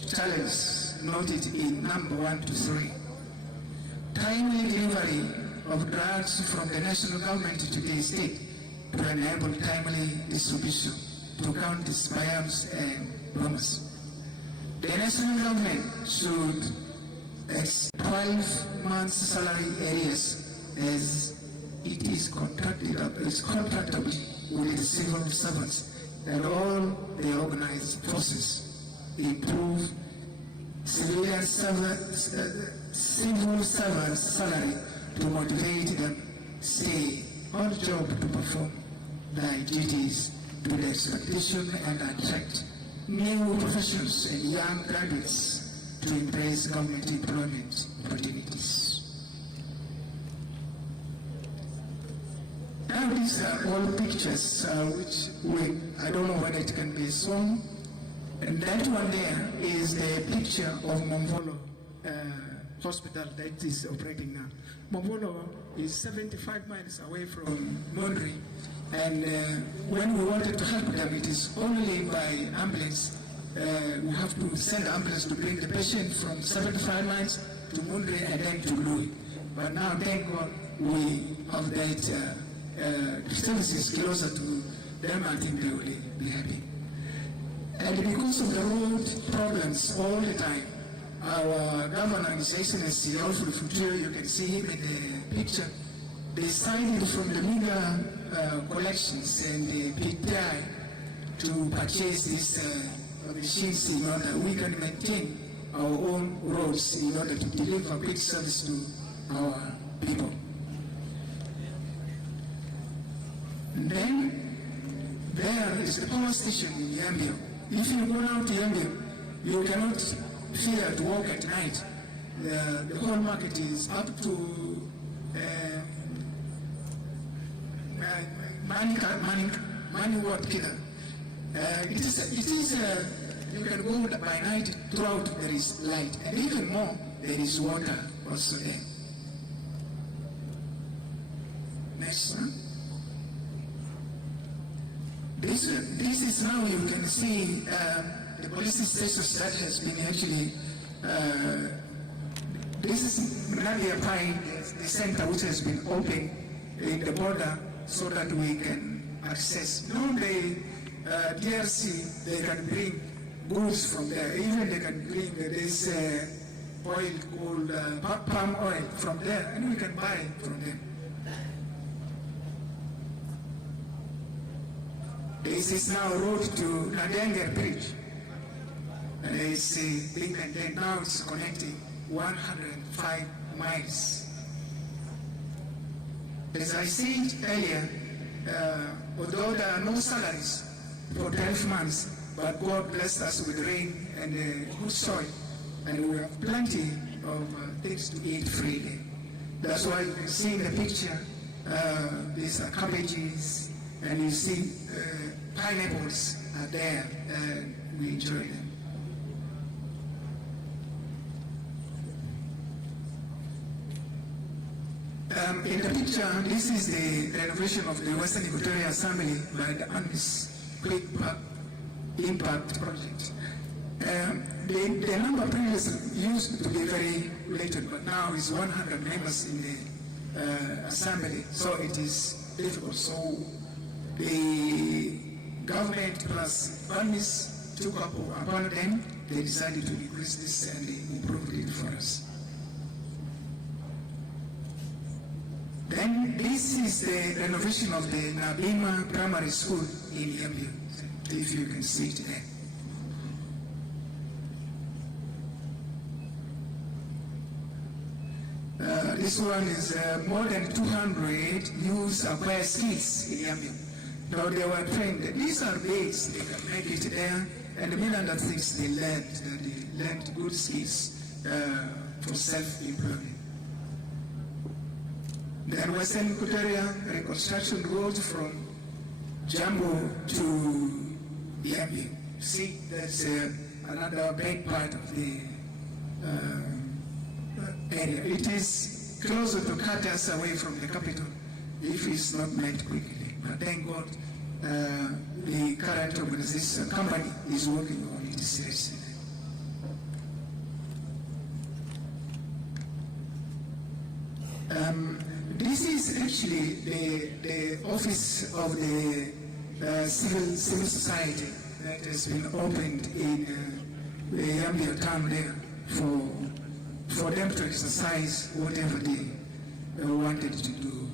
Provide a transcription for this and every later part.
challenges noted in number 1 to 3. Timely delivery of drugs from the national government to the state to enable timely distribution to counties, bayams, and bomas. The national government should 12 months salary areas as it is contractable with the civil servants and all the organized forces. Improve civil servants' salary to motivate them stay on job to perform their duties to the expectation and attract new professionals and young graduates to embrace government employment opportunities. Now these are all pictures which I don't know whether it can be shown. And that one there is the picture of Momvolo hospital that is operating now. Momvolo is 75 miles away from Mondri, and when we wanted to help them, it is only by ambulance. We have to send ambulance to bring the patient from 75 miles to Mondri and then to Louis. But now, thank God, we have that distances closer to them. I think they will be happy. And because of the road problems all the time, our governor, His Excellency, also Future, you can see him in the picture, they decided from the media collections and the PTI to purchase these machines in order that we can maintain our own roads in order to deliver good service to our people. And then there is the power station in Yambio. If you go out to Yambio, you cannot fear to walk at night. The whole market is up to money what killer. It is you can go by night throughout. There is light, and even more there is water also there. Next one. This is now you can see the police station that has been actually. This is Nadia Pine, the center which has been opened in the border so that we can access. Now the DRC, they can bring goods from there. Even they can bring this oil called palm oil from there, and we can buy from them. This is now road to Nadenga Bridge. And it's big, and then now it's connecting 105 miles. As I said earlier, although there are no salaries for 12 months, but God blessed us with rain and good soil, and we have plenty of things to eat freely. That's why you can see in the picture, these are cabbages, and you see pineapples are there, and we enjoy them. In the picture, this is the renovation of the Western Equatoria Assembly by the UNMISS Quick Impact Project. The number previously used to be very limited, but now is 100 members in the assembly, so it is difficult. So the government plus UNMISS took up upon them. They decided to increase this and they improved it for us. Then this is the renovation of the Nabima Primary School in Yambio, if you can see it there. This one is more than 200 youths acquire skills in Yambio. Now they were trained. These are base, they can make it there, and many other things they learned good skills for self-employment. The Western Equatoria reconstruction road from Jambo to Yambio. See, that's another big part of the area. It is closer to cut us away from the capital if it's not made quickly. But thank God, the current organization company is working on it seriously. This is actually the office of the civil society that has been opened in the Yambia town there for them to exercise whatever they wanted to do.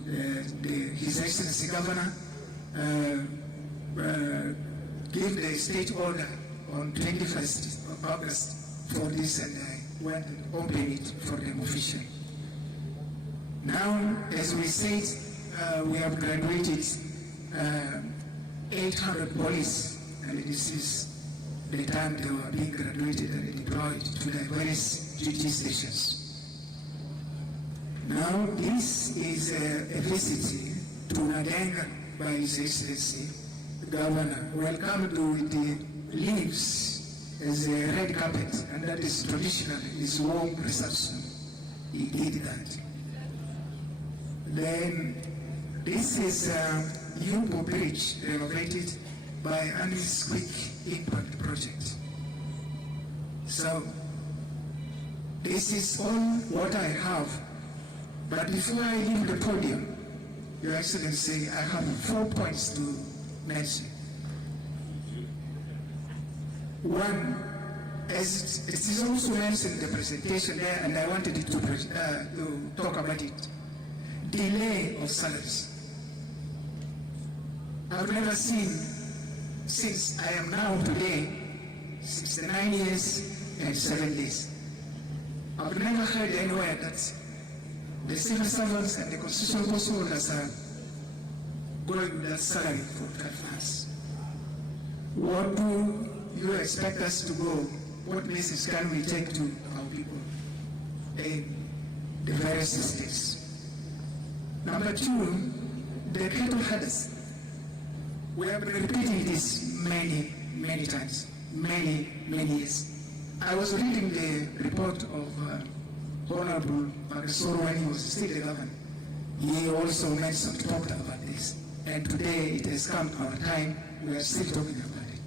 His Excellency Governor gave the state order on 21st of August for this, and I went and opened it for them officially. Now, as we said, we have graduated 800 police, and this is the time they were being graduated and deployed to the various duty stations. Now, this is a visit to Nadenga by His Excellency the Governor. Welcomed with the leaves as a red carpet, and that is traditional, his warm reception. He did that. Then, this is Yubo Bridge renovated by Annie's Quick Impact Project. So, this is all what I have. But before I leave the podium, Your Excellency, I have 4 points to mention. One, as it is also mentioned in the presentation there, and I wanted to talk about it, delay of salaries. I've never seen, since I am now today, 69 years and 7 days, I've never heard anywhere that the civil servants and the constitutional post holders are going with that salary for 12 months. What do you expect us to go? What message can we take to our people in the various states? Number two, the cattle herders. We have been repeating this many times, many years. I was reading the report of Honourable Augustino Jadala Wani, he was still the governor. He also talked about this. And today it has come our time, we are still talking about it.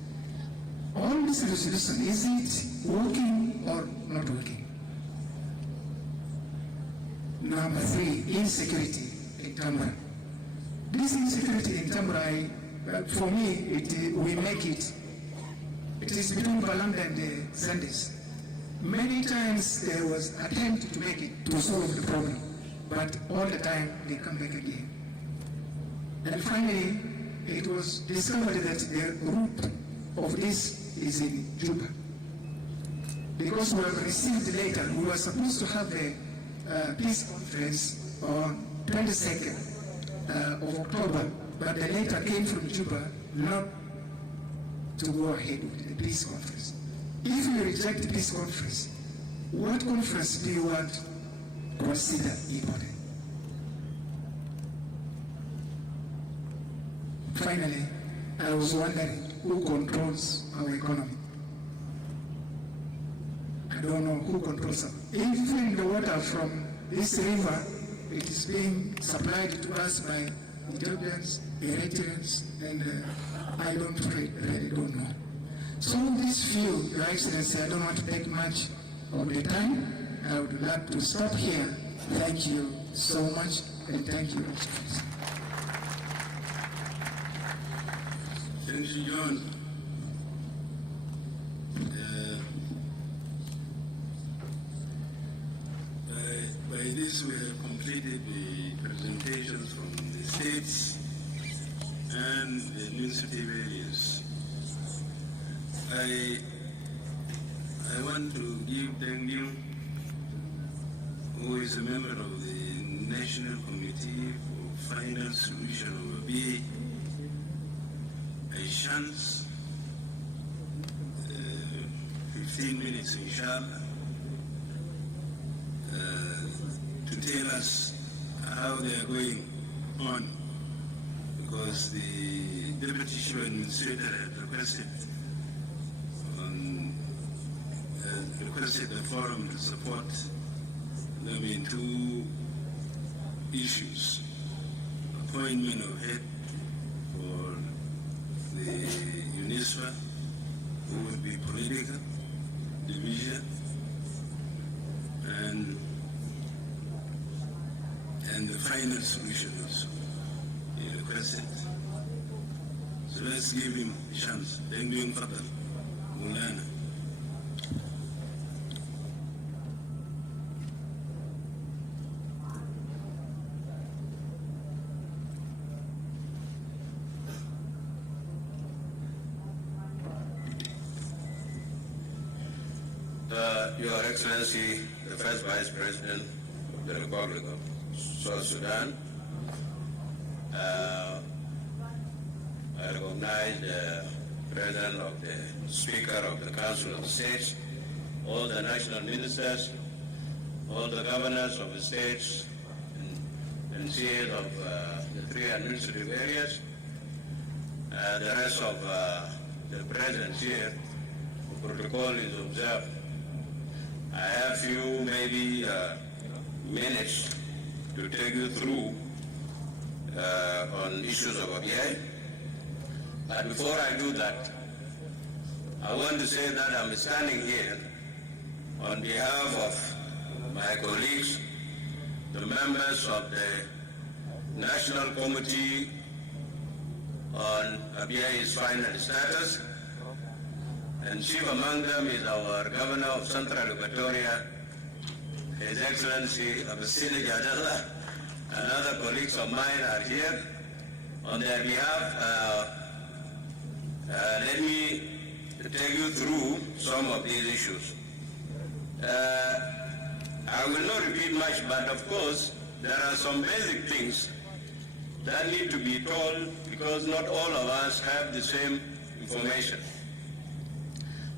All this resolution, is it working or not working? Number three, insecurity in Tambra. This insecurity in Tambra, for me, we make it is between Balanda and the Zandes. Many times there was attempt to make it to solve the problem, but all the time they come back again. And finally, it was discovered that the root of this is in Juba. Because we have received later, we were supposed to have a peace conference on 22nd of October, but the letter came from Juba not to go ahead with the peace conference. If you reject the peace conference, what conference do you want to consider important? Finally, I was wondering who controls our economy. I don't know who controls it. Even the water from this river, it is being supplied to us by Ethiopians, Eritreans, and I really don't know. So this view, Your Excellency, I don't want to take much of the time. I would like to stop here. Thank you so much, and thank you, Excellency. Thank you, John. By this, we have completed the presentations from the states and the administrative areas. I want to give Deng, who is a member of the National Committee for Final Solution of ABA, a chance, 15 minutes inshallah, to tell us how they are going on, because the Deputy Chief Administrator had requested the forum to support them in two issues: appointment of head for the UNISWA, who would be political division, and final solution also. He requested. So let's give him a chance. Then we will Mulana. Your Excellency, the First Vice President of the Republic of South Sudan, I recognize the President of the Speaker of the Council of the States, all the national ministers, all the governors of the states and CAs of the 3 administrative areas, the rest of the presence here. The protocol is observed. I have few maybe minutes to take you through on issues of ABI. But before I do that, I want to say that I'm standing here on behalf of my colleagues, the members of the National Committee on ABI's final status, and chief among them is our Governor of Central Equatoria, His Excellency Augustino Jadala, and other colleagues of mine are here. On their behalf, let me take you through some of these issues. I will not repeat much, but of course, there are some basic things that need to be told because not all of us have the same information.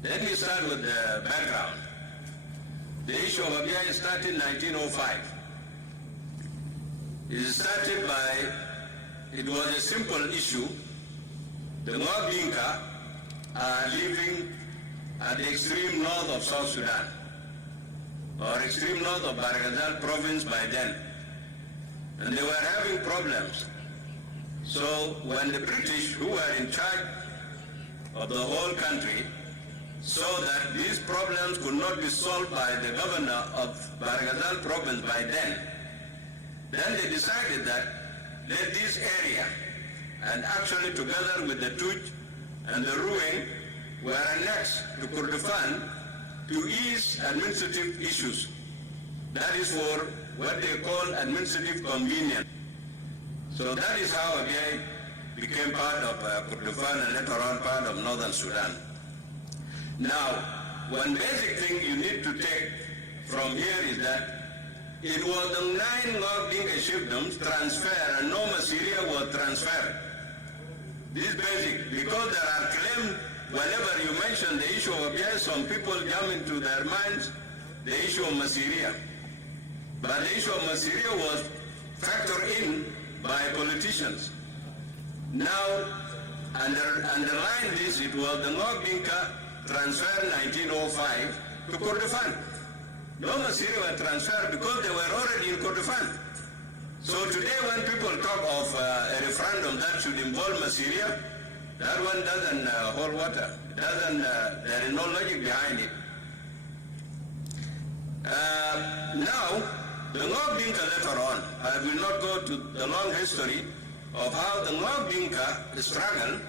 Let me start with the background. The issue of ABI started in 1905. It started by, it was a simple issue. The North Dinka are living at the extreme north of South Sudan, or extreme north of Barghazal province by then. And they were having problems. So when the British, who were in charge of the whole country, saw that these problems could not be solved by the governor of Barghazal province by then they decided that let this area, and actually together with the Tuj and the Ruing, were annexed to Kurdistan to ease administrative issues. That is for what they call administrative convenience. So that is how ABI became part of Kurdistan and later on part of Northern Sudan. Now, one basic thing you need to take from here is that it was the 9 North Dinka chiefdoms transferred and no Syria was transferred. This is basic, because there are claims whenever you mention the issue of ABI, some people jump into their minds the issue of Syria. But the issue of Syria was factored in by politicians. Now, underline this, it was the North Dinka transferred 1905 to Kurdistan. No Syria were transferred because they were already in Kurdistan. So today when people talk of a referendum that should involve Syria, that one doesn't hold water. It doesn't, there is no logic behind it. Now, the North Dinka later on, I will not go to the long history of how the North Dinka struggled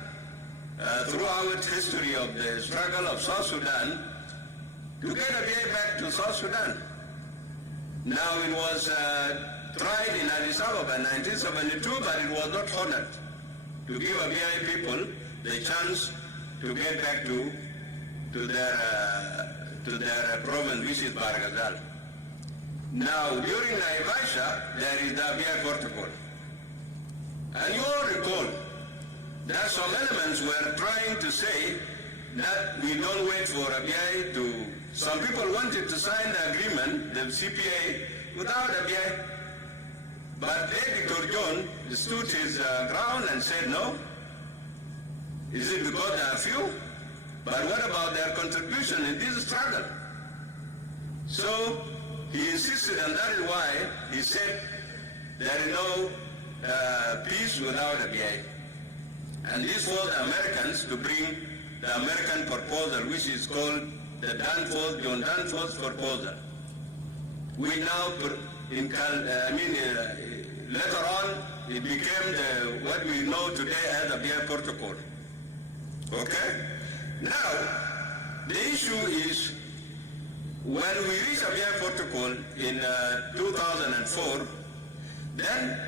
throughout history of the struggle of South Sudan to get ABI back to South Sudan. Now it was tried in Addis Ababa in 1972, but it was not honored to give ABI people the chance to get back to their province, which is Barghazal. Now, during Naivasha, there is the ABI protocol. And you all recall that some elements were trying to say that we don't wait for ABI to... Some people wanted to sign the agreement, the CPA, without ABI. But Dr. John stood his ground and said no. Is it because there are few? But what about their contribution in this struggle? So he insisted, and that is why he said there is no peace without ABI. And this was the Americans to bring the American proposal, which is called the John Danforth proposal. We now, later on, it became what we know today as the Biya Protocol. Okay? Now, the issue is, when we reached a Biya Protocol in 2004, then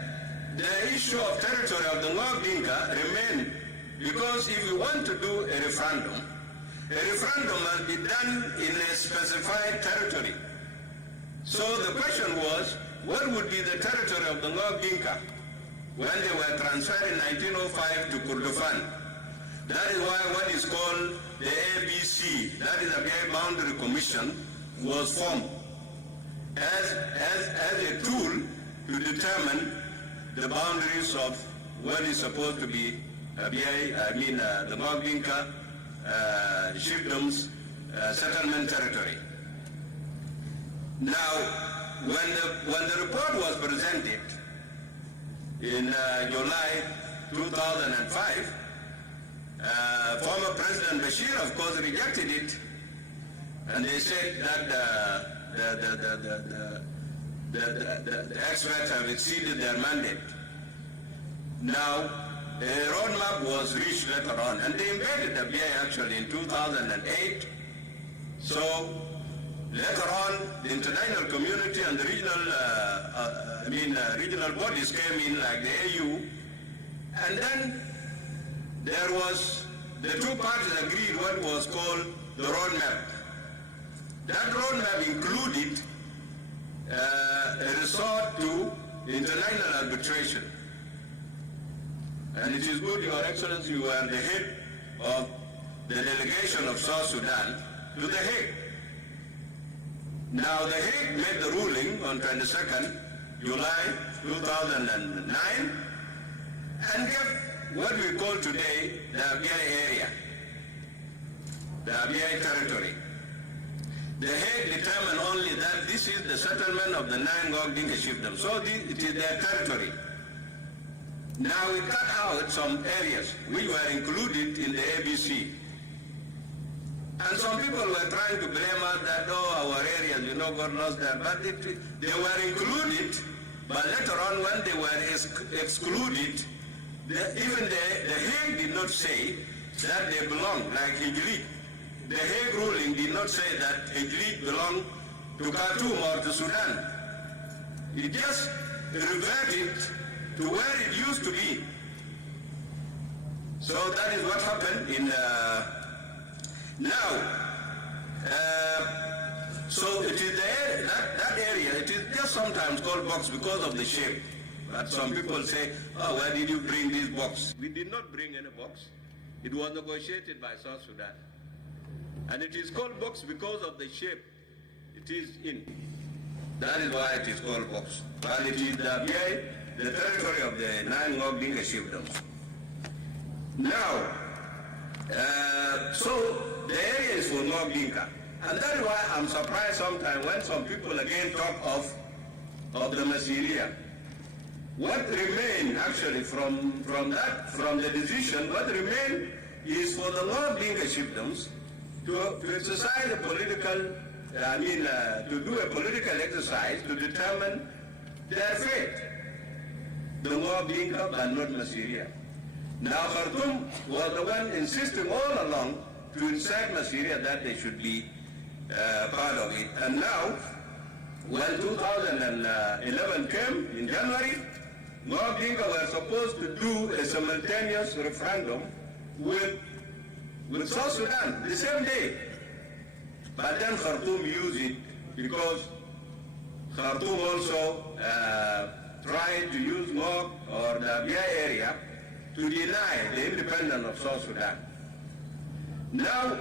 the issue of territory of the Ngok Dinka remained, because if we want to do a referendum must be done in a specified territory. So the question was, what would be the territory of the Ngok Dinka when they were transferred in 1905 to Kurdufan? That is why what is called the ABC, that is the Bay Boundary Commission, was formed as a tool to determine the boundaries of what is supposed to be the Ngok Dinka chiefdom's settlement territory. Now, when the report was presented in July 2005, former President Bashir, of course, rejected it, and they said that the experts have exceeded their mandate. Now, a roadmap was reached later on, and they invaded the BI actually in 2008. So later on, the international community and the regional bodies came in, like the AU, and then there was, the two parties agreed what was called the roadmap. That roadmap included a resort to international arbitration. And it is good, Your Excellency, you are the head of the delegation of South Sudan to The Hague. Now, The Hague made the ruling on 22nd July 2009 and gave what we call today the Abyei area, the Abyei territory. The Hague determined only that this is the settlement of the 9 Ngok Dinka chiefdoms, so it is their territory. Now we cut out some areas which were included in the ABC. And some people were trying to blame us that, oh, our areas, got lost there. But they were included, but later on when they were excluded, even the Hague did not say that they belong, like Hijri. The Hague ruling did not say that Hijri belonged to Khartoum or to Sudan. It just reverted to where it used to be. So that is what happened in so it is that area, it is just sometimes called box because of the shape. But some people say, oh, where did you bring this box? We did not bring any box. It was negotiated by South Sudan. And it is called box because of the shape it is in. That is why it is called box. But it is the territory of the 9 Ngok Dinka chiefdoms. Now, so the area is for Ngok Dinka. And that is why I'm surprised sometimes when some people again talk of the Masiria. What remained actually from the decision, what remained is for the Ngok Dinka chiefdoms to exercise a political, to do a political exercise to determine their fate. The Ngok Dinka, but not Masiria. Now Khartoum was the one insisting all along to insert Masiria that they should be part of it. And now, when 2011 came in January, Ngok Dinka were supposed to do a simultaneous referendum with South Sudan the same day. But then Khartoum used it because Khartoum also tried to use Ngok or the Abyei area to deny the independence of South Sudan. Now,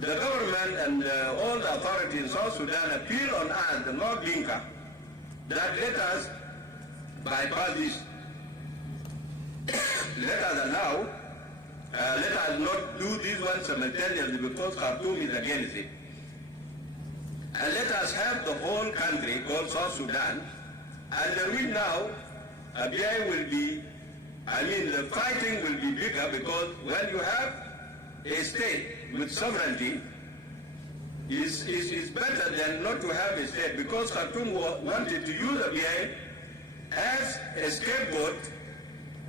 the government and all the authorities in South Sudan appeal on us, the Ngok Dinka, that let us bypass this. Let us allow, let us not do this one simultaneously because Khartoum is against it. And let us have the whole country called South Sudan, and then we now, Abyei will be, the fighting will be bigger because when you have a state with sovereignty, is better than not to have a state, because Khartoum wanted to use Abyei as a scapegoat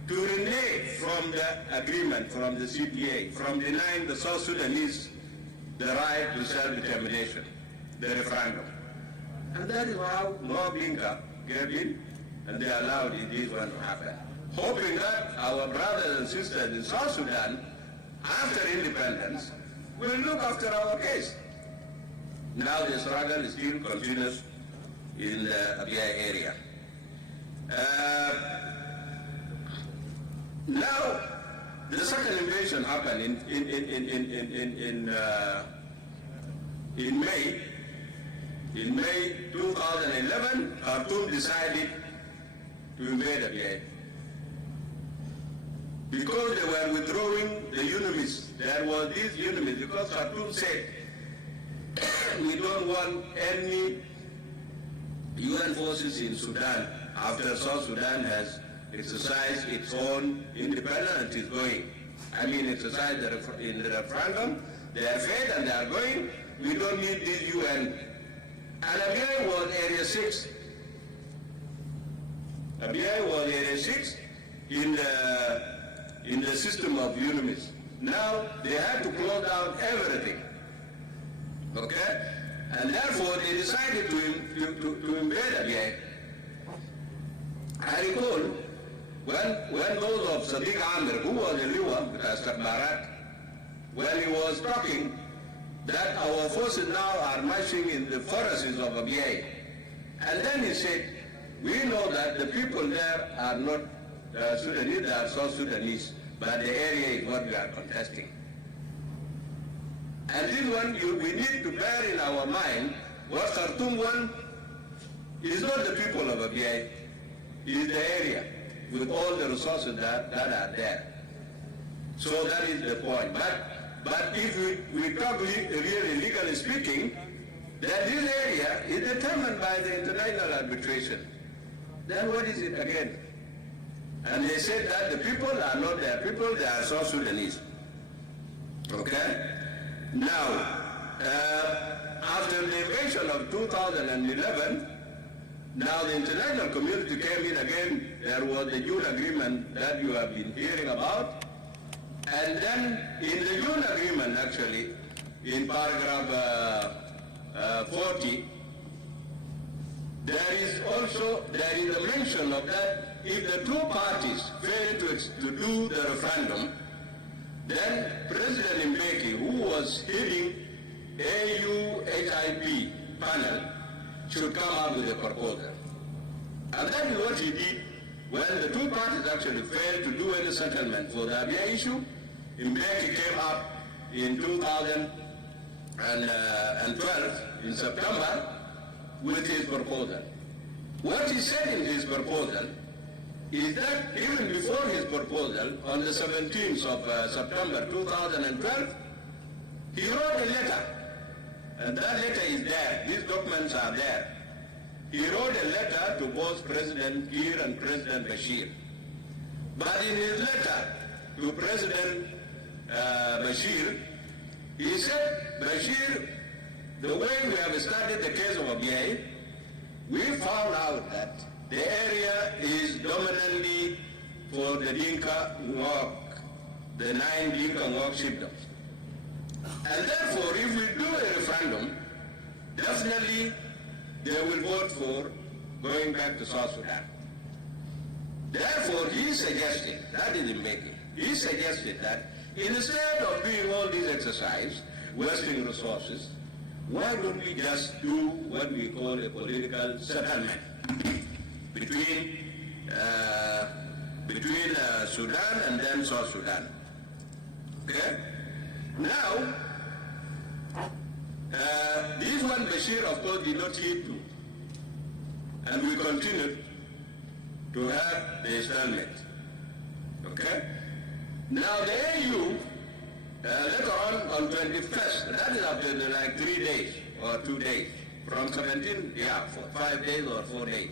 to renege from the agreement, from the CPA, from denying the South Sudanese the right to self-determination, the referendum. And that is how Noah Blinker gave in, and they allowed this one to happen, hoping that our brothers and sisters in South Sudan, after independence, will look after our case. Now the struggle still continues in the Abyei area. Now, the second invasion happened in May. In May 2011, Khartoum decided to invade Abyei because they were withdrawing the UNAMIS. There was this UNAMIS because Khartoum said, we don't want any UN forces in Sudan after South Sudan has exercised its own independence and is going. I mean, exercised in the referendum, they are failed and they are going. We don't need this UN. And Abyei was Area 6. Abyei was Area 6 in the system of UNAMIS. Now they had to close down everything. Okay? And therefore they decided to invade Abyei. I recall when those of Sadiq Amir, who was a Liwa, Barat, when he was talking that our forces now are marching in the forests of Abyei. And then he said, we know that the people there are not Sudanese, they are South Sudanese, but the area is what we are contesting. And this one, we need to bear in our mind what Khartoum one is not the people of Abyei, it is the area with all the resources that are there. So that is the point. But if we talk really legally speaking, that this area is determined by the international arbitration. Then what is it again? And they said that the people are not their people, they are South Sudanese. Okay? Now, after the invasion of 2011, now the international community came in again. There was the June agreement that you have been hearing about. And then in the June agreement, actually, in paragraph 40, there is a mention of that if the two parties fail to do the referendum, then President Mbeki, who was heading AU-HIP panel, should come up with a proposal. And that is what he did when the two parties actually failed to do any settlement for the Abyei issue. Mbeki came up in 2012, in September, with his proposal. What he said in his proposal is that even before his proposal, on the 17th of September 2012, he wrote a letter. And that letter is there. These documents are there. He wrote a letter to both President Kiir and President Bashir. But in his letter to President Bashir, he said, Bashir, the way we have started the case of Abyei, we found out that the area is dominantly for the Dinka Ngok, the 9 Dinka Ngok chiefdoms. And therefore, if we do a referendum, definitely they will vote for going back to South Sudan. Therefore, he suggested, that is in making, he suggested that instead of doing all these exercises, wasting resources, why don't we just do what we call a political settlement between Sudan and then South Sudan? Okay? Now, this one Bashir, of course, did not heed to, and we continued to have the stalemate. Okay? Now the AU, later on 21st, that is after like 3 days or 2 days, from 17, for 5 days or 4 days.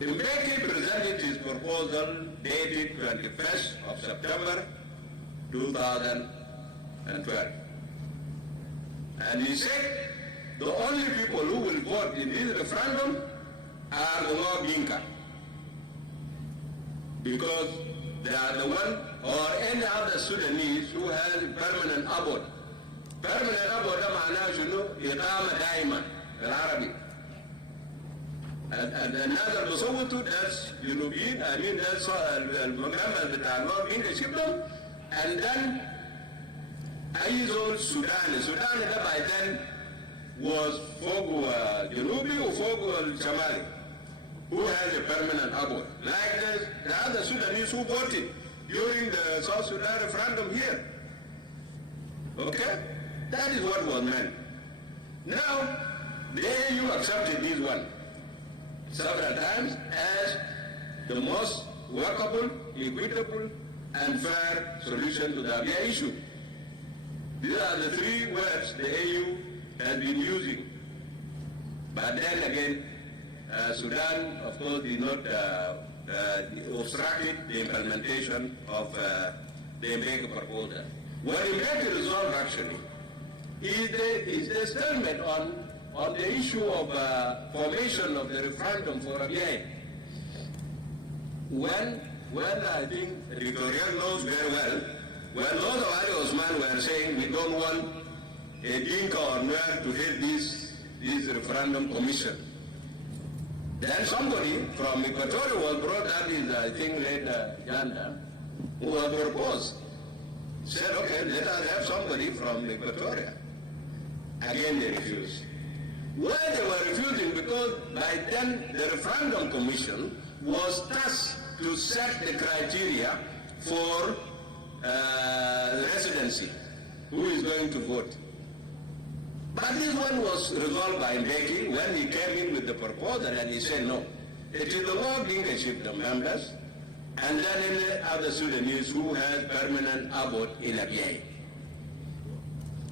Mbeki presented his proposal dated 21st of September 2012. And he said, the only people who will vote in this referendum are the Mobinka, because they are the one, or any other Sudanese who has permanent abode. Permanent abode معناه شنو؟ إقامة دائمة بالعربي. And another بصوته that's European, I mean that's المملكة بتاع Mobinka شبهم, and then أيضا Sudan. Sudan ده by then was فوق جنوبي وفوق الشمالي, who has a permanent abode. Like the other Sudanese who voted during the South Sudan referendum here. Okay? That is what was meant. Now, the AU accepted this one several times as the most workable, equitable, and fair solution to the Abia issue. These are the three words the AU has been using. But then again, Sudan, of course, did not obstructed the implementation of the Mbeki proposal. What Mbeki resolved actually is the statement on the issue of formation of the referendum for Abia. When I think Equatorial knows very well, when those of Ali Osman were saying we don't want a Dinka or Nuer to head this referendum commission, then somebody from Equatoria was brought up, I think later Janda, who was proposed. Said, okay, let us have somebody from Equatoria. Again they refused. Why they were refusing? Because by then the referendum commission was tasked to set the criteria for residency, who is going to vote. But this one was resolved by Mbeki when he came in with the proposal and he said no. It is the law leadership, the members, and then any other Sudanese who has permanent abode in Abia.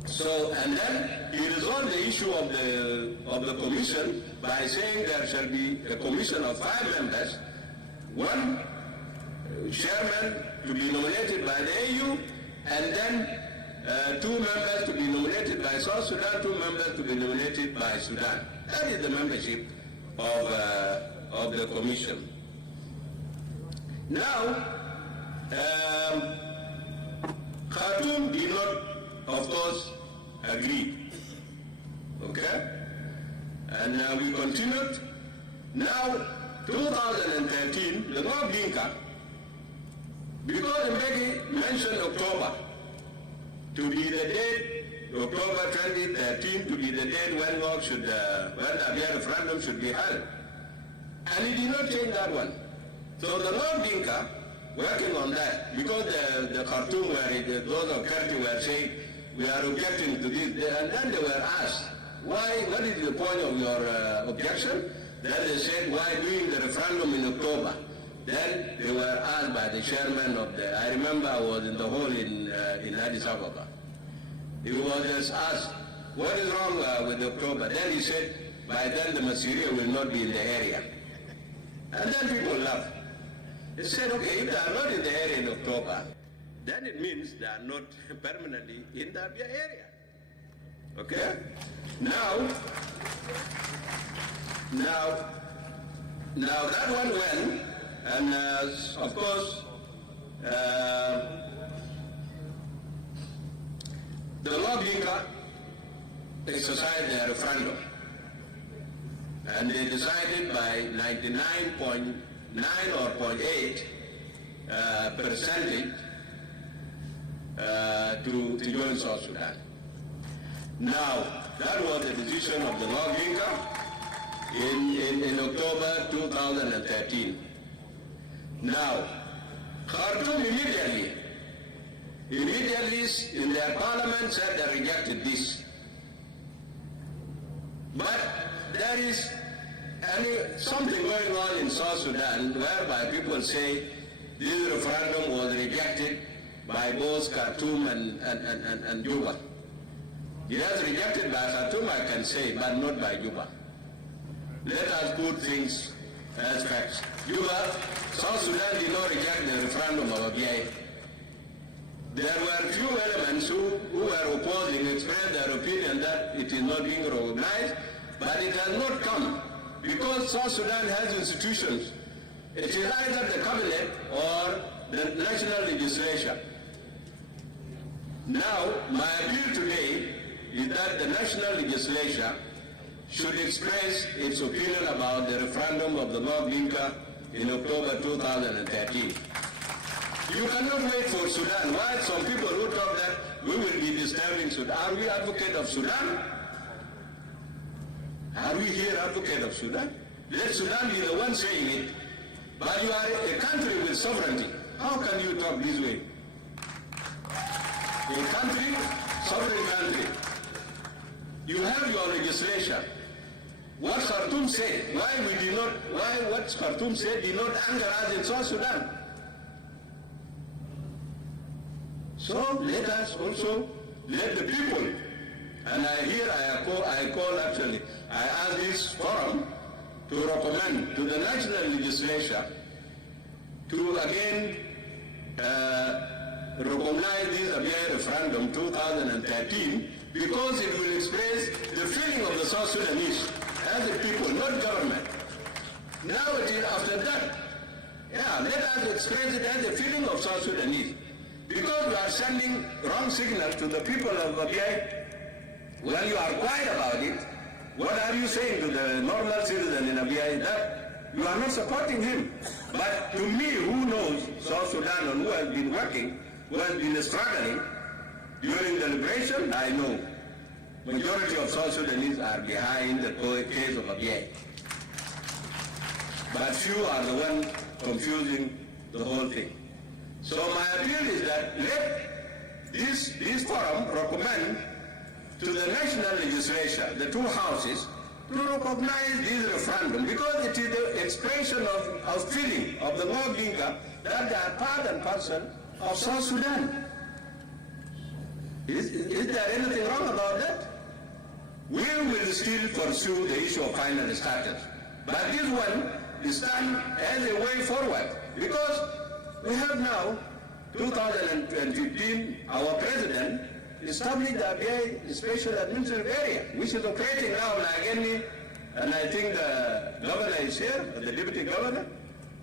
So, and then he resolved the issue of the commission by saying there shall be a commission of 5 members, 1 chairman to be nominated by the AU, and then 2 members to be nominated by South Sudan, 2 members to be nominated by Sudan. That is the membership of the commission. Now, Khartoum did not, of course, agree. Okay? And we continued. Now, 2013, the North Dinka, because Mbeki mentioned October to be the date, October 2013 to be the date when the Abia referendum should be held. And he did not change that one. So the North Dinka, working on that, because the Khartoum those of Kerti were saying, we are objecting to this, and then they were asked, what is the point of your objection? Then they said, why doing the referendum in October? Then they were asked by the chairman of I remember I was in the hall in Addis Ababa. He was just asked, what is wrong with October? Then he said, by then the material will not be in the area. And then people laughed. He said, okay, if they are not in the area in October, then it means they are not permanently in the Abia area. Okay? Now that one went, and of course, the Lobbyinga exercised their referendum, and they decided by 99.9 or 0.8 percentage to join South Sudan. Now, that was the decision of the Lobbyinga in October 2013. Now, Khartoum immediately in their parliament said they rejected this. But there is something going on in South Sudan whereby people say this referendum was rejected by both Khartoum and Juba. It was rejected by Khartoum, I can say, but not by Juba. Let us put things as facts. Juba, South Sudan did not reject the referendum of Abia. There were few elements who were opposing, expressed their opinion that it is not being recognized, but it has not come because South Sudan has institutions, it is either the cabinet or the national legislature. Now, my appeal today is that the national legislature should express its opinion about the referendum of the North Dinka in October 2013. You cannot wait for Sudan. Why some people who talk that we will be disturbing Sudan? Are we advocates of Sudan? Are we here advocates of Sudan? Let Sudan be the one saying it. But you are a country with sovereignty. How can you talk this way? A country, sovereign country. You have your legislation. What Khartoum said, what Khartoum said did not anger us in South Sudan. So let us also let the people, and I ask this forum to recommend to the national legislature to again recognize this Abiy referendum 2013 because it will express the feeling of the South Sudanese as the people, not government. Now it is after that. Yeah, let us express it as the feeling of South Sudanese. Because we are sending wrong signal to the people of Abiy. When you are quiet about it, what are you saying to the normal citizen in Abiy? That you are not supporting him. But to me, who knows South Sudan and who has been working, who has been struggling during the liberation, I know majority of South Sudanese are behind the case of Abiy. But few are the ones confusing the whole thing. So my appeal is that let this forum recommend to the national legislature, the two houses, to recognize this referendum because it is the expression of feeling of the North Dinka that they are part and parcel of South Sudan. Is there anything wrong about that? We will still pursue the issue of final status. But this one is stand as a way forward because we have now, 2015, our president established the Abiy Special Administrative Area, which is operating now like any, and I think the governor is here, the deputy governor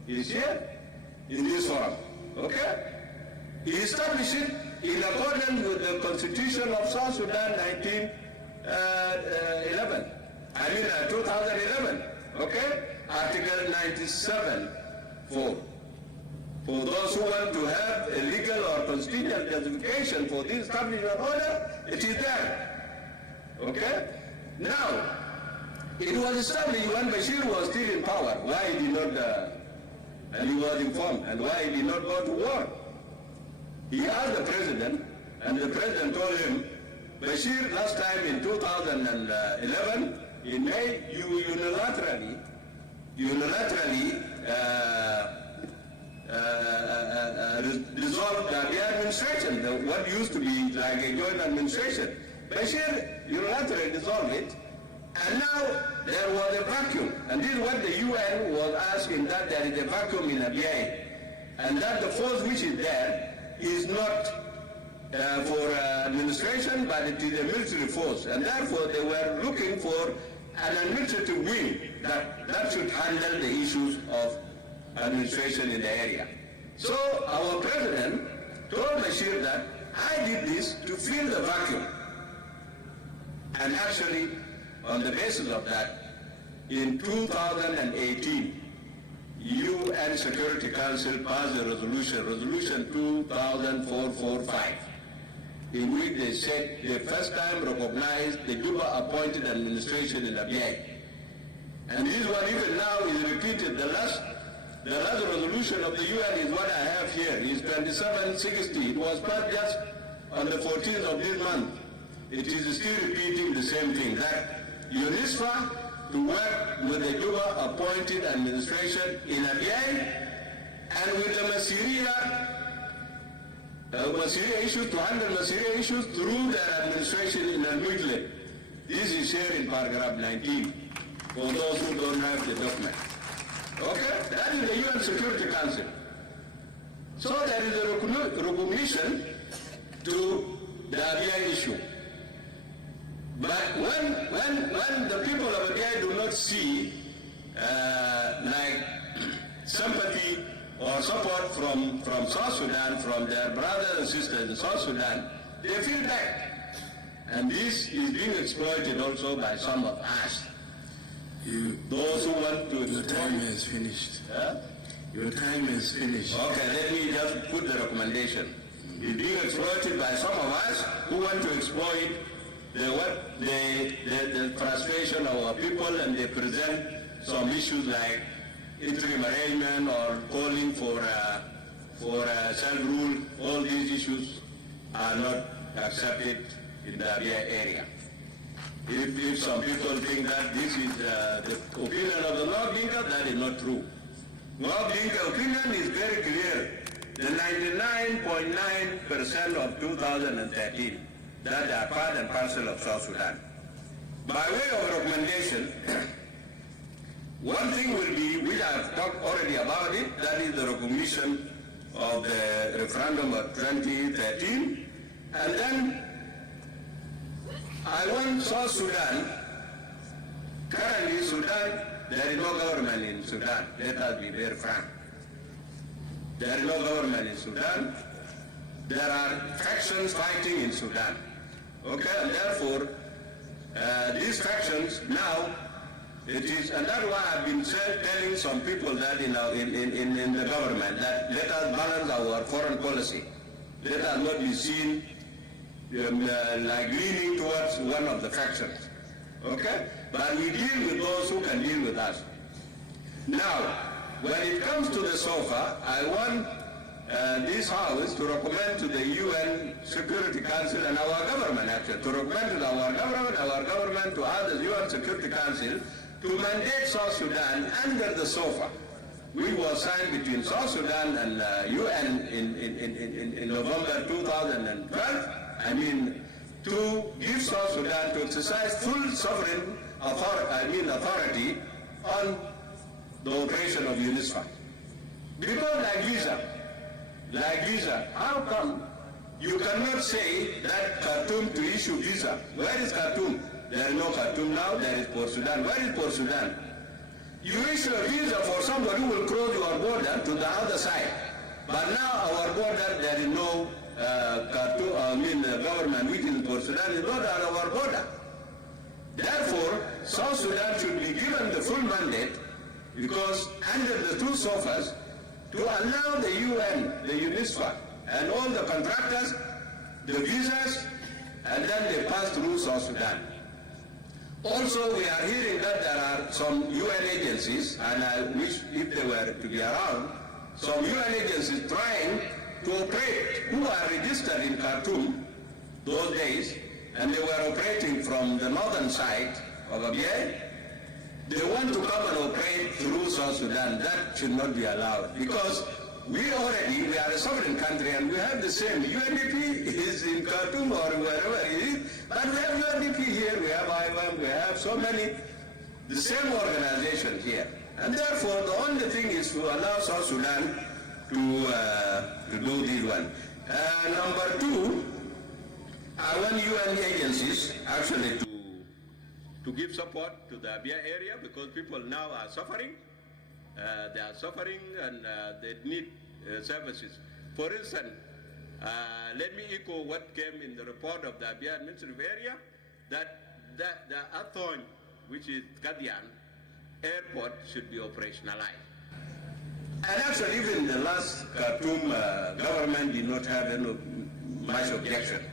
is here in this forum, okay? He established it in accordance with the Constitution of South Sudan 2011, okay? Article 97(4). For those who want to have a legal or constitutional justification for this establishment order, it is there. Okay? Now, it was established when Bashir was still in power. Why he did not, and he was informed, and why he did not go to war. He asked the president, and the president told him, Bashir, last time in 2011, in May, you unilaterally dissolved the administration, what used to be like a joint administration. Bashir unilaterally dissolved it, and now there was a vacuum. And this is what the UN was asking, that there is a vacuum in Abiy, and that the force which is there is not for administration, but it is a military force. And therefore they were looking for an administrative wing that should handle the issues of administration in the area. So our president told Bashir that I did this to fill the vacuum. And actually, on the basis of that, in 2018, UN Security Council passed a resolution 2004-45, in which they said they first time recognized the Juba-appointed administration in Abiy. And this one even now is repeated. The last resolution of the UN is what I have here. It's 2760. It was passed just on the 14th of this month. It is still repeating the same thing, that UNISFA to work with the Juba-appointed administration in Abiy and with the Masiriya issues, to handle Masiriya issues through their administration in Al-Mujlid. This is here in paragraph 19 for those who don't have the document. Okay? That is the UN Security Council. So there is a recognition to the Abiy issue. But when the people of Abiy do not see like sympathy or support from South Sudan, from their brothers and sisters in South Sudan, they feel that. And this is being exploited also by some of us. Those who want to... Your time has finished. Your time is finished. Okay, let me just put the recommendation. It's being exploited by some of us who want to exploit the frustration of our people, and they present some issues like interim arrangement or calling for self-rule. All these issues are not accepted in the Abia area. If some people think that this is the opinion of the North Dinka, that is not true. North Dinka opinion is very clear. The 99.9% of 2013 that are part and parcel of South Sudan. By way of recommendation, one thing will be, which I have talked already about it, that is the recognition of the referendum of 2013. And then I want South Sudan, currently Sudan, there is no government in Sudan. Let us be very frank. There is no government in Sudan. There are factions fighting in Sudan. Okay, and therefore, these factions now, it is, and that's why I've been telling some people that in the government that let us balance our foreign policy. Let us not be seen like leaning towards one of the factions. Okay? But we deal with those who can deal with us. Now, when it comes to the SOFA, I want this House to recommend to the UN Security Council and our government, actually, to recommend to our government to ask the UN Security Council to mandate South Sudan under the SOFA, which was signed between South Sudan and UN in November 2012. I mean, to give South Sudan to exercise full sovereign authority on the operation of UNISFA. Because like visa, how come you cannot say that Khartoum to issue visa? Where is Khartoum? There is no Khartoum now, there is Port Sudan. Where is Port Sudan? You issue a visa for somebody who will cross your border to the other side. But now our border, there is no Khartoum, the government which is Port Sudan is not on our border. Therefore, South Sudan should be given the full mandate, because under the two SOFAs, to allow the UN, the UNISFA, and all the contractors, the visas, and then they pass through South Sudan. Also, we are hearing that there are some UN agencies, and I wish if they were to be around, some UN agencies trying to operate, who are registered in Khartoum those days, and they were operating from the northern side of Abyei. They want to come and operate through South Sudan. That should not be allowed, because we are a sovereign country, and we have the same. UNDP is in Khartoum or wherever it is, but we have UNDP here, we have IBAM, we have so many, the same organization here. And therefore, the only thing is to allow South Sudan to do this one. Number two, I want UN agencies actually to give support to the Abia area, because people now are suffering. They are suffering, and they need services. For instance, let me echo what came in the report of the Abia administrative area, that the Athon, which is Kadian airport, should be operationalized. And actually, even the last Khartoum government did not have any much objection.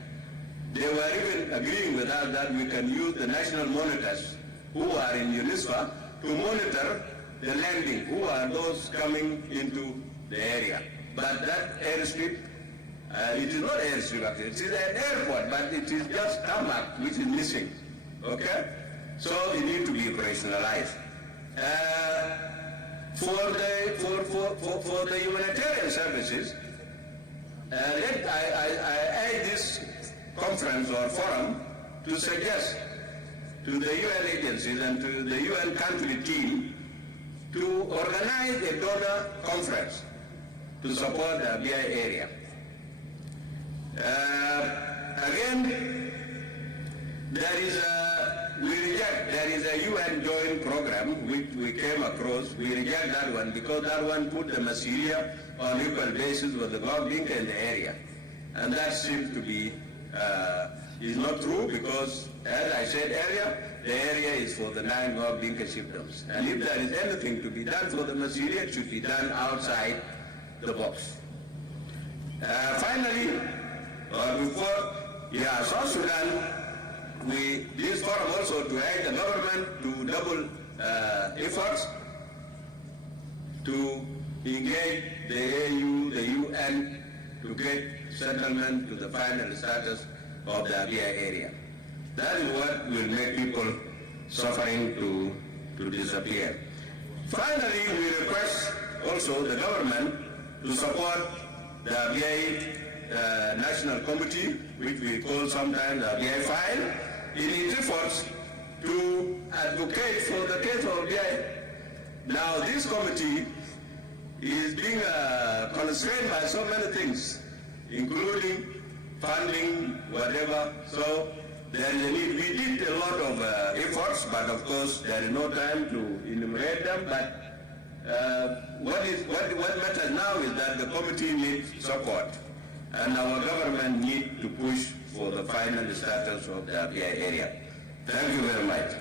They were even agreeing with us that we can use the national monitors who are in UNISFA to monitor the landing, who are those coming into the area. But that airstrip, it is not airstrip actually, it is an airport, but it is just tarmac which is missing, okay? So it needs to be operationalized. For the humanitarian services, I add this conference or forum to suggest to the UN agencies and to the UN country team to organize a donor conference to support the Abia area. Again, there is is a UN joint program which we came across. We reject that one because that one put the Masiria on equal basis with the Ngok Dinka in the area. And that seems to be is not true because, as I said earlier, the area is for the 9 Ngok Dinka chiefdoms. And if there is anything to be done for the Masiria, it should be done outside the box. Finally, South Sudan, this forum also to urge the government to double efforts to engage the AU, the UN, to get settlement to the final status of the Abia area. That is what will make people suffering to disappear. Finally, we request also the government to support the Abia National Committee, which we call sometimes the Abia File, in its efforts to advocate for the case of Abia. Now, this committee is being constrained by so many things, including funding, whatever. So there is a need. We did a lot of efforts, but of course there is no time to enumerate them. But what matters now is that the committee needs support, and our government needs to push for the final status of the Abia area. Thank you very much.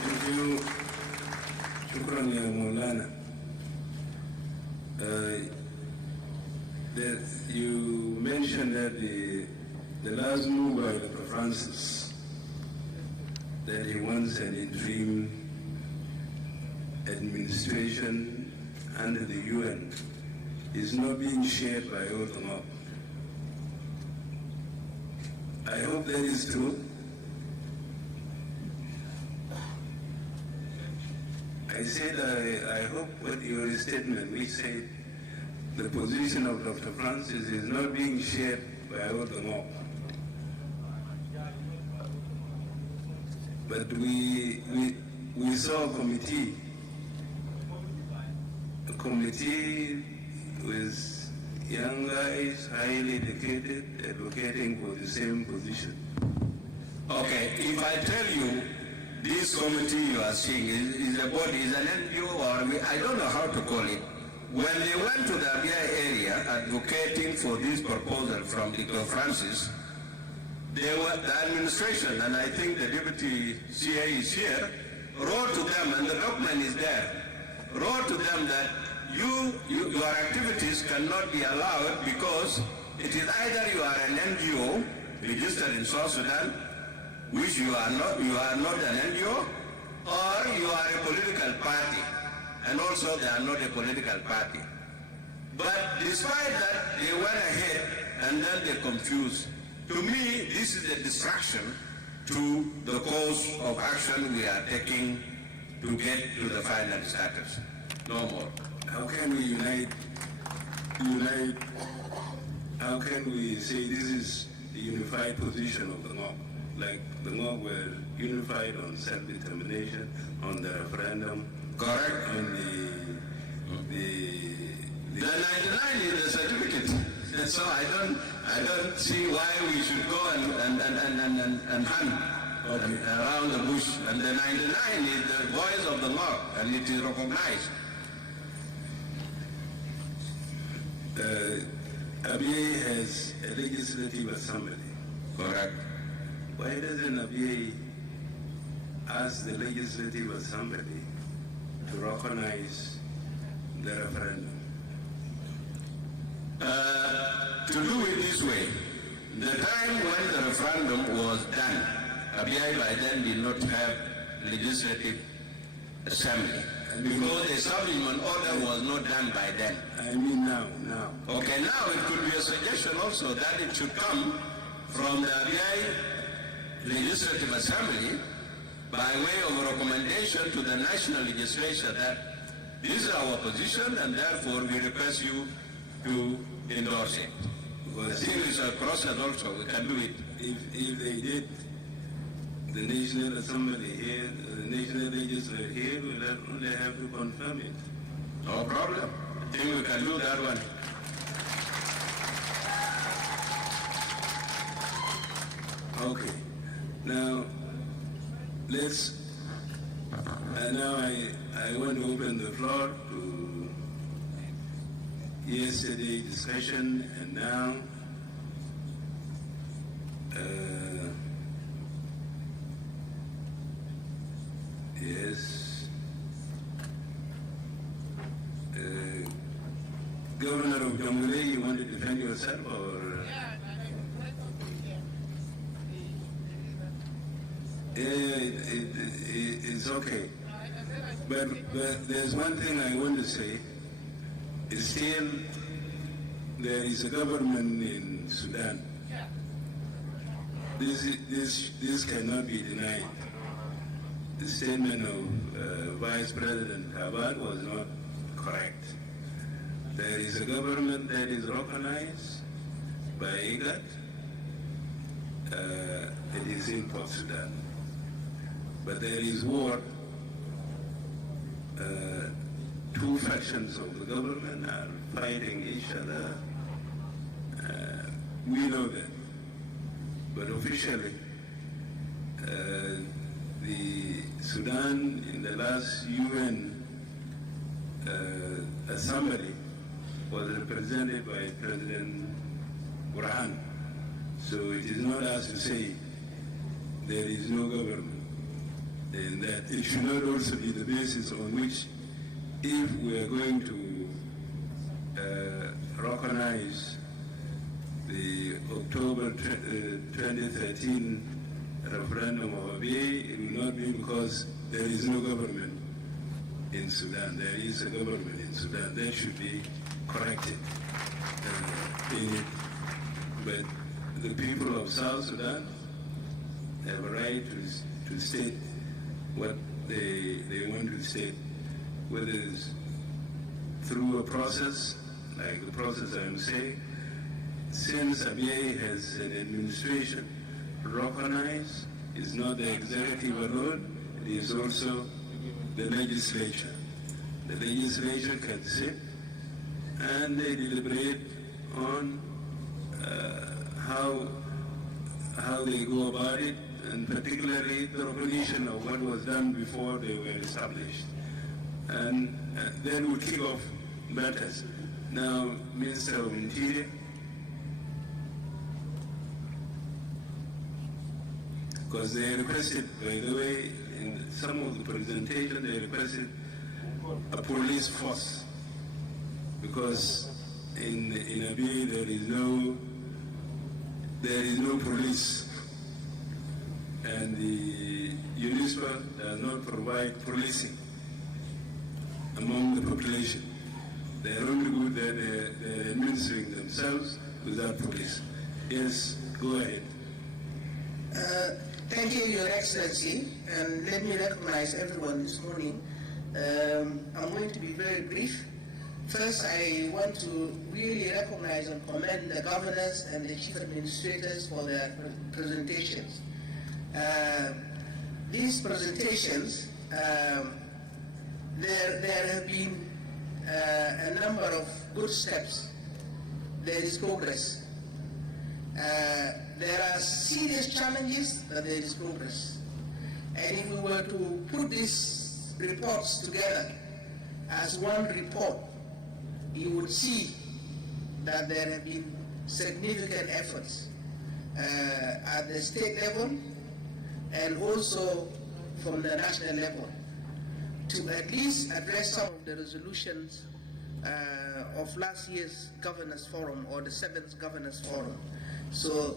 Thank you. Shukran ya Maulana. That you mentioned that the last move by Dr. Francis, that he wants an interim administration under the UN, is not being shared by all the mob. I hope that is true. I said I hope what your statement, we said the position of Dr. Francis is not being shared by all the mob. But we saw a committee with young guys, highly educated, advocating for the same position. Okay, if I tell you this committee you are seeing is a body, is an NGO, or I don't know how to call it. When they went to the Abia area advocating for this proposal from Dr. Francis, they were, the administration, and I think the deputy CA is here, wrote to them, and the document is there, wrote to them that your activities cannot be allowed because it is either you are an NGO registered in South Sudan, which you are not an NGO, or you are a political party, and also they are not a political party. But despite that, they went ahead and then they confused. To me, this is a distraction to the course of action we are taking to get to the final status. No more. How can we unite, how can we say this is the unified position of the Ngok? Like the Ngok were unified on self-determination, on the referendum. Correct. On the 99 is the certificate. And so I don't see why we should go and hunt around the bush. And the 99 is the voice of the Ngok, and it is recognized. Abia has a legislative assembly. Correct. Why doesn't Abia ask the legislative assembly to recognize the referendum? To do it this way, the time when the referendum was done, Abia by then did not have legislative assembly. Because the establishment order was not done by then. I mean now. Okay, now it could be a suggestion also that it should come from the Abia Legislative Assembly by way of a recommendation to the national legislature that this is our position and therefore we request you to endorse it. Because I think it's a process also, we can do it. If they did, the National Assembly here, the National Legislature here will only have to confirm it. No problem. I think we can do that one. Okay. Now, let's, now I want to open the floor to yesterday's discussion and now. Yes. Governor of Jonglei, you want to defend yourself or? It's okay. But there's one thing I want to say. It's still, there is a government in Sudan. This cannot be denied. The statement of Vice President Abad was not correct. There is a government that is recognized by IGAD. It is in Port Sudan. But there is war. Two factions of the government are fighting each other. We know that. But officially, the Sudan in the last UN assembly was represented by President Burhan. So it is not as to say there is no government. And that it should not also be the basis on which, if we are going to recognize the October 2013 referendum of Abiy, it will not be because there is no government in Sudan. There is a government in Sudan. That should be corrected in it. But the people of South Sudan have a right to state what they want to state, whether it's through a process, like the process I'm saying. Since Abiy has an administration recognized, it's not the executive alone, it is also the legislature. The legislature can sit and they deliberate on how they go about it, and particularly the recognition of what was done before they were established. And then we kick off matters. Now, Minister of Interior, because they requested, by the way, in some of the presentation, they requested a police force, because in Abiy there is no police, and the UNISPA does not provide policing among the population. They are only good that they're administering themselves without police. Yes, go ahead. Thank you, Your Excellency, and let me recognize everyone this morning. I'm going to be very brief. First, I want to really recognize and commend the governors and the chief administrators for their presentations. These presentations, there have been a number of good steps. There is progress. There are serious challenges, but there is progress. And if we were to put these reports together as one report, you would see that there have been significant efforts at the state level and also from the national level to at least address some of the resolutions of last year's Governors Forum or the 7th Governors Forum. So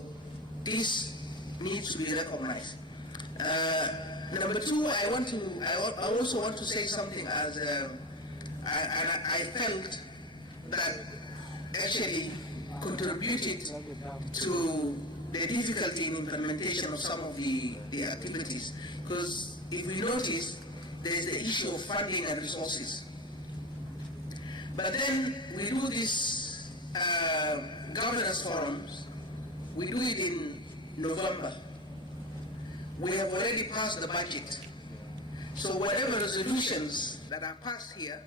this needs to be recognized. Number two, I also want to say something as I felt that actually contributed to the difficulty in implementation of some of the activities. Because if we notice, there is the issue of funding and resources. But then we do these governance forums, we do it in November. We have already passed the budget. So whatever resolutions that are passed here,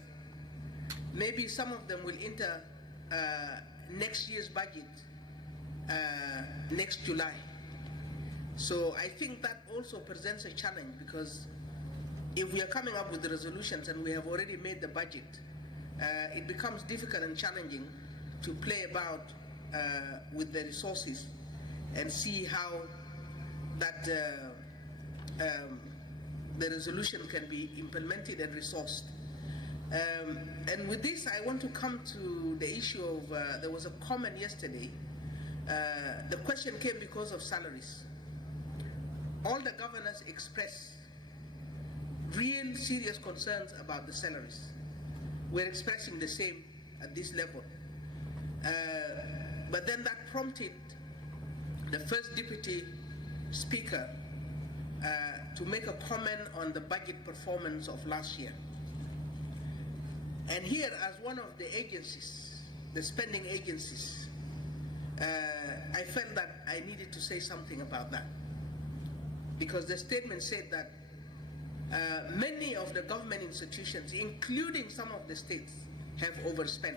maybe some of them will enter next year's budget next July. So I think that also presents a challenge, because if we are coming up with the resolutions and we have already made the budget, it becomes difficult and challenging to play about with the resources and see how that the resolution can be implemented and resourced. And with this, I want to come to the issue of, there was a comment yesterday. The question came because of salaries. All the governors expressed real serious concerns about the salaries. We're expressing the same at this level. But then that prompted the first deputy speaker to make a comment on the budget performance of last year. And here, as one of the agencies, the spending agencies, I felt that I needed to say something about that. Because the statement said that many of the government institutions, including some of the states, have overspent.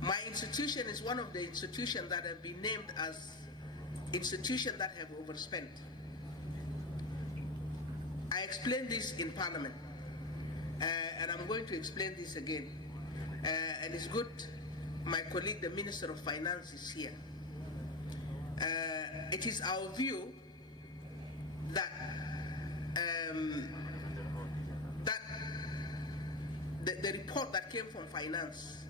My institution is one of the institutions that have been named as institutions that have overspent. I explained this in Parliament, and I'm going to explain this again. And it's good my colleague, the Minister of Finance, is here. It is our view that the report that came from Finance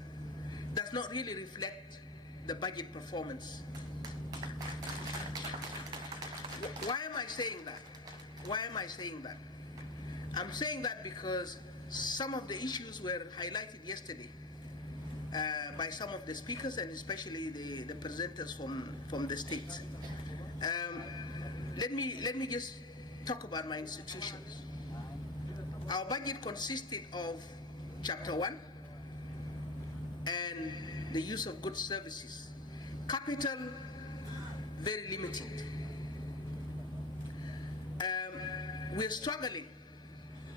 does not really reflect the budget performance. Why am I saying that? Why am I saying that? I'm saying that because some of the issues were highlighted yesterday by some of the speakers, and especially the presenters from the states. Let me just talk about my institutions. Our budget consisted of Chapter 1 and the use of goods services. Capital, very limited. We're struggling.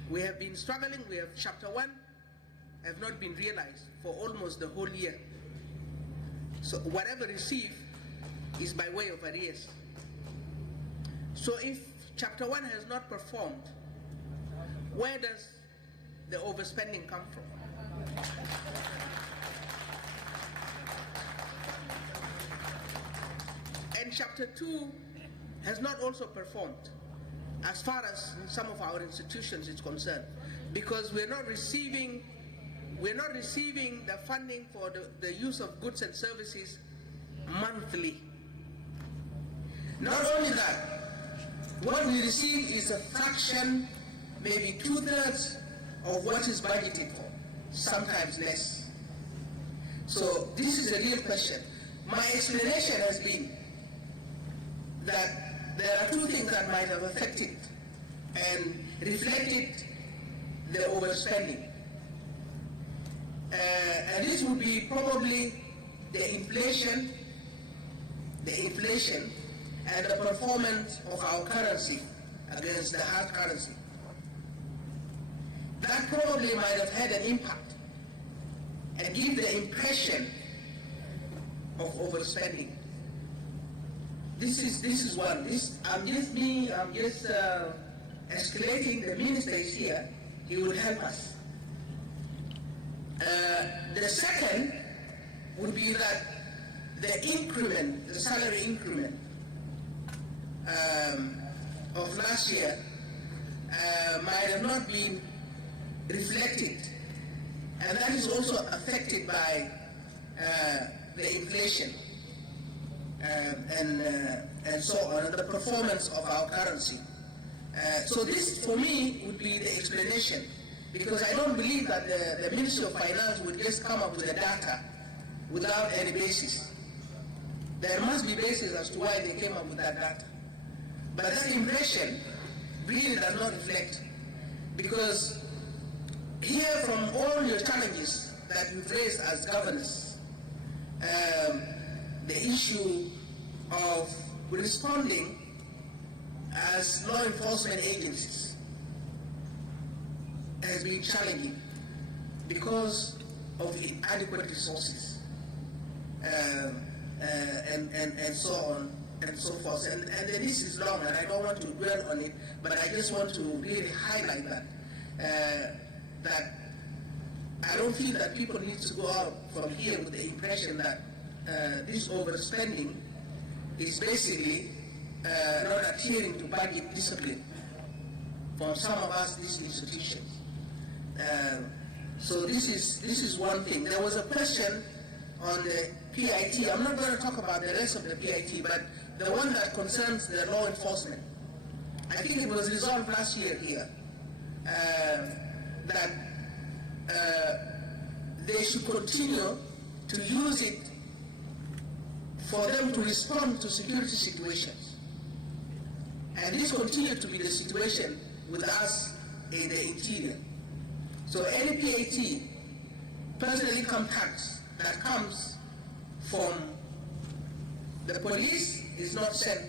We have been struggling. We have Chapter 1 have not been realized for almost the whole year. So whatever received is by way of arrears. So if Chapter 1 has not performed, where does the overspending come from? And Chapter 2 has not also performed as far as some of our institutions is concerned, because we're not receiving the funding for the use of goods and services monthly. Not only that, what we receive is a fraction, maybe 2/3 of what is budgeted for, sometimes less. So this is a real question. My explanation has been that there are two things that might have affected and reflected the overspending. And this would be probably the inflation and the performance of our currency against the hard currency. That probably might have had an impact and give the impression of overspending. This is one. I'm just escalating. The minister is here. He will help us. The second would be that the increment, the salary increment of last year might have not been reflected, and that is also affected by the inflation and so on, and the performance of our currency. So this, for me, would be the explanation, because I don't believe that the Ministry of Finance would just come up with the data without any basis. There must be basis as to why they came up with that data. But that impression really does not reflect, because here, from all your challenges that you've raised as governors, the issue of responding as law enforcement agencies has been challenging because of inadequate resources and so on. and so forth. And the list is long, and I don't want to dwell on it, but I just want to really highlight that, that I don't feel that people need to go out from here with the impression that this overspending is basically not adhering to budget discipline from some of us, these institutions. So this is one thing. There was a question on the PIT. I'm not going to talk about the rest of the PIT, but the one that concerns the law enforcement. I think it was resolved last year here that they should continue to use it for them to respond to security situations. And this continued to be the situation with us in the interior. So any PAT, personal income tax, that comes from the police is not sent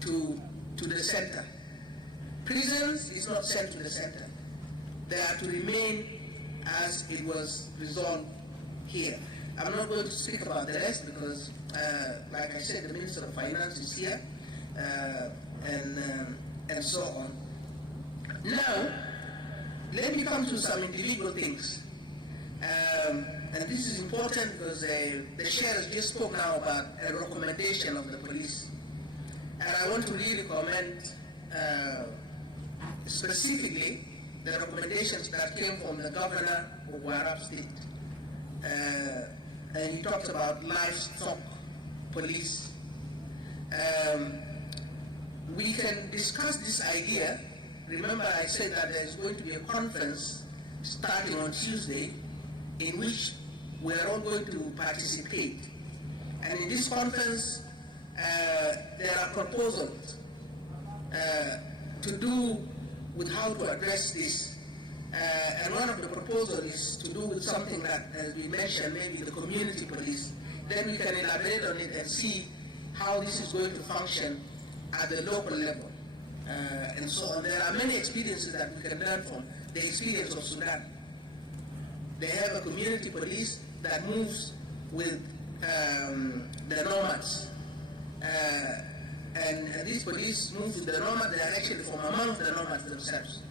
to the center. Prisons is not sent to the center. They are to remain as it was resolved here. I'm not going to speak about the rest because, like I said, the Minister of Finance is here, and so on. Now, let me come to some individual things. And this is important because the sheriff just spoke now about a recommendation of the police. And I want to really comment specifically the recommendations that came from the governor of Warab State. And he talked about livestock police. We can discuss this idea. Remember, I said that there is going to be a conference starting on Tuesday in which we are all going to participate. And in this conference, there are proposals to do with how to address this. And one of the proposals is to do with something that, as we mentioned, maybe the community police. Then we can elaborate on it and see how this is going to function at the local level. And so on. There are many experiences that we can learn from the experience of Sudan. They have a community police that moves with the nomads. And these police move with the nomads. They are actually from among the nomads themselves.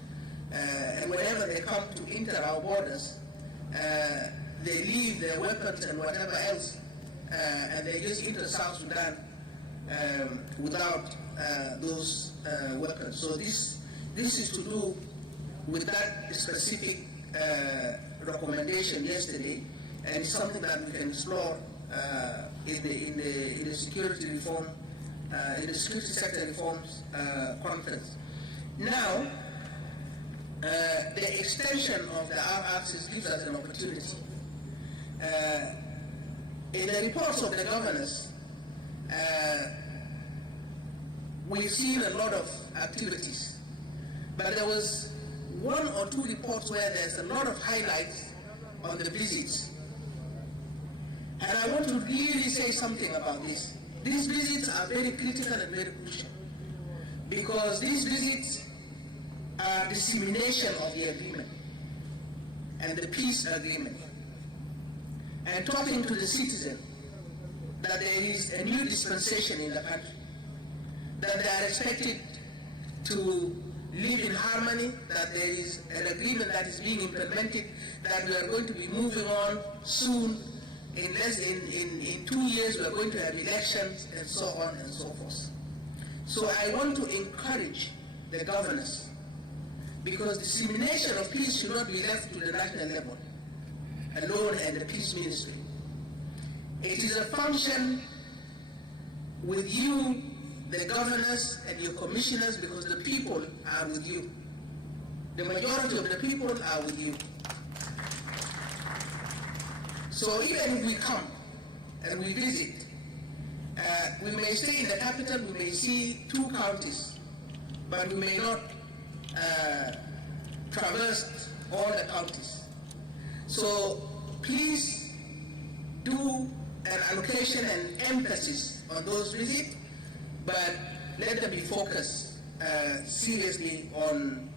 And whenever they come to enter our borders, they leave their weapons and whatever else, and they just enter South Sudan without those weapons. So this is to do with that specific recommendation yesterday, and it's something that we can explore in the security reform, in the security sector reforms conference. Now, the extension of the R-ARCSS gives us an opportunity. In the reports of the governors, we've seen a lot of activities, but there was one or two reports where there's a lot of highlights on the visits. And I want to really say something about this. These visits are very critical and very crucial, because these visits are dissemination of the agreement and the peace agreement, and talking to the citizen that there is a new dispensation in the country, that they are expected to live in harmony, that there is an agreement that is being implemented, that we are going to be moving on soon. In 2 years, we are going to have elections, and so on and so forth. So I want to encourage the governors, because dissemination of peace should not be left to the national level alone and the peace ministry. It is a function with you, the governors and your commissioners, because the people are with you. The majority of the people are with you. So even if we come and we visit, we may stay in the capital, we may see 2 counties, but we may not traverse all the counties. So please do an allocation and emphasis on those visits, but let them be focused seriously on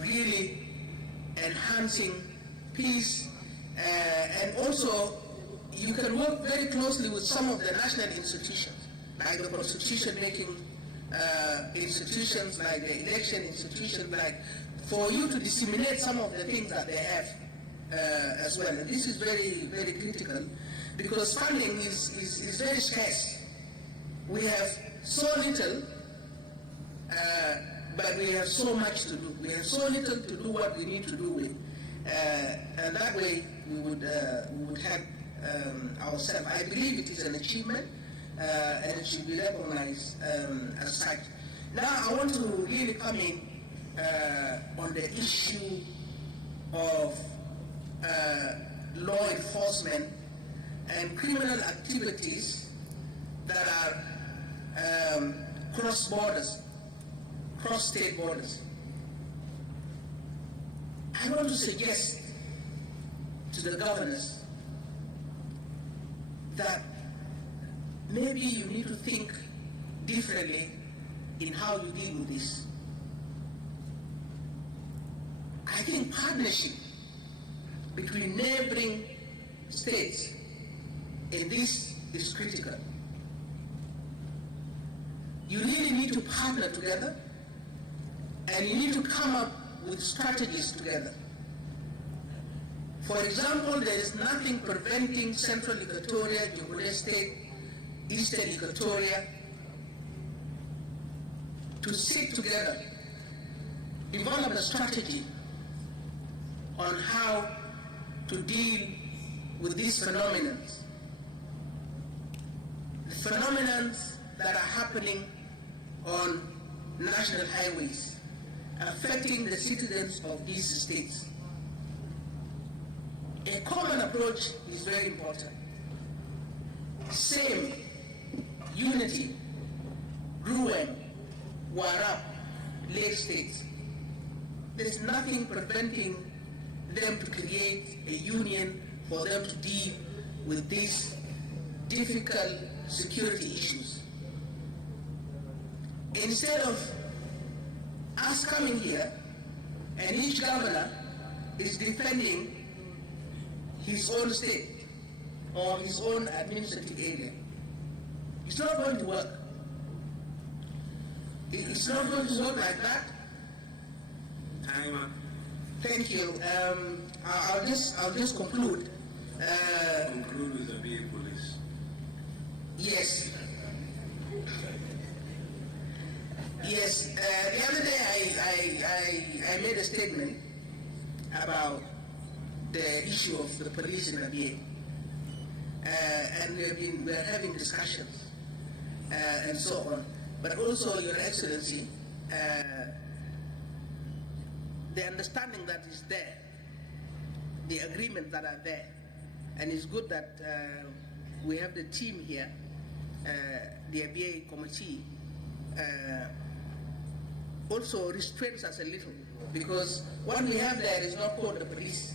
really enhancing peace, and also you can work very closely with some of the national institutions, like the constitution-making institutions, like the election institutions, like for you to disseminate some of the things that they have as well. And this is very, very critical because funding is very scarce. We have so little, but we have so much to do. We have so little to do what we need to do with. And that way we would help ourselves. I believe it is an achievement and it should be recognized as such. Now I want to really come in on the issue of law enforcement and criminal activities that are cross borders, cross state borders. I want to suggest to the governors that maybe you need to think differently in how you deal with this. I think partnership between neighboring states in this is critical. You really need to partner together and you need to come up with strategies together. For example, there is nothing preventing Central Equatoria, Jonglei State, Eastern Equatoria to sit together, develop a strategy on how to deal with these phenomena. The phenomena that are happening on national highways, affecting the citizens of these states. A common approach is very important. Same, unity, Ruwen, Warab, Lake States. There's nothing preventing them to create a union for them to deal with these difficult security issues. Instead of us coming here and each governor is defending his own state or his own administrative area, it's not going to work. It's not going to work like that. Time up. Thank you. I'll just conclude. Conclude with the BA police. Yes. Yes. The other day I made a statement about the issue of the police in Abyei. And we're having discussions and so on. But also, Your Excellency, the understanding that is there, the agreement that are there, and it's good that we have the team here, the Abyei committee, also restrains us a little, because what we have there is not called the police.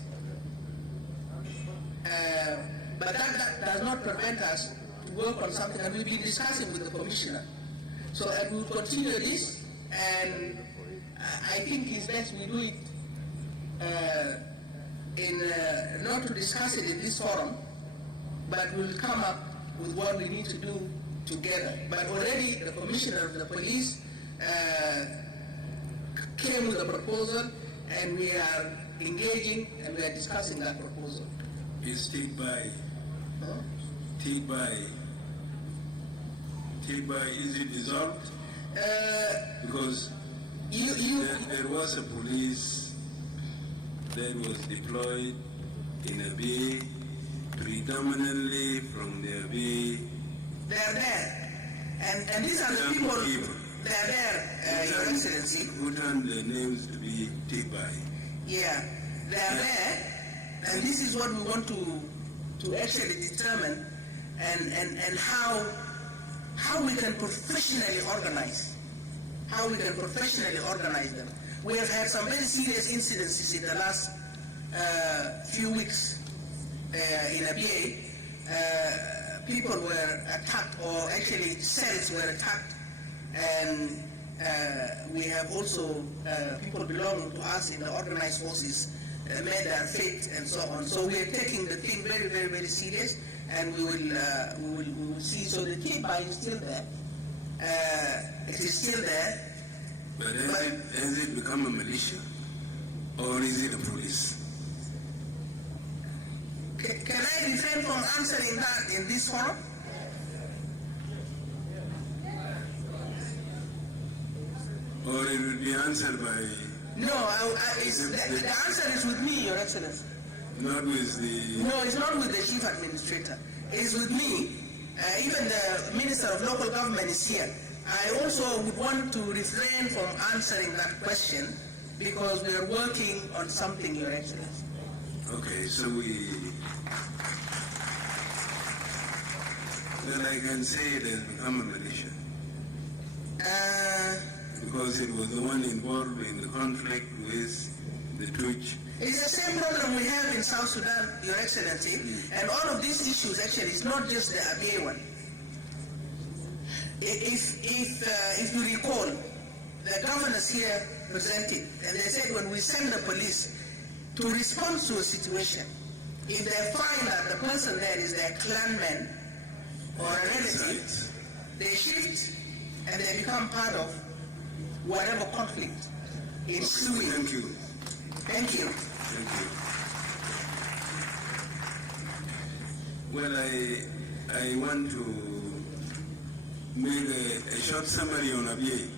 But that does not prevent us to work on something, and we've been discussing with the Commissioner. So we'll continue this, and I think it's best we do it not to discuss it in this forum, but we'll come up with what we need to do together. But already the Commissioner of the Police came with a proposal, and we are engaging and we are discussing that proposal. Is T-by, is it dissolved? Because there was a police that was deployed in Abyei, predominantly from the Abyei. They are there, and these are the people. They are there, Your Excellency. Who turned their names to be T-by. Yeah, they are there, and this is what we want to actually determine, and how we can professionally organize. How we can professionally organize them. We have had some very serious incidences in the last few weeks in Abyei. People were attacked, or actually cells were attacked, and we have also people belonging to us in the organized forces made their fate and so on. So we are taking the thing very, very, very serious, and we will see. So the Kiir is still there. It is still there. But has it become a militia, or is it a police? Can I refrain from answering that in this forum? Or it will be answered by... No, the answer is with me, Your Excellency. Not with the... No, it's not with the Chief Administrator. It's with me. Even the Minister of Local Government is here. I also would want to refrain from answering that question because we are working on something, Your Excellency. Okay, so then I can say it has become a militia. Because it was the one involved in the conflict with the Twitch. It's the same problem we have in South Sudan, Your Excellency, and all of these issues actually is not just the Abyei one. If you recall, the governors here presented, and they said when we send the police to respond to a situation, if they find that the person there is their clanman or a relative, they shift and they become part of whatever conflict ensuing. Thank you. Thank you. Thank you. Well, I want to make a short summary on Abyei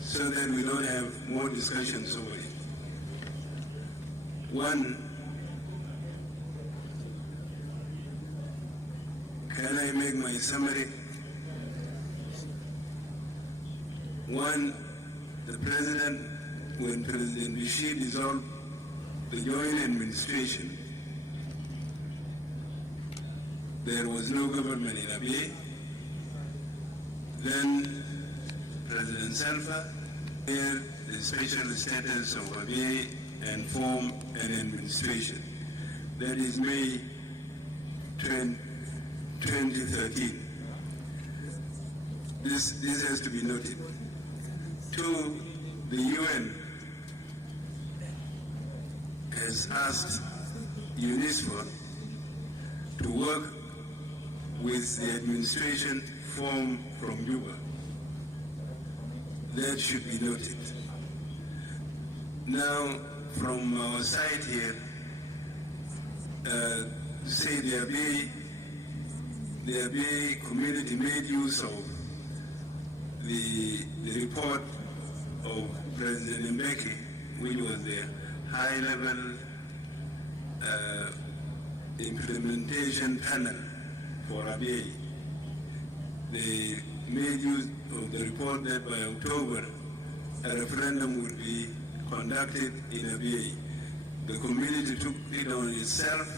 so that we don't have more discussions over it. One, can I make my summary? One, the president, when President Bashir dissolved the joint administration, there was no government in Abyei. Then President Salva held the special status of Abyei and formed an administration. That is May 2013. This has to be noted. Two, the UN has asked UNISFOR to work with the administration formed from Juba. That should be noted. Now, from our side here, say the Abyei community made use of the report of President Mbeki, which was the high-level implementation panel for Abyei. They made use of the report that by October, a referendum would be conducted in Abyei. The community took it on itself,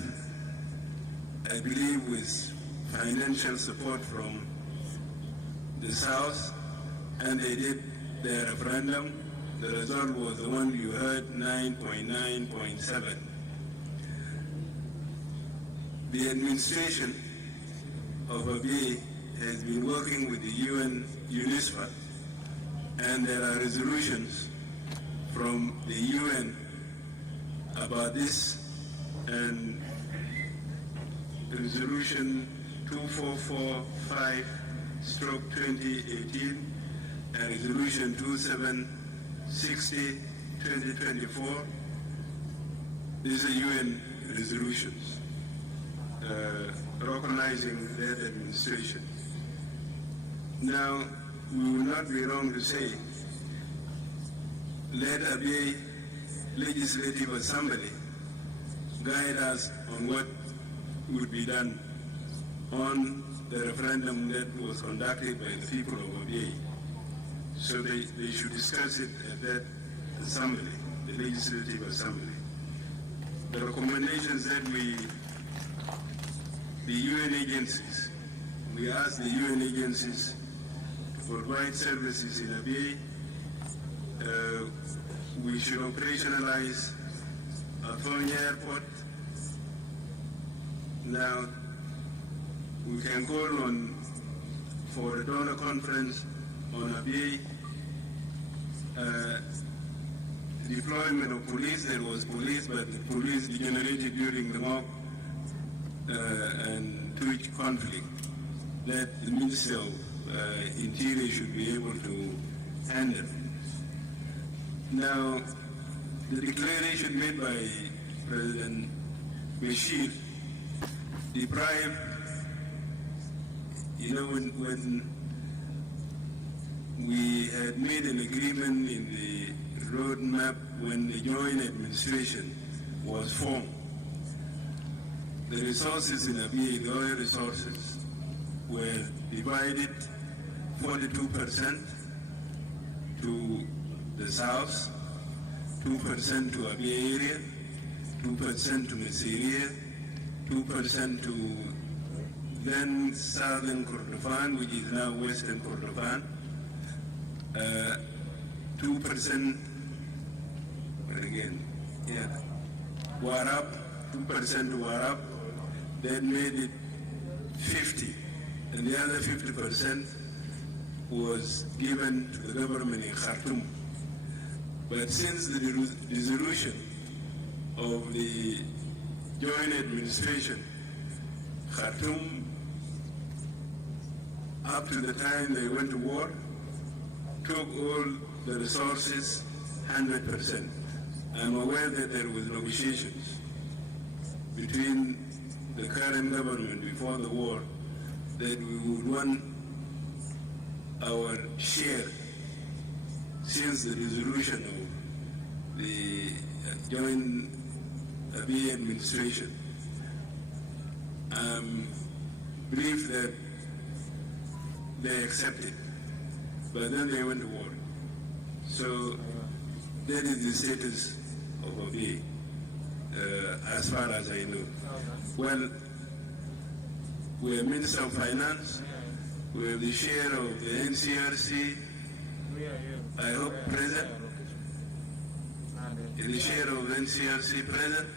I believe with financial support from the South, and they did their referendum. The result was the one you heard, 9.9.7. The administration of Abyei has been working with the UN UNISFOR, and there are resolutions from the UN about this, and resolution 2445/2018 and resolution 2760/2024. These are UN resolutions recognizing that administration. Now, we will not be wrong to say, let Abyei Legislative Assembly guide us on what would be done on the referendum that was conducted by the people of Abyei. So they should discuss it at that assembly, the Legislative Assembly. The recommendations that the UN agencies, we ask the UN agencies to provide services in Abyei. We should operationalize Athonia Airport. Now, we can call on for a donor conference on Abyei. Deployment of police, there was police, but the police degenerated during the mob. and Twitch conflict that the Minister of Interior should be able to handle. Now, the declaration made by President Bashir deprived, when we had made an agreement in the roadmap when the joint administration was formed, the resources in Abiy, the oil resources, were divided 42% to the south, 2% to Abiy area, 2% to Masiria, 2% to then southern Kordofan, which is now western Kordofan, 2%, Warab, 2% to Warab, then made it 50, and the other 50% was given to the government in Khartoum. But since the dissolution of the joint administration, Khartoum, up to the time they went to war, took all the resources 100%. I'm aware that there was negotiations between the current government before the war that we would want our share since the dissolution of the joint Abiy administration. Believe that they accepted, but then they went to war. So that is the status of Abiy, as far as I know. Well, we have Minister of Finance, we have the chair of the NCRC, I hope present, the chair of the NCRC present.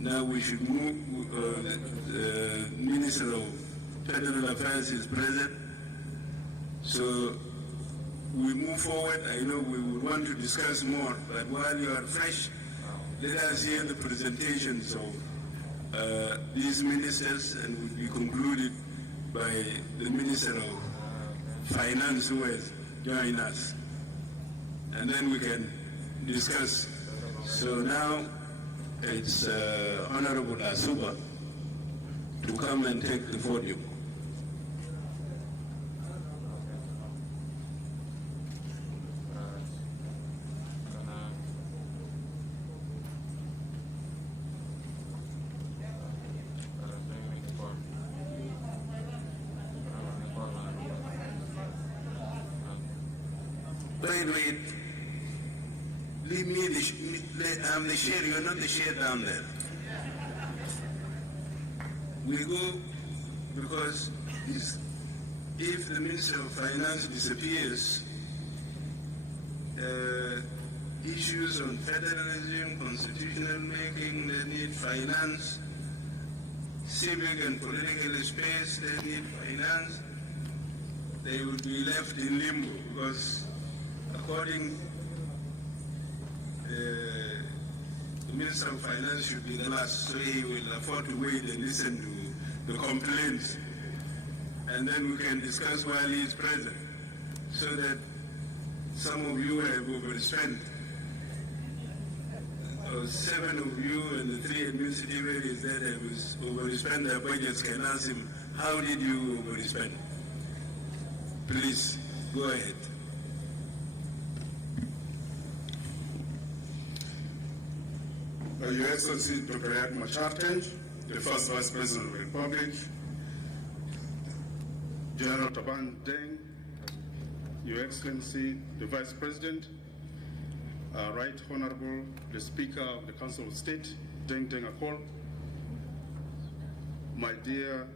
Now we should move, the Minister of Federal Affairs is present. So we move forward. I know we would want to discuss more, but while you are fresh, let us hear the presentations of these ministers, and will be concluded by the Minister of Finance who has joined us. And then we can discuss. So now it's Honourable Asuba to come and take the podium. Wait. Leave me, I'm the chair, you're not the chair down there. We go because if the Minister of Finance disappears, issues on federalism, constitutional making, they need finance, civic and political space, they need finance, they would be left in limbo because according the Minister of Finance should be the last, so he will afford to wait and listen to the complaints. And then we can discuss while he is present, so that some of you have overspent. 7 of you and the 3 administrative areas that have overspent their budgets can ask him, how did you overspend? Please, go ahead. Your Excellency Dr. Riek Machar, the first Vice President of the Republic, General Taban Deng, Your Excellency the Vice President, Right Honorable the Speaker of the Council of State, Deng Akol, my dear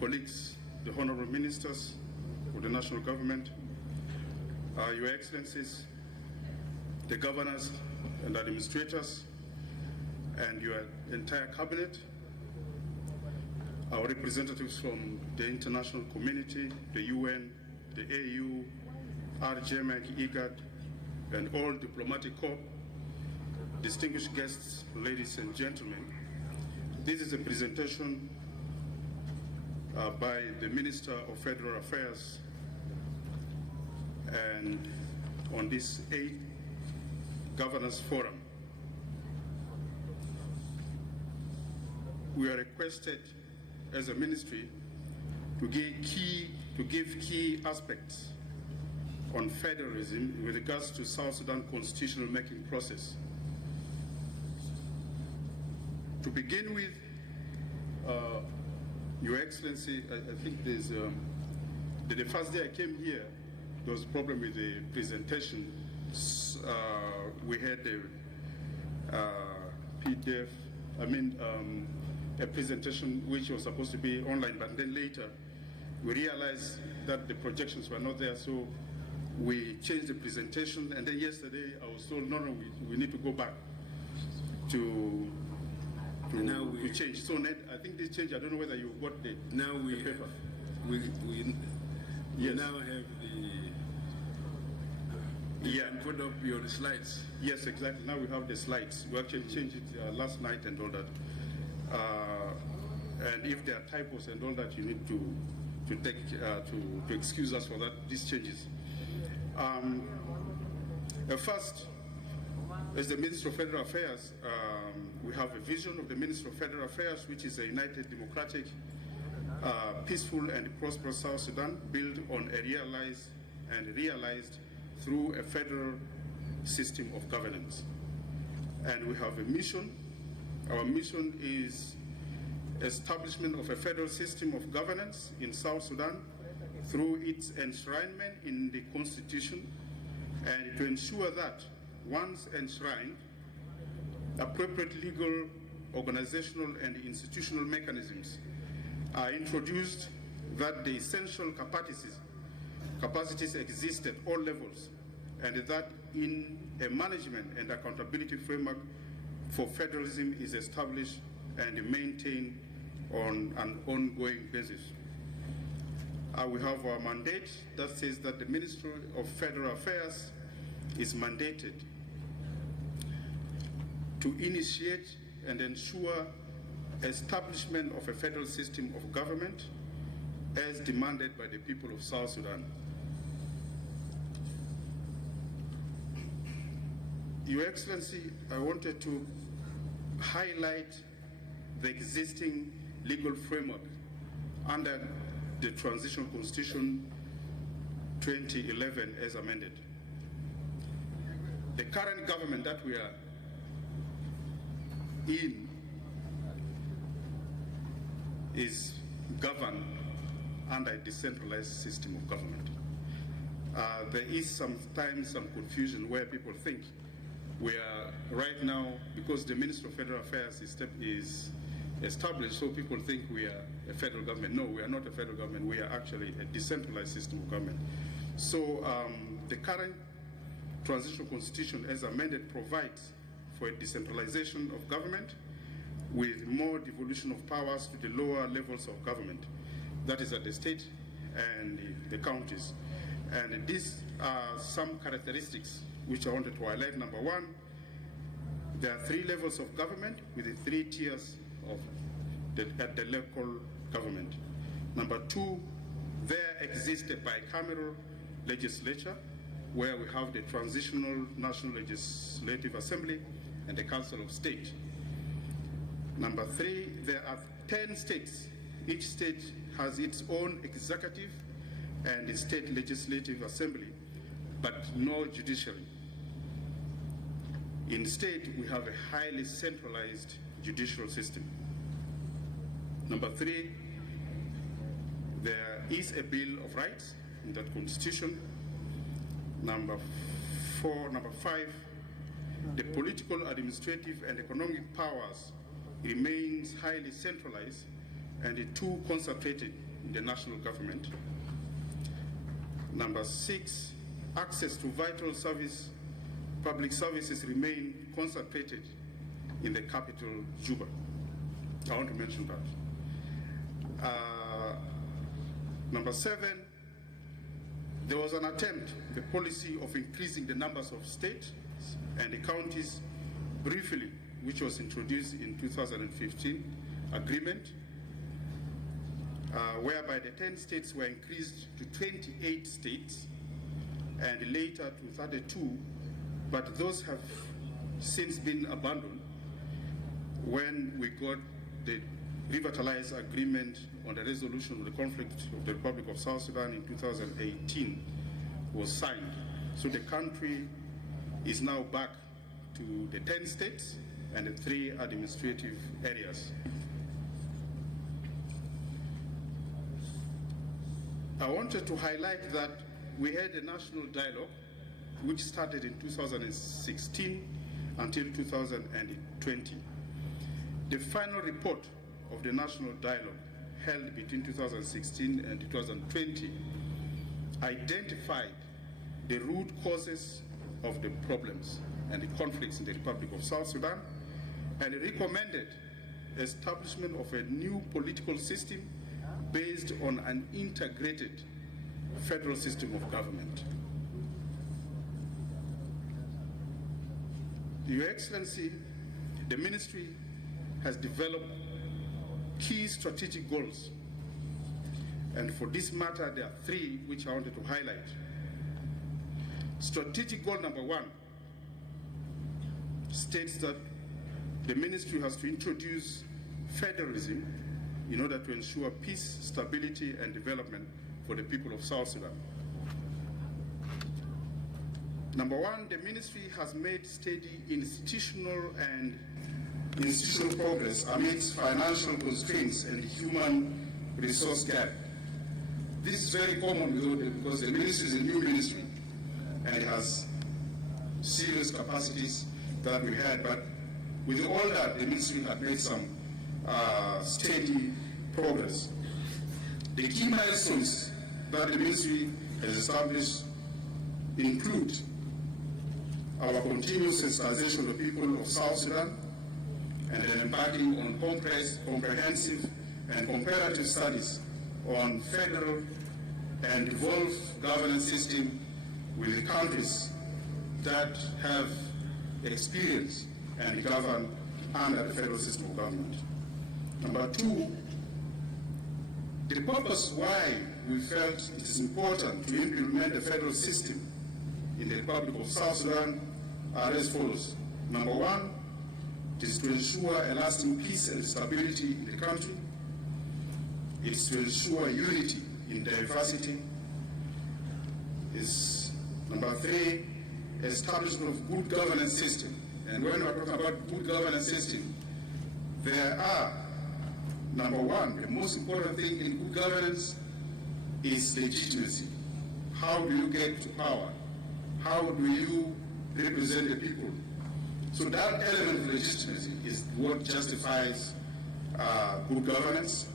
colleagues, the Honorable Ministers of the National Government, Your Excellencies, the Governors and administrators, and your entire cabinet, our representatives from the international community, the UN, the AU, RGMAC, IGAD, and all diplomatic corps, distinguished guests, ladies and gentlemen, This is a presentation by the Minister of Federal Affairs, and on this 8th Governors Forum. We are requested as a ministry to give key aspects on federalism with regards to South Sudan constitutional making process. To begin with, Your Excellency, I think there's the first day I came here, there was a problem with the presentation. We had a PDF, a presentation which was supposed to be online, but then later we realized that the projections were not there, so we changed the presentation, and then yesterday I was told, no, we need to go back to change. So I think this change, I don't know whether you got the paper. We Yes. now have you can put up your slides. Yes, exactly. Now we have the slides. We actually changed it last night and all that. And if there are typos and all that, you need to take to excuse us for that. These changes. First, as the Minister of Federal Affairs, we have a vision of the Minister of Federal Affairs, which is a united, democratic, peaceful and prosperous South Sudan built on a realized through a federal system of governance. And we have a mission. Our mission is establishment of a federal system of governance in South Sudan through its enshrinement in the Constitution, and to ensure that once enshrined, appropriate legal, organizational and institutional mechanisms are introduced, that the essential capacities exist at all levels, and that in a management and accountability framework for federalism is established and maintained on an ongoing basis. We have our mandate that says that the Ministry of Federal Affairs is mandated to initiate and ensure establishment of a federal system of government as demanded by the people of South Sudan. Your Excellency, I wanted to highlight the existing legal framework under the Transitional Constitution 2011 as amended. The current government that we are in is governed under a decentralized system of government. There is sometimes some confusion where people think we are right now, because the Minister of Federal Affairs is established, so people think we are a federal government. No, we are not a federal government. We are actually a decentralized system of government. So the current transitional constitution as amended provides for a decentralization of government with more devolution of powers to the lower levels of government, that is at the state and the counties. And these are some characteristics which I wanted to highlight. Number one, there are 3 levels of government with the 3 tiers at the local government. Number 2, there exists a bicameral legislature where we have the Transitional National Legislative Assembly and the Council of State. Number 3, there are 10 states. Each state has its own executive and a state legislative assembly, but no judiciary. Instead, we have a highly centralized judicial system. Number 3, there is a Bill of Rights in that constitution. Number 5, the political, administrative, and economic powers remains highly centralized and too concentrated in the national government. Number 6, access to vital public services remain concentrated in the capital, Juba. I want to mention that. Number 7, there was an attempt, the policy of increasing the numbers of states and the counties briefly, which was introduced in 2015, agreement, whereby the 10 states were increased to 28 states and later to 32, but those have since been abandoned when we got the revitalized agreement on the resolution of the conflict of the Republic of South Sudan in 2018 was signed. So the country is now back to the 10 states and the 3 administrative areas. I wanted to highlight that we had a national dialogue which started in 2016 until 2020. The final report of the national dialogue held between 2016 and 2020 identified the root causes of the problems and the conflicts in the Republic of South Sudan, and recommended establishment of a new political system based on an integrated federal system of government. Your Excellency, the Ministry has developed key strategic goals, and for this matter there are 3 which I wanted to highlight. Strategic goal number 1 states that the Ministry has to introduce federalism in order to ensure peace, stability, and development for the people of South Sudan. Number 1, the Ministry has made steady institutional progress amidst financial constraints and human resource gap. This is very common because the Ministry is a new ministry and it has serious capacities that we had, but with all that, the Ministry had made some steady progress. The key milestones that the Ministry has established include our continuous sensitization of the people of South Sudan and then embarking on comprehensive and comparative studies on federal and devolved governance system with the countries that have experience and govern under the federal system of government. Number 2, the purpose why we felt it is important to implement the federal system in the Republic of South Sudan are as follows. Number 1, it is to ensure a lasting peace and stability in the country. It is to ensure unity in diversity. Is number 3, establishment of good governance system. And when we're talking about good governance system, there are, number 1, the most important thing in good governance is legitimacy. How do you get to power? How do you represent the people? So that element of legitimacy is what justifies good governance.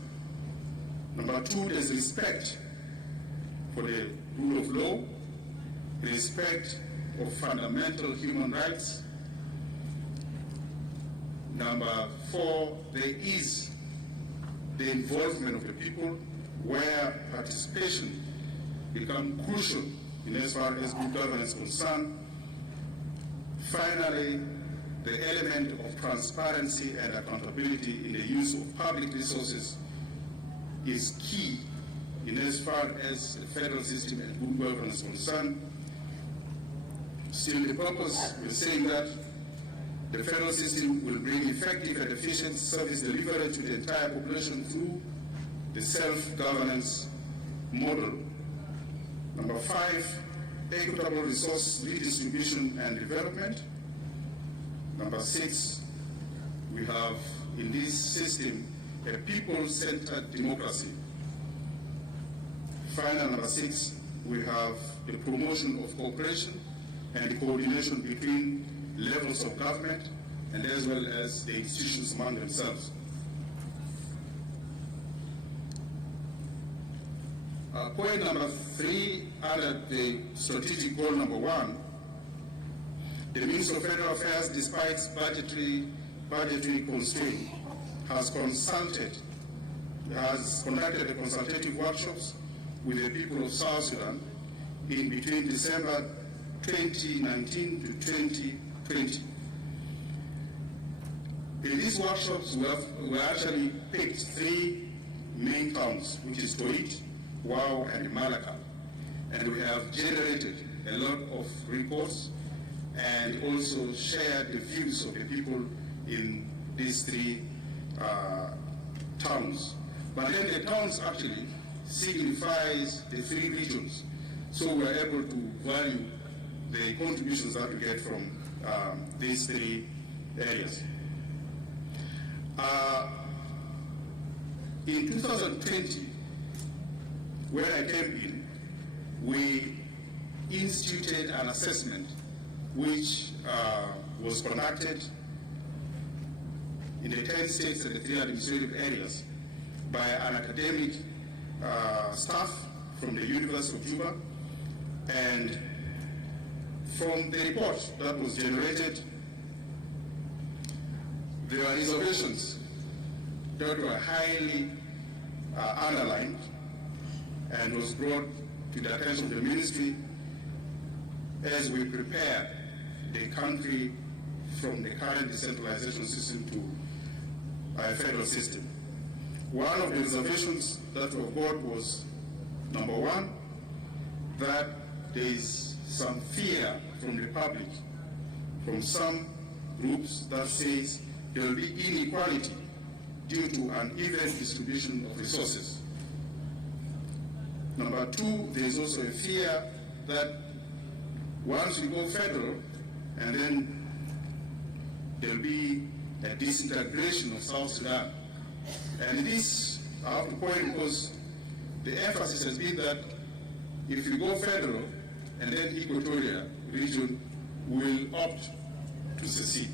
Number 2, there's respect for the rule of law, respect of fundamental human rights. Number 4, there is the involvement of the people where participation becomes crucial in as far as good governance is concerned. Finally, the element of transparency and accountability in the use of public resources is key in as far as the federal system and good governance is concerned. Still, the purpose, we're saying that the federal system will bring effective and efficient service delivery to the entire population through the self-governance model. Number 5, equitable resource redistribution and development. Number 6, we have in this system a people-centered democracy. Final, number 6, we have the promotion of cooperation and the coordination between levels of government and as well as the institutions among themselves. Point number 3, under the strategic goal number 1, the Ministry of Federal Affairs, despite budgetary constraints, has conducted the consultative workshops with the people of South Sudan in between December 2019 to 2020. In these workshops, we actually picked 3 main towns, which is Toit, Wau, and Malaka. And we have generated a lot of reports and also shared the views of the people in these 3 towns. But then the towns actually signifies the 3 regions. So we are able to value the contributions that we get from these 3 areas. In 2020, when I came in, we instituted an assessment which was conducted in the 10 states and the 3 administrative areas by an academic staff from the University of Juba. And from the report that was generated, there were reservations that were highly underlined and was brought to the attention of the ministry as we prepare the country from the current decentralization system to a federal system. One of the reservations that were brought was, number 1, that there is some fear from the public, from some groups, that says there will be inequality due to an even distribution of resources. Number 2, there is also a fear that once you go federal, and then there will be a disintegration of South Sudan. And this, I have to point, because the emphasis has been that if you go federal, and then equatoria region will opt to secede.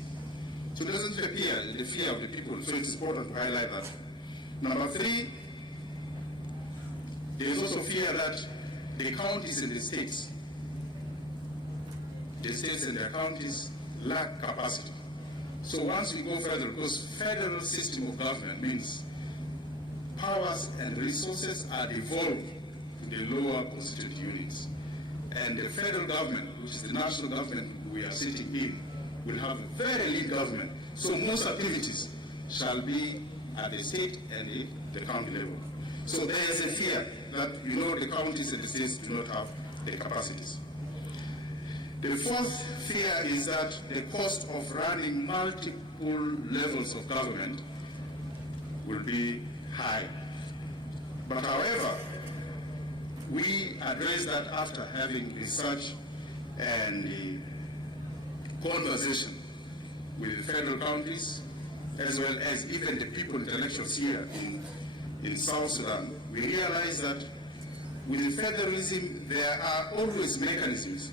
So there isn't the fear of the people, so it's important to highlight that. Number 3, there is also fear that the counties and the states and their counties lack capacity. So once we go federal, because federal system of government means powers and resources are devolved to the lower constituent units. And the federal government, which is the national government we are sitting in, will have a very lean government. So most activities shall be at the state and the county level. So there is a fear that, the counties and the states do not have the capacities. The 4th fear is that the cost of running multiple levels of government will be high. But however, we address that after having research and conversation with the federal countries, as well as even the people, intellectuals here in South Sudan. We realize that with federalism, there are always mechanisms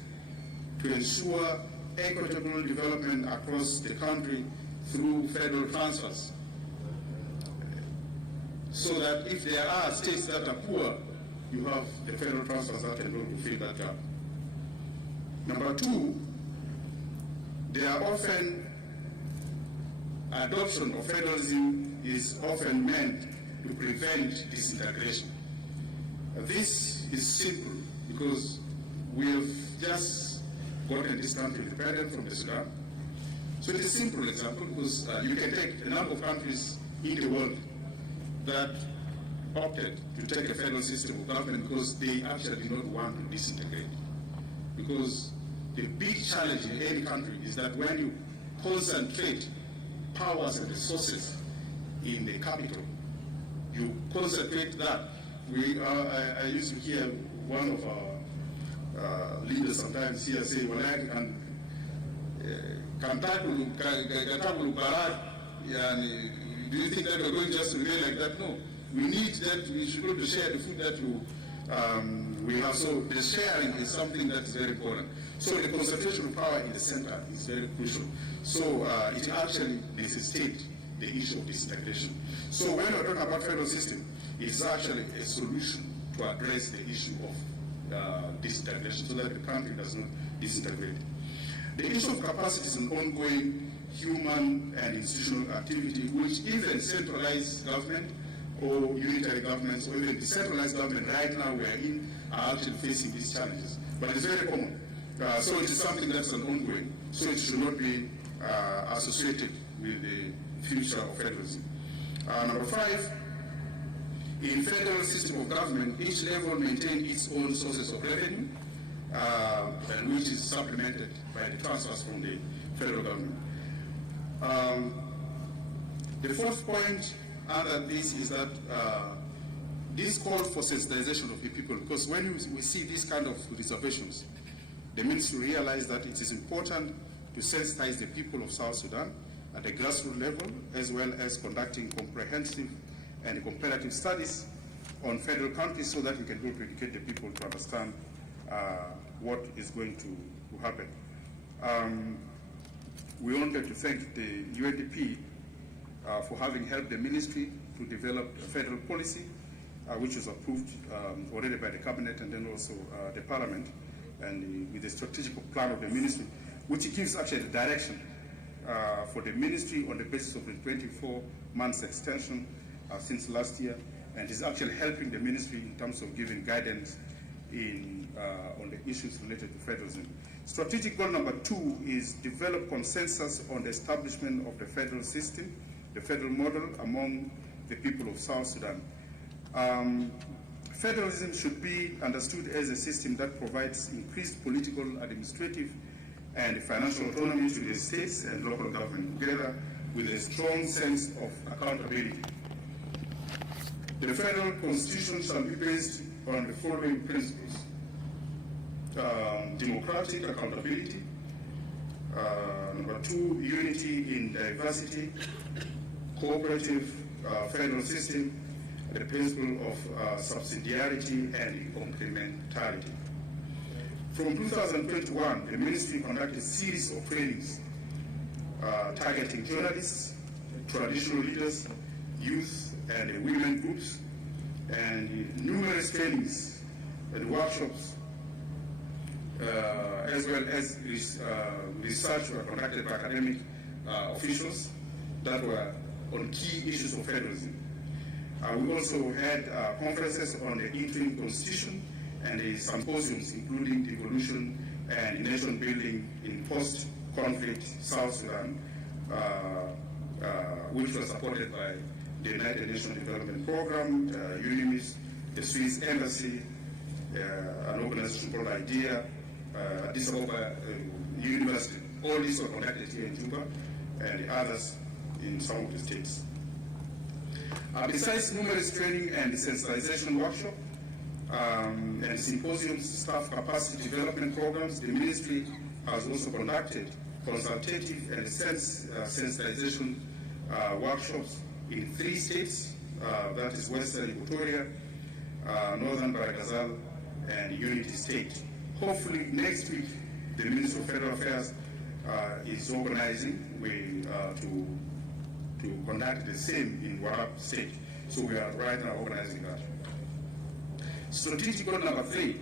to ensure equitable development across the country through federal transfers. So that if there are states that are poor, you have the federal transfers that can go to fill that gap. Number 2, there are often adoption of federalism is often meant to prevent disintegration. This is simple because we have just gotten this country independent from the Sudan. So it's a simple example because you can take a number of countries in the world that opted to take a federal system of government because they actually do not want to disintegrate. Because the big challenge in any country is that when you concentrate powers and resources in the capital, you concentrate that. I used to hear one of our leaders sometimes here say, well, I can do you think that we're going just to remain like that? No. We need that, we should be able to share the food that we have. So the sharing is something that is very important. So the concentration of power in the center is very crucial. So it actually necessitates the issue of disintegration. So when we're talking about federal system, it's actually a solution to address the issue of disintegration so that the country does not disintegrate. The issue of capacity is an ongoing human and institutional activity which even centralized government or unitary governments or even decentralized government right now we are in are actually facing these challenges. But it's very common. So it is something that's an ongoing, so it should not be associated with the future of federalism. Number 5, in federal system of government, each level maintains its own sources of revenue, and which is supplemented by the transfers from the federal government. The fourth point under this is that this calls for sensitization of the people, because when we see these kind of reservations, the ministry realize that it is important to sensitize the people of South Sudan at the grassroots level, as well as conducting comprehensive and comparative studies on federal countries so that we can go to educate the people to understand what is going to happen. We wanted to thank the UNDP for having helped the ministry to develop a federal policy, which was approved already by the cabinet and then also the parliament, and with the strategic plan of the ministry, which gives actually the direction for the ministry on the basis of the 24 months extension since last year, and is actually helping the ministry in terms of giving guidance on the issues related to federalism. Strategic goal number 2 is develop consensus on the establishment of the federal system, the federal model among the people of South Sudan. Federalism should be understood as a system that provides increased political, administrative, and financial autonomy to the states and local government, together with a strong sense of accountability. The federal constitution shall be based on the following principles: democratic accountability, number 2, unity in diversity, cooperative federal system, the principle of subsidiarity and complementarity. From 2021, the ministry conducted a series of trainings targeting journalists, traditional leaders, youth, and women groups, and numerous trainings and workshops, as well as research were conducted by academic officials that were on key issues of federalism. We also had conferences on the interim constitution and the symposiums, including devolution and nation building in post-conflict South Sudan, which was supported by the United Nations Development Program, UNIMIS, the Swiss Embassy, an organization called IDEA, Addis Ababa University. All these were conducted here in Juba, and the others in some of the states. Besides numerous training and sensitization workshops and symposiums, staff capacity development programs, the ministry has also conducted consultative and sensitization workshops in 3 states, that is Western Equatoria, Northern Baragazal, and Unity State. Hopefully next week, the Ministry of Federal Affairs is organizing to conduct the same in Warab State. So we are right now organizing that. Strategic goal number 3,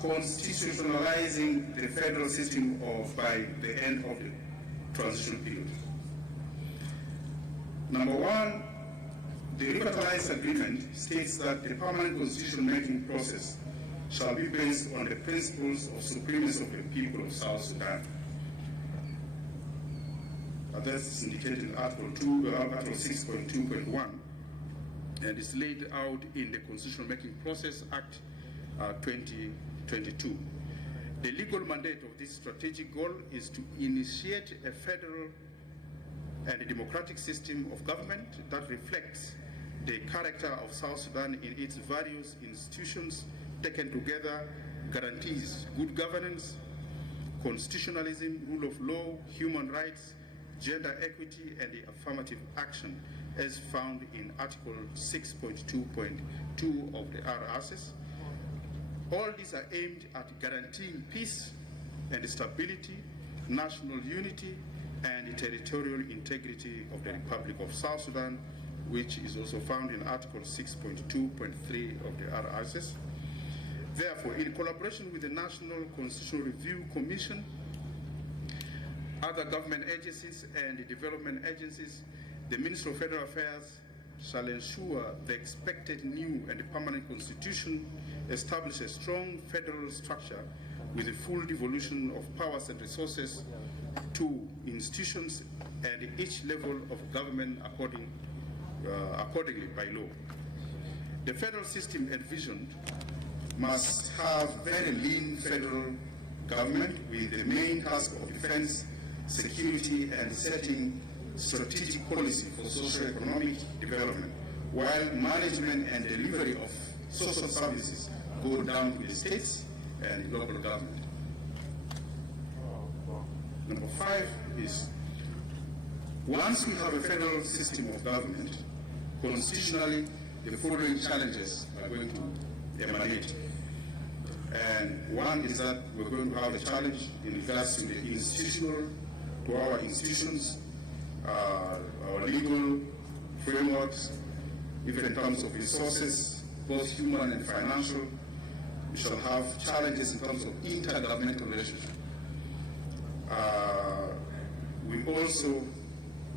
constitutionalizing the federal system by the end of the transition period. Number 1, the revitalized agreement states that the permanent constitution-making process shall be based on the principles of supremacy of the people of South Sudan. That's indicated in Article 6.2.1, and is laid out in the Constitutional Making Process Act 2022. The legal mandate of this strategic goal is to initiate a federal and a democratic system of government that reflects the character of South Sudan in its various institutions taken together, guarantees good governance, constitutionalism, rule of law, human rights, gender equity, and the affirmative action as found in Article 6.2.2 of the R-ARCSS. All these are aimed at guaranteeing peace and stability, national unity, and the territorial integrity of the Republic of South Sudan, which is also found in Article 6.2.3 of the R-ARCSS. Therefore, in collaboration with the National Constitutional Review Commission, other government agencies and the development agencies, the Ministry of Federal Affairs shall ensure the expected new and permanent constitution establish a strong federal structure with a full devolution of powers and resources to institutions and each level of government accordingly by law. The federal system envisioned must have very lean federal government with the main task of defense, security, and setting strategic policy for socio-economic development, while management and delivery of social services go down to the states and local government. Number 5 is, once we have a federal system of government, constitutionally, the following challenges are going to emanate. And one is that we're going to have a challenge in regards to our institutions, our legal frameworks, even in terms of resources, both human and financial. We shall have challenges in terms of intergovernmental relationship. We also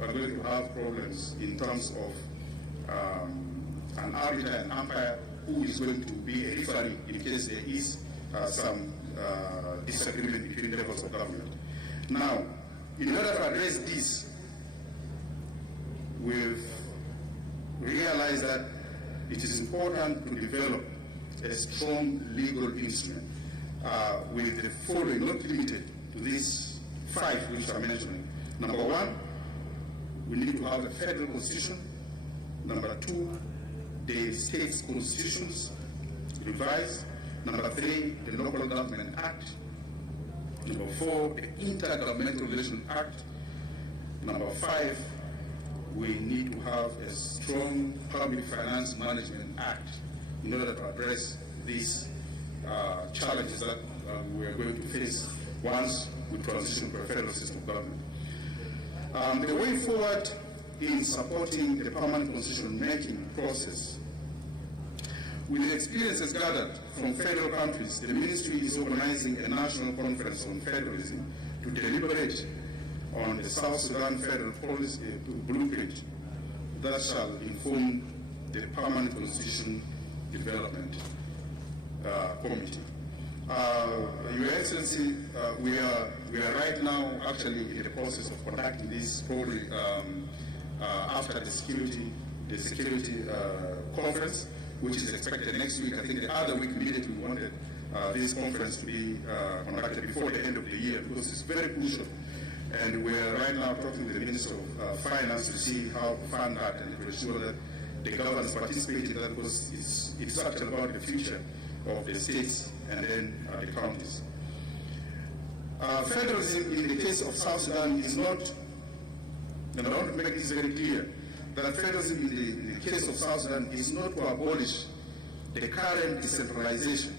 are going to have problems in terms of an arbiter and umpire who is going to be a referee in case there is some disagreement between levels of government. Now, in order to address this, we've realized that it is important to develop a strong legal instrument with the following, not limited to these 5 which I'm mentioning. Number 1, we need to have a federal constitution. Number 2, the states' constitutions revised. Number 3, the Local Government Act. Number 4, the Intergovernmental Relations Act. Number 5, we need to have a strong Public Finance Management Act in order to address these challenges that we are going to face once we transition to a federal system of government. The way forward in supporting the permanent constitution-making process, with the experiences gathered from federal countries, the ministry is organizing a national conference on federalism to deliberate on the South Sudan federal policy blueprint that shall inform the permanent constitution development committee. Your Excellency, we are right now actually in the process of conducting this probably after the security conference, which is expected next week. I think the other week immediately we wanted this conference to be conducted before the end of the year because it's very crucial. And we are right now talking to the Minister of Finance to see how to fund that and to ensure that the governments participate in that because it's actually about the future of the states and then the counties. Federalism in the case of South Sudan is not, and I want to make this very clear, that federalism in the case of South Sudan is not to abolish the current decentralization,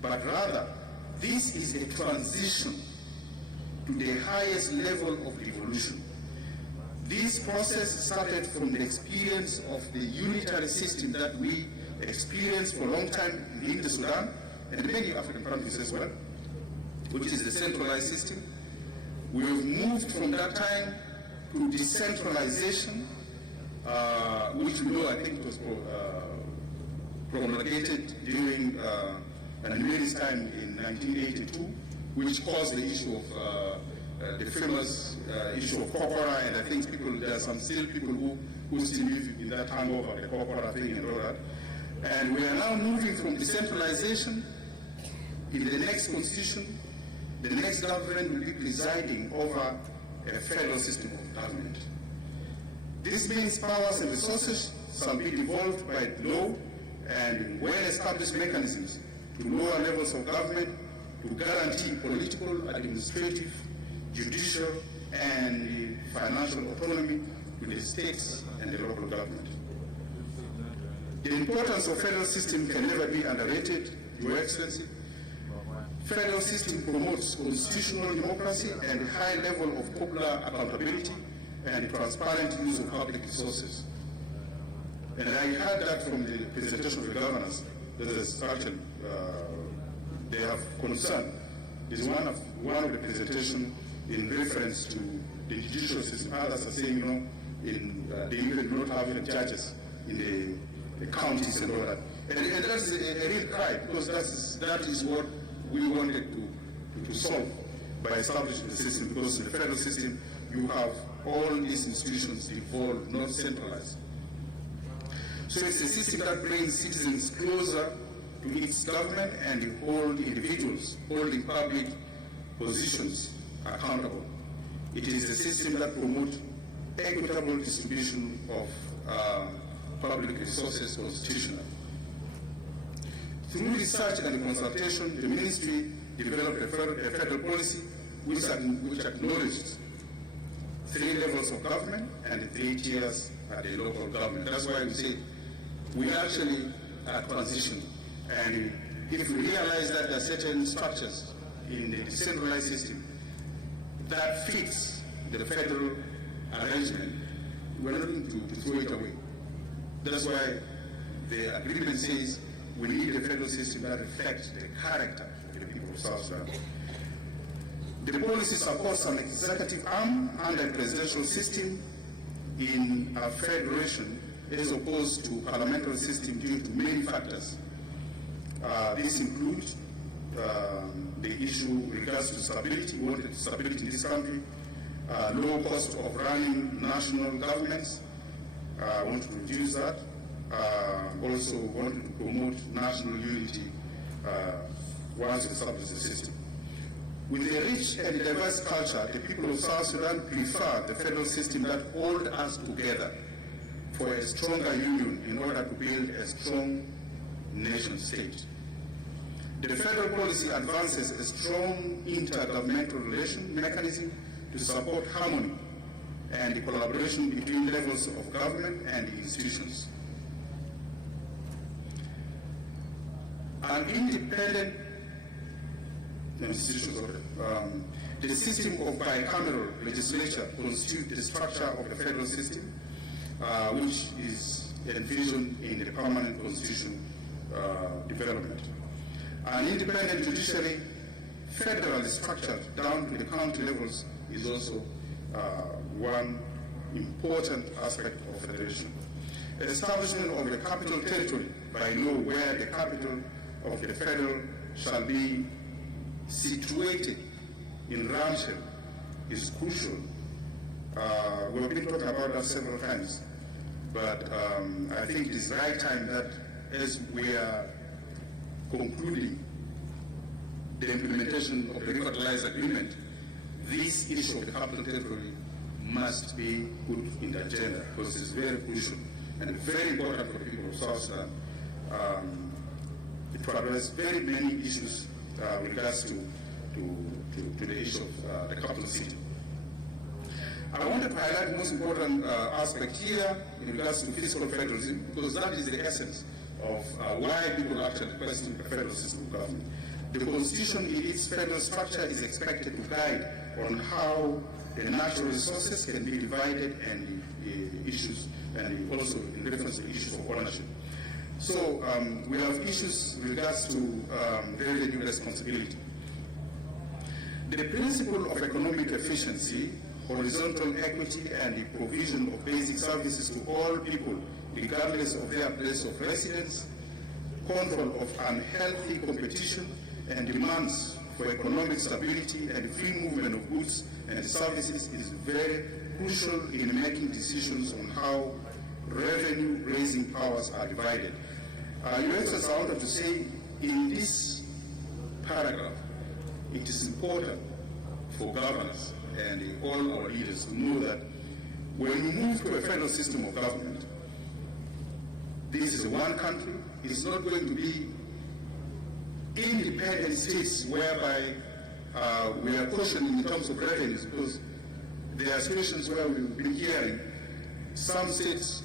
but rather this is a transition to the highest level of devolution. This process started from the experience of the unitary system that we experienced for a long time in the Sudan and many African countries as well, which is the centralized system. We have moved from that time to decentralization, which we know I think was promulgated during an administration time in 1982, which caused the issue of the famous issue of corpora, and I think there are some still people who still live in that hangover, the corpora thing and all that. And we are now moving from decentralization. In the next constitution, the next government will be presiding over a federal system of government. This means powers and resources shall be devolved by law and well-established mechanisms to lower levels of government to guarantee political, administrative, judicial, and financial autonomy to the states and the local government. The importance of federal system can never be underrated, Your Excellency. Federal system promotes constitutional democracy and a high level of popular accountability and transparent use of public resources. And I heard that from the presentation of the governors. That is actually, they have concern. This is one of the presentation in reference to the judicial system. Others are saying, they even do not have even judges in the counties and all that. And that's a real cry because that is what we wanted to solve. by establishing the system, because in the federal system you have all these institutions involved, not centralized. So it's a system that brings citizens closer to its government and hold individuals holding public positions accountable. It is a system that promotes equitable distribution of public resources constitutional. Through research and consultation, the ministry developed a federal policy which acknowledges 3 levels of government and 3 tiers at the local government. That's why we say we actually are transitioning. And if we realize that there are certain structures in the decentralized system that fits the federal arrangement, we're not going to throw it away. That's why the agreement says we need a federal system that reflects the character of the people of South Sudan. The policy supports an executive arm and a presidential system in a federation as opposed to parliamentary system due to many factors. This includes the issue regards to stability. We wanted stability in this country, low cost of running national governments. Want to reduce that. Also wanted to promote national unity once we establish the system. With a rich and diverse culture, the people of South Sudan prefer the federal system that holds us together for a stronger union in order to build a strong nation state. The federal policy advances a strong intergovernmental relation mechanism to support harmony and the collaboration between levels of government and institutions. An independent institution, the system of bicameral legislature constitutes the structure of the federal system, which is envisioned in the permanent constitution development. An independent judiciary, federally structured down to the county levels, is also one important aspect of federation. Establishment of the capital territory by law, where the capital of the federal shall be situated in Ramshell, is crucial. We've been talking about that several times, but I think it is the right time that as we are concluding the implementation of the revitalized agreement, this issue of the capital territory must be put in the agenda, because it's very crucial and very important for the people of South Sudan. It addresses very many issues with regards to the issue of the capital city. I wanted to highlight the most important aspect here in regards to fiscal federalism, because that is the essence of why people actually question the federal system of government. The Constitution in its federal structure is expected to guide on how the natural resources can be divided and the issues, and also in reference to the issues of ownership. So we have issues with regards to revenue responsibility. The principle of economic efficiency, horizontal equity, and the provision of basic services to all people, regardless of their place of residence, control of unhealthy competition, and demands for economic stability and free movement of goods and services is very crucial in making decisions on how revenue-raising powers are divided. Your Excellency, I wanted to say in this paragraph, it is important for governors and all our leaders to know that when we move to a federal system of government, this is one country. It's not going to be independent states whereby we are cautioning in terms of revenues, because there are situations where we've been hearing some states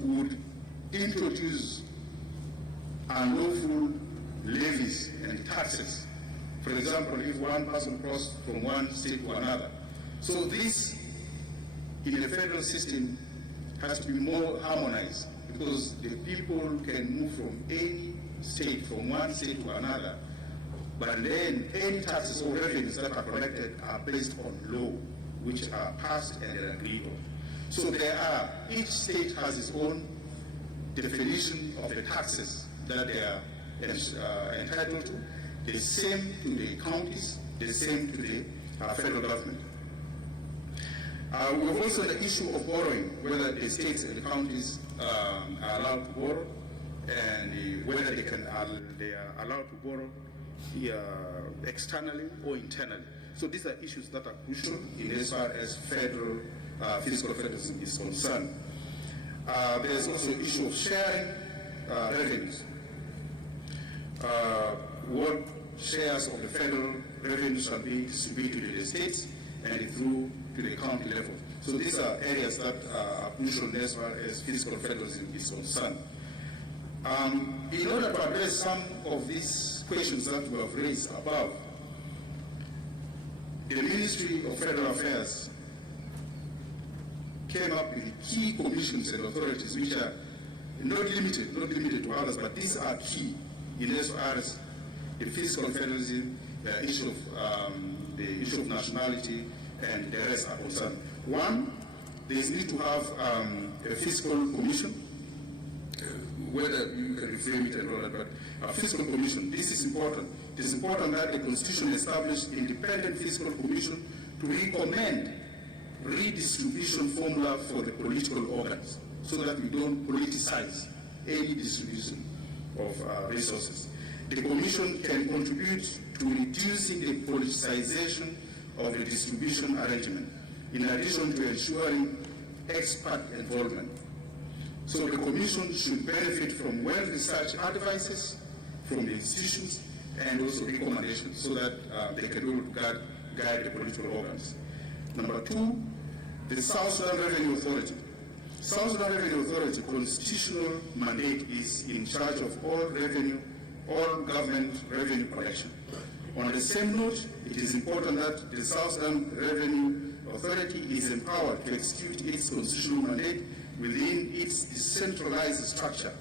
would introduce unlawful levies and taxes. For example, if one person crosses from one state to another. So this, in the federal system, has to be more harmonized, because the people can move from any state, from one state to another, but then any taxes or revenues that are collected are based on law, which are passed and are agreed on. So each state has its own definition of the taxes that they are entitled to, the same to the counties, the same to the federal government. We have also the issue of borrowing, whether the states and the counties are allowed to borrow, and whether they are allowed to borrow externally or internally. So these are issues that are crucial in as far as federal fiscal federalism is concerned. There is also the issue of sharing revenues. What shares of the federal revenues shall be distributed to the states and through to the county level. So these are areas that are crucial as far as fiscal federalism is concerned. In order to address some of these questions that we have raised above, the Ministry of Federal Affairs came up with key commissions and authorities which are not limited to others, but these are key in as far as the fiscal federalism, the issue of nationality, and the rest are concerned. One, there is need to have a fiscal commission, whether you can reframe it and all that, but a fiscal commission, this is important. It is important that the Constitution establish independent fiscal commission to recommend redistribution formula for the political organs so that we don't politicize any distribution of resources. The Commission can contribute to reducing the politicization of the distribution arrangement, in addition to ensuring expert involvement. So the Commission should benefit from well-researched advices from the institutions and also recommendations so that they can be able to guide the political organs. Number two, the South Sudan Revenue Authority. South Sudan Revenue Authority constitutional mandate is in charge of all government revenue collection. On the same note, it is important that the South Sudan Revenue Authority is empowered to execute its constitutional mandate within its decentralized structure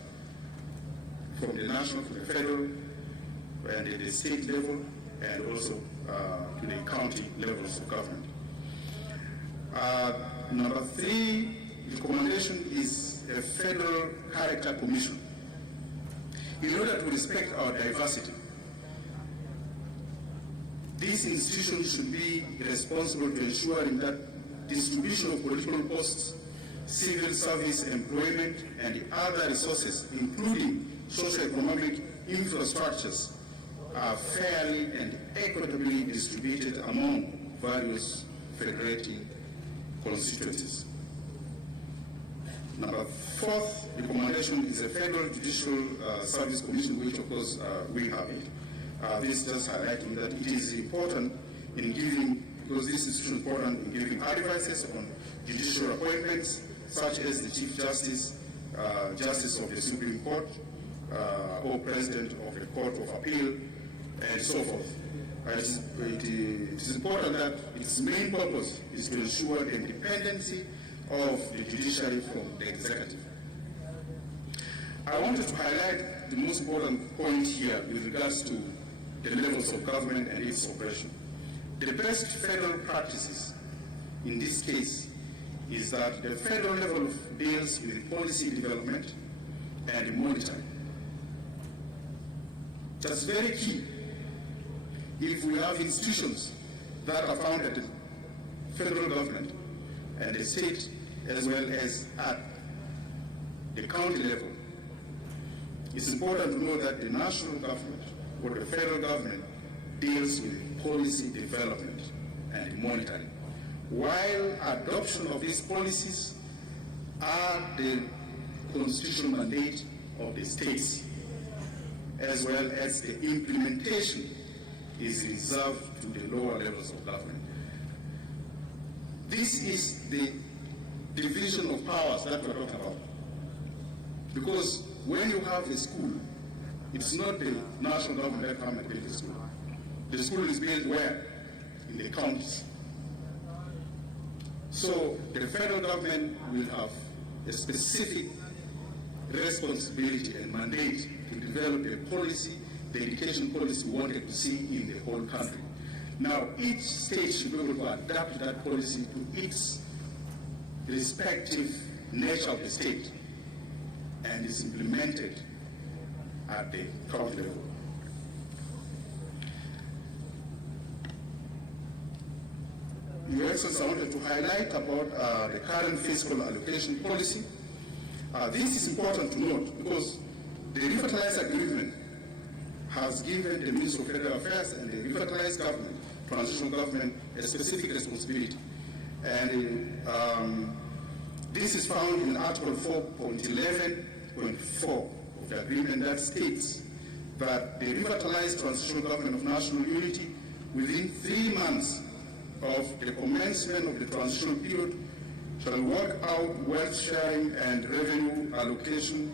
from the national to the federal and the state level and also to the county levels of government. Number three, recommendation is a federal character commission. In order to respect our diversity, this institution should be responsible to ensuring that distribution of political posts, civil service employment, and other resources, including socio-economic infrastructures, are fairly and equitably distributed among various federating constituencies. Number fourth recommendation is a Federal Judicial Service Commission, which of course we have it. This is just highlighting that it is important in giving, because this institution is important in giving advices on judicial appointments, such as the Chief Justice, Justice of the Supreme Court, or President of the Court of Appeal, and so forth. It is important that its main purpose is to ensure the independency of the judiciary from the executive. I wanted to highlight the most important point here with regards to the levels of government and its operation. The best federal practices in this case is that the federal level deals with policy development and monitoring. That's very key. If we have institutions that are found at the federal government and the state as well as at the county level, it's important to know that the national government or the federal government deals with policy development and monitoring, while adoption of these policies are the constitutional mandate of the states, as well as the implementation is reserved to the lower levels of government. This is the division of powers that we're talking about. Because when you have a school, it's not the national government that comes and builds the school. The school is built where? In the counties. So the federal government will have a specific responsibility and mandate to develop a policy, the education policy we wanted to see in the whole country. Now, each state should be able to adapt that policy to its respective nature of the state, and is implemented at the county level. Excellency, I wanted to highlight about the current fiscal allocation policy. This is important to note because the revitalized agreement has given the Ministry of Federal Affairs and the revitalized government, transitional government, a specific responsibility. And this is found in Article 4.11.4 of the agreement that states that the revitalized transitional government of national unity within 3 months of the commencement of the transitional period shall work out wealth sharing and revenue allocation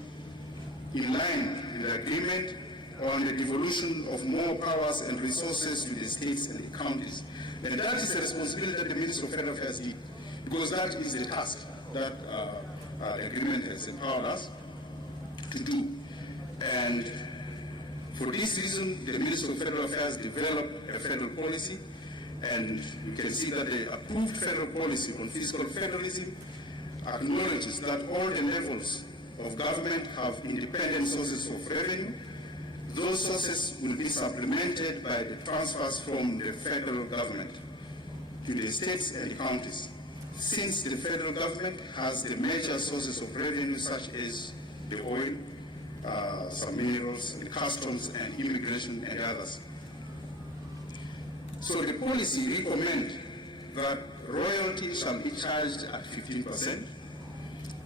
in line with the agreement on the devolution of more powers and resources to the states and the counties. And that is the responsibility that the Ministry of Federal Affairs did, because that is the task that the agreement has empowered us to do. And for this reason, the Ministry of Federal Affairs developed a federal policy, and you can see that the approved federal policy on fiscal federalism acknowledges that all the levels of government have independent sources of revenue. Those sources will be supplemented by the transfers from the federal government to the states and the counties. Since the federal government has the major sources of revenue such as the oil, some minerals, and customs and immigration and others. So the policy recommends that royalty shall be charged at 15%,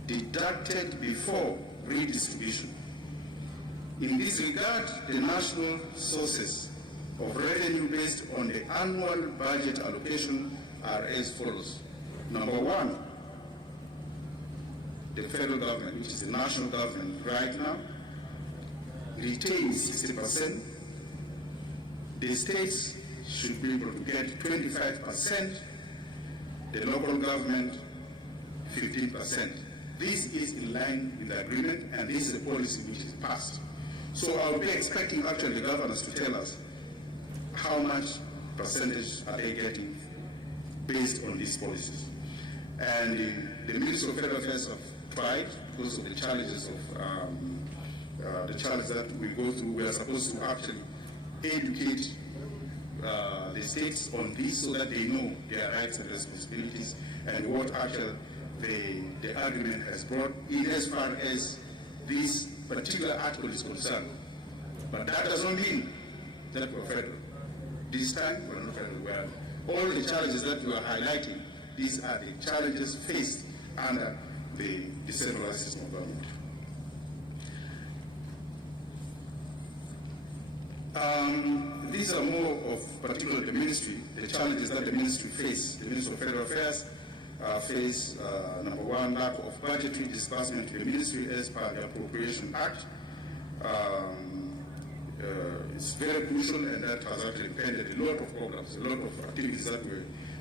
deducted before redistribution. In this regard, the national sources of revenue based on the annual budget allocation are as follows. Number one, the federal government, which is the national government right now, retains 60%. The states should be able to get 25%, the local government 15%. This is in line with the agreement, and this is a policy which is passed. So I'll be expecting actually the governors to tell us how much percentage are they getting based on these policies. And the Ministry of Federal Affairs have tried, because of the challenges of the challenge that we go through. We are supposed to actually educate the states on this so that they know their rights and responsibilities and what actually the agreement has brought in as far as this particular article is concerned. But that does not mean that we're federal. This time we're not federal. We are, all the challenges that we are highlighting, these are the challenges faced under the decentralized system of government. These are more of particularly the ministry, the challenges that the ministry face. The Ministry of Federal Affairs face, number one, lack of budgetary disbursement to the ministry as per the Appropriation Act. It's very crucial, and that has actually impeded a lot of programs, a lot of activities that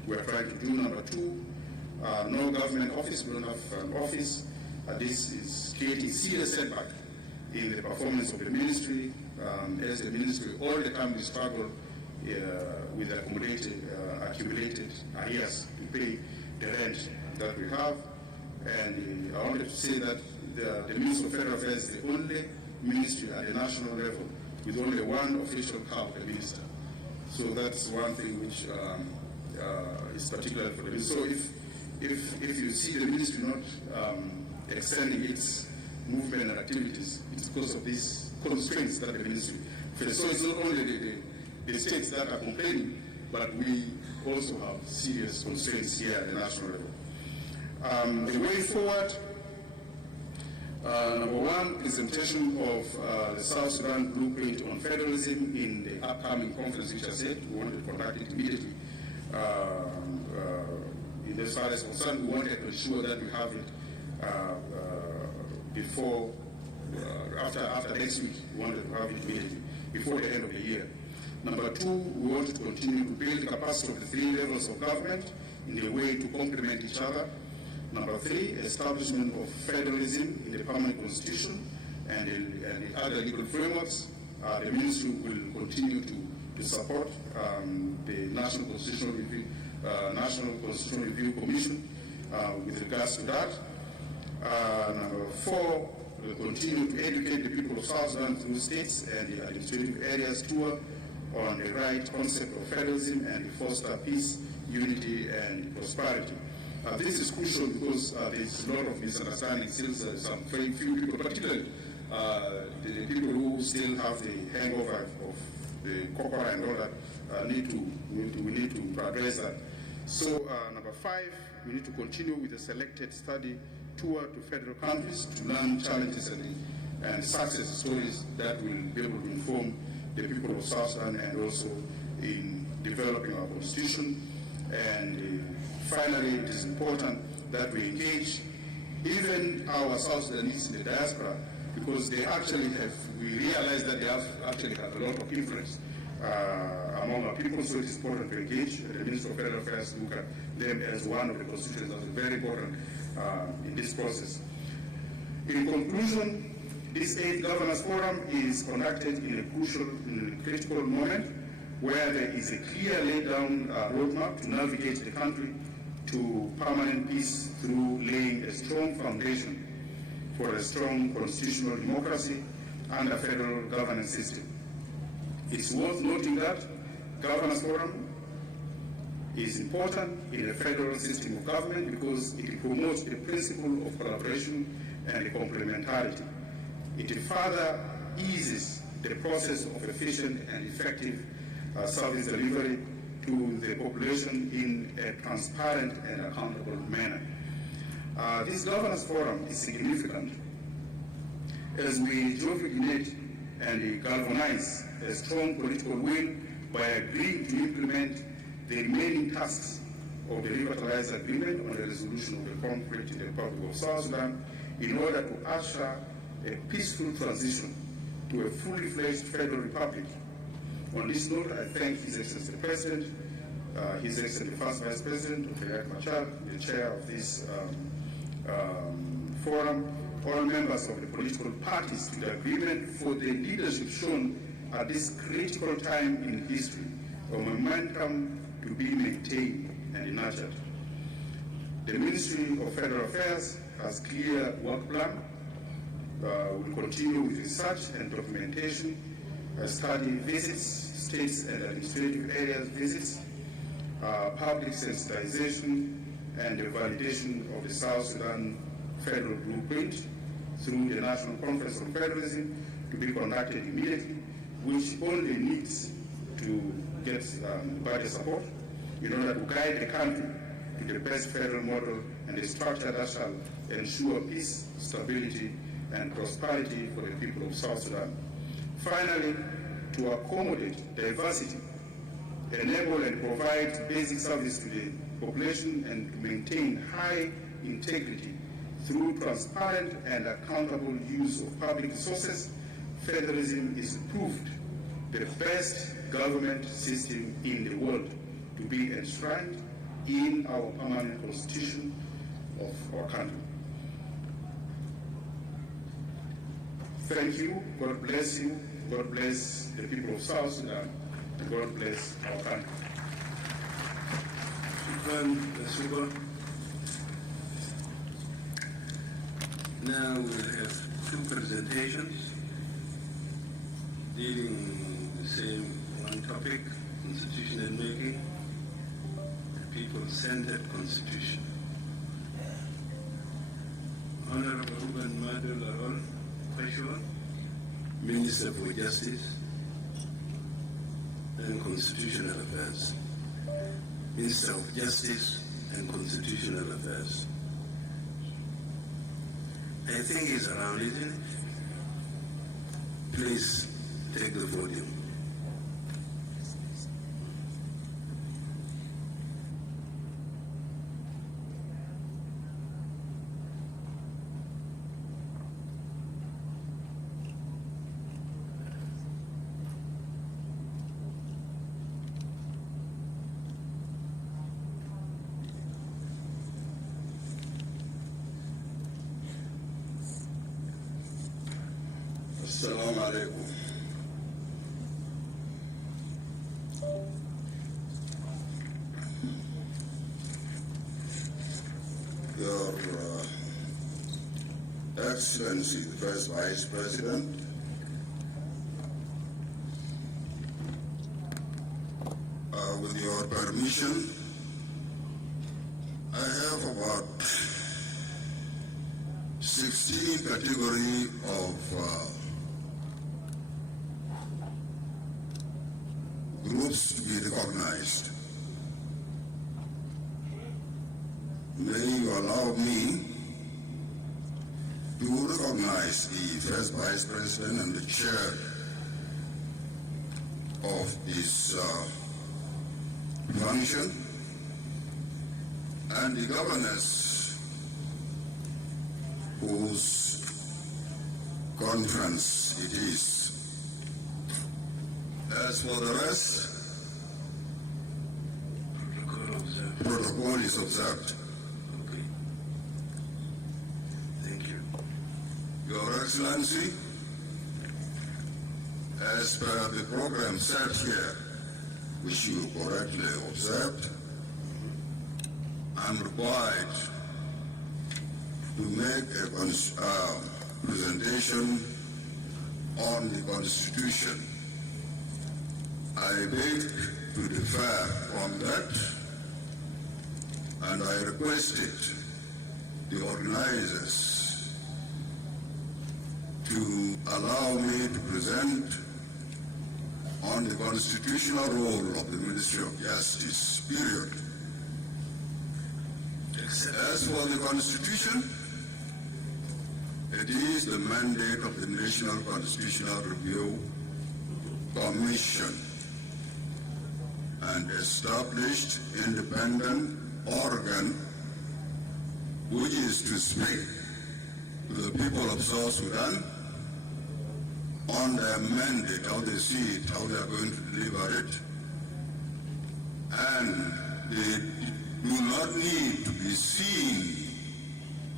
we are trying to do. Number two, no government office, we don't have an office. This is creating serious setback in the performance of the ministry. As the ministry, all the time we struggle with accumulated arrears to pay the rent that we have. And I wanted to say that the Ministry of Federal Affairs is the only ministry at the national level with only one official cap, a minister. So that's one thing which is particular for the ministry. So if you see the ministry not extending its movement and activities, it's because of these constraints that the ministry faces. So it's not only the states that are complaining, but we also have serious constraints here at the national level. The way forward, number one, presentation of the South Sudan blueprint on federalism in the upcoming conference, which I said we wanted to conduct it immediately. In as far as concerned, we wanted to ensure that we have it before, after next week. We wanted to have it immediately, before the end of the year. Number two, we wanted to continue to build the capacity of the three levels of government in a way to complement each other. Number three, establishment of federalism in the permanent constitution and the other legal frameworks. The ministry will continue to support the National Constitutional Review Commission with regards to that. Number four, we'll continue to educate the people of South Sudan through states and the administrative areas tour on the right concept of federalism and foster peace, unity, and prosperity. This is crucial because there's a lot of misunderstanding. Still, some very few people, particularly the people who still have the hangover of the copper and all that, we need to address that. So, number 5, we need to continue with a selected study tour to federal countries to learn challenges and success stories that will be able to inform the people of South Sudan and also in developing our constitution. And finally, it is important that we engage even our South Sudanese in the diaspora, because they actually we realize that they actually have a lot of influence among our people, so it is important to engage. The Minister of Federal Affairs look at them as one of the constituents that is very important in this process. In conclusion, this 8th Governors Forum is conducted in a critical moment where there is a clear laid down roadmap to navigate the country to permanent peace through laying a strong foundation for a strong constitutional democracy and a federal governance system. It's worth noting that Governors Forum is important in a federal system of government because it promotes the principle of collaboration and complementarity. It further eases the process of efficient and effective service delivery to the population in a transparent and accountable manner. This Governors Forum is significant as we jointly unite and galvanize a strong political will by agreeing to implement the remaining tasks of the revitalized agreement on the resolution of the conflict in the Republic of South Sudan in order to usher a peaceful transition to a fully fledged federal republic. On this note, I thank His Excellency the President, His Excellency the First Vice President, Dr. Machar, the chair of this forum, all members of the political parties to the agreement for the leadership shown at this critical time in history, a momentum to be maintained and nurtured. The Ministry of Federal Affairs has clear work plan. Will continue with research and documentation, study visits, states and administrative areas visits, public sensitization, and the validation of the South Sudan Federal Blueprint through the National Conference on Federalism to be conducted immediately, which only needs to get budget support in order to guide the country to the best federal model and a structure that shall ensure peace, stability, and prosperity for the people of South Sudan. Finally, to accommodate diversity, enable and provide basic service to the population, and to maintain high integrity through transparent and accountable use of public resources, federalism is proved the best government system in the world to be enshrined in our permanent constitution of our country. Thank you. God bless you. God bless the people of South Sudan. And God bless our country. Now we'll have 2 presentations dealing the same one topic, constitutional making, the people-centered constitution. Honourable Augustino Jadala Wani, Minister for Justice and Constitutional Affairs. Minister of Justice and Constitutional Affairs. I think he's around, isn't it? Please take the podium. Assalamu alaikum. Your Excellency, the First Vice President, With your permission, I have about 16 category of groups to be recognized. May you allow me to recognize the first Vice President and the Chair of this function, and the governors whose conference it is. As for the rest, protocol is observed. Okay. Thank you. Your Excellency, as per the program set here, which you correctly observed, I'm required to make a presentation on the Constitution. I beg to defer from that, and I requested the organizers to allow me to present on the constitutional role of the Ministry of Justice, period. As for the Constitution, it is the mandate of the National Constitutional Review Commission, an established independent organ which is to speak to the people of South Sudan on their mandate, how they see it, how they are going to deliver it. And they do not need to be seen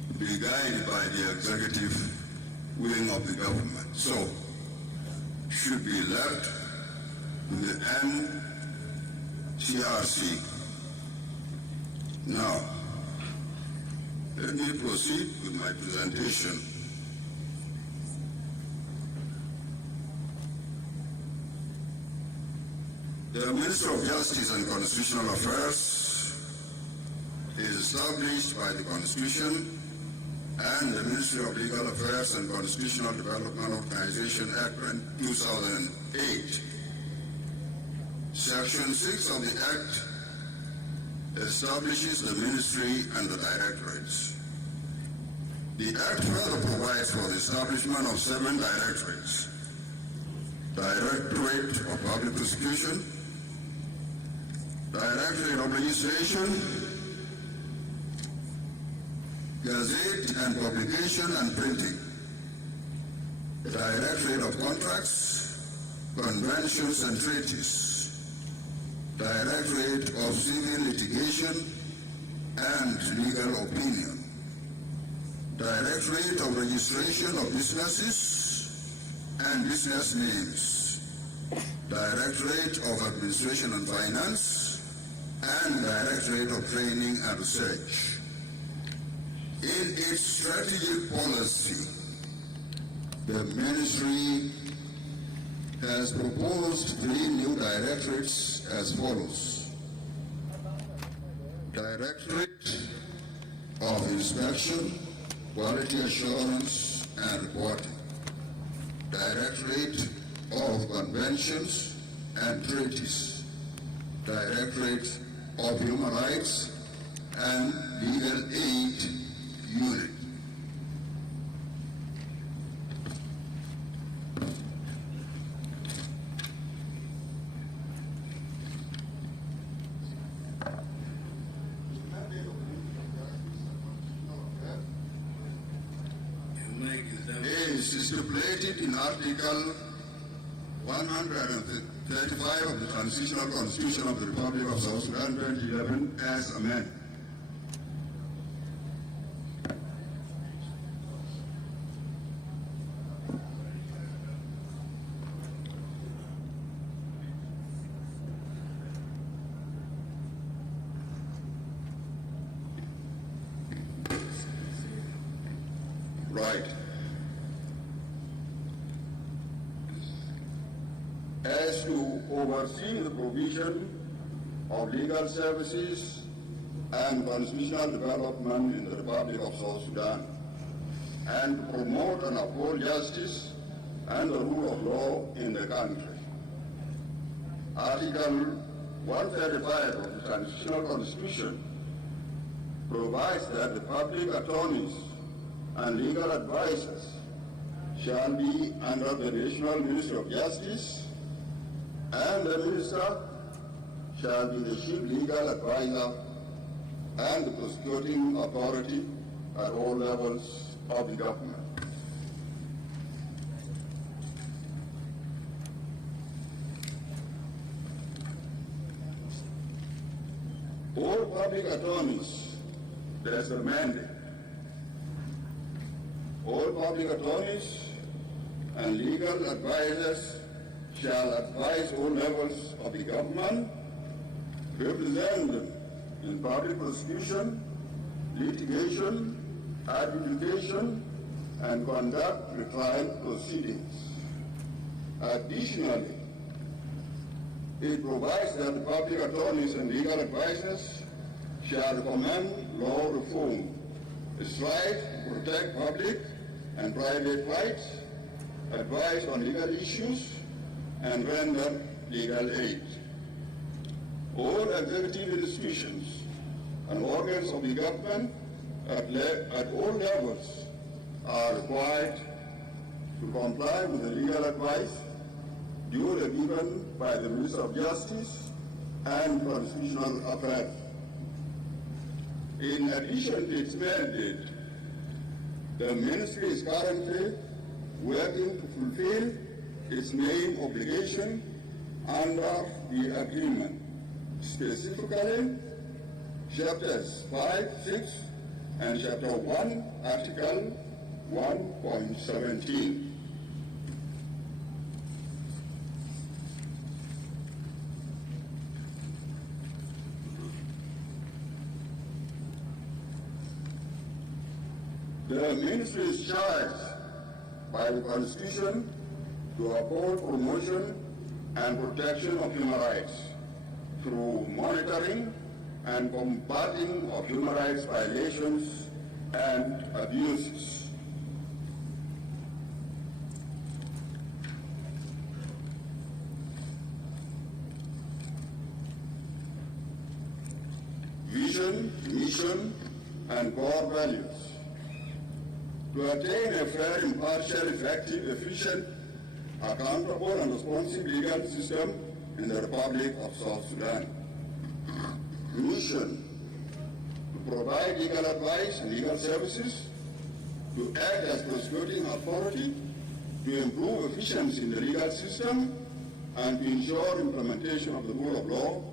to be guided by the executive wing of the government. So, should be left to the NCRC. Now, let me proceed with my presentation. The Minister of Justice and Constitutional Affairs is established by the Constitution and the Ministry of Legal Affairs and Constitutional Development Organization Act 2008. Section 6 of the Act establishes the ministry and the directorates. The Act further provides for the establishment of 7 directorates: Directorate of Public Prosecution, Directorate of Registration, Gazette and Publication and Printing, Directorate of Contracts, Conventions and Treaties, Directorate of Civil Litigation and Legal Opinion, Directorate of Registration of Businesses and Business Names, Directorate of Administration and Finance, and Directorate of Training and Research. In its strategic policy, the Ministry has proposed 3 new directorates as follows: Directorate of Inspection, Quality Assurance and Reporting, Directorate of Conventions and Treaties, Directorate of Human Rights and Legal Aid Unit. Is stipulated in Article 135 of the Transitional Constitution of the Republic of South Sudan 2011 as amended. Right. As to overseeing the provision of legal services and constitutional development in the Republic of South Sudan, and to promote and uphold justice and the rule of law in the country. Article 135 of the Transitional Constitution provides that the public attorneys and legal advisors shall be under the National Ministry of Justice, and the minister shall be the chief legal advisor and the prosecuting authority at all levels of the government. All public attorneys, that's the mandate. All public attorneys and legal advisors shall advise all levels of the government, represent them in public prosecution, litigation, adjudication, and conduct retrial proceedings. Additionally, it provides that the public attorneys and legal advisors shall recommend law reform, strive to protect public and private rights, advise on legal issues, and render legal aid. All executive institutions and organs of the government at all levels are required to comply with the legal advice duly given by the Minister of Justice and Constitutional Affairs. In addition to its mandate, the Ministry is currently working to fulfill its main obligation under the agreement, specifically Chapters 5, 6, and Chapter 1, Article 1.17. The Ministry is charged by the Constitution to uphold promotion and protection of human rights through monitoring and combating of human rights violations and abuses. Vision, mission, and core values. To attain a fair, impartial, effective, efficient, accountable, and responsive legal system in the Republic of South Sudan. Mission: to provide legal advice and legal services, to act as prosecuting authority, to improve efficiency in the legal system, and to ensure implementation of the rule of law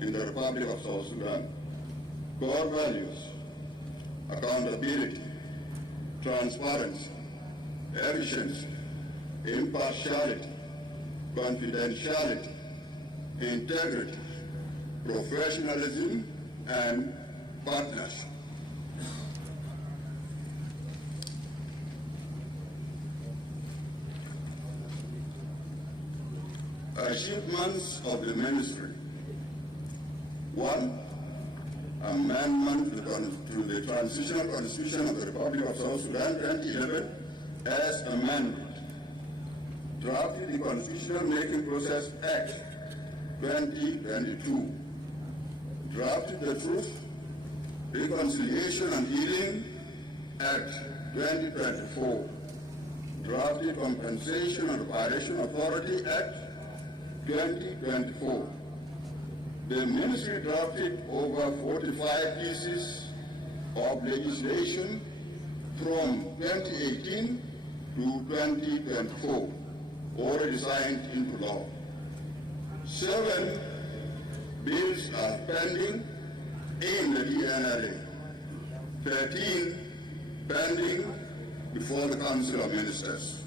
in the Republic of South Sudan. Core values: accountability, transparency, efficiency, impartiality, confidentiality, integrity, professionalism, and partnership. Achievements of the Ministry. 1. Amendment to the Transitional Constitution of the Republic of South Sudan 2011 as amended. Drafted the Constitutional Making Process Act 2022. Drafted the Truth, Reconciliation and Healing Act 2024. Drafted Compensation and Reparation Authority Act 2024. The Ministry drafted over 45 pieces of legislation from 2018 to 2024, already signed into law. 7 bills are pending in the DNRA. 13 pending before the Council of Ministers.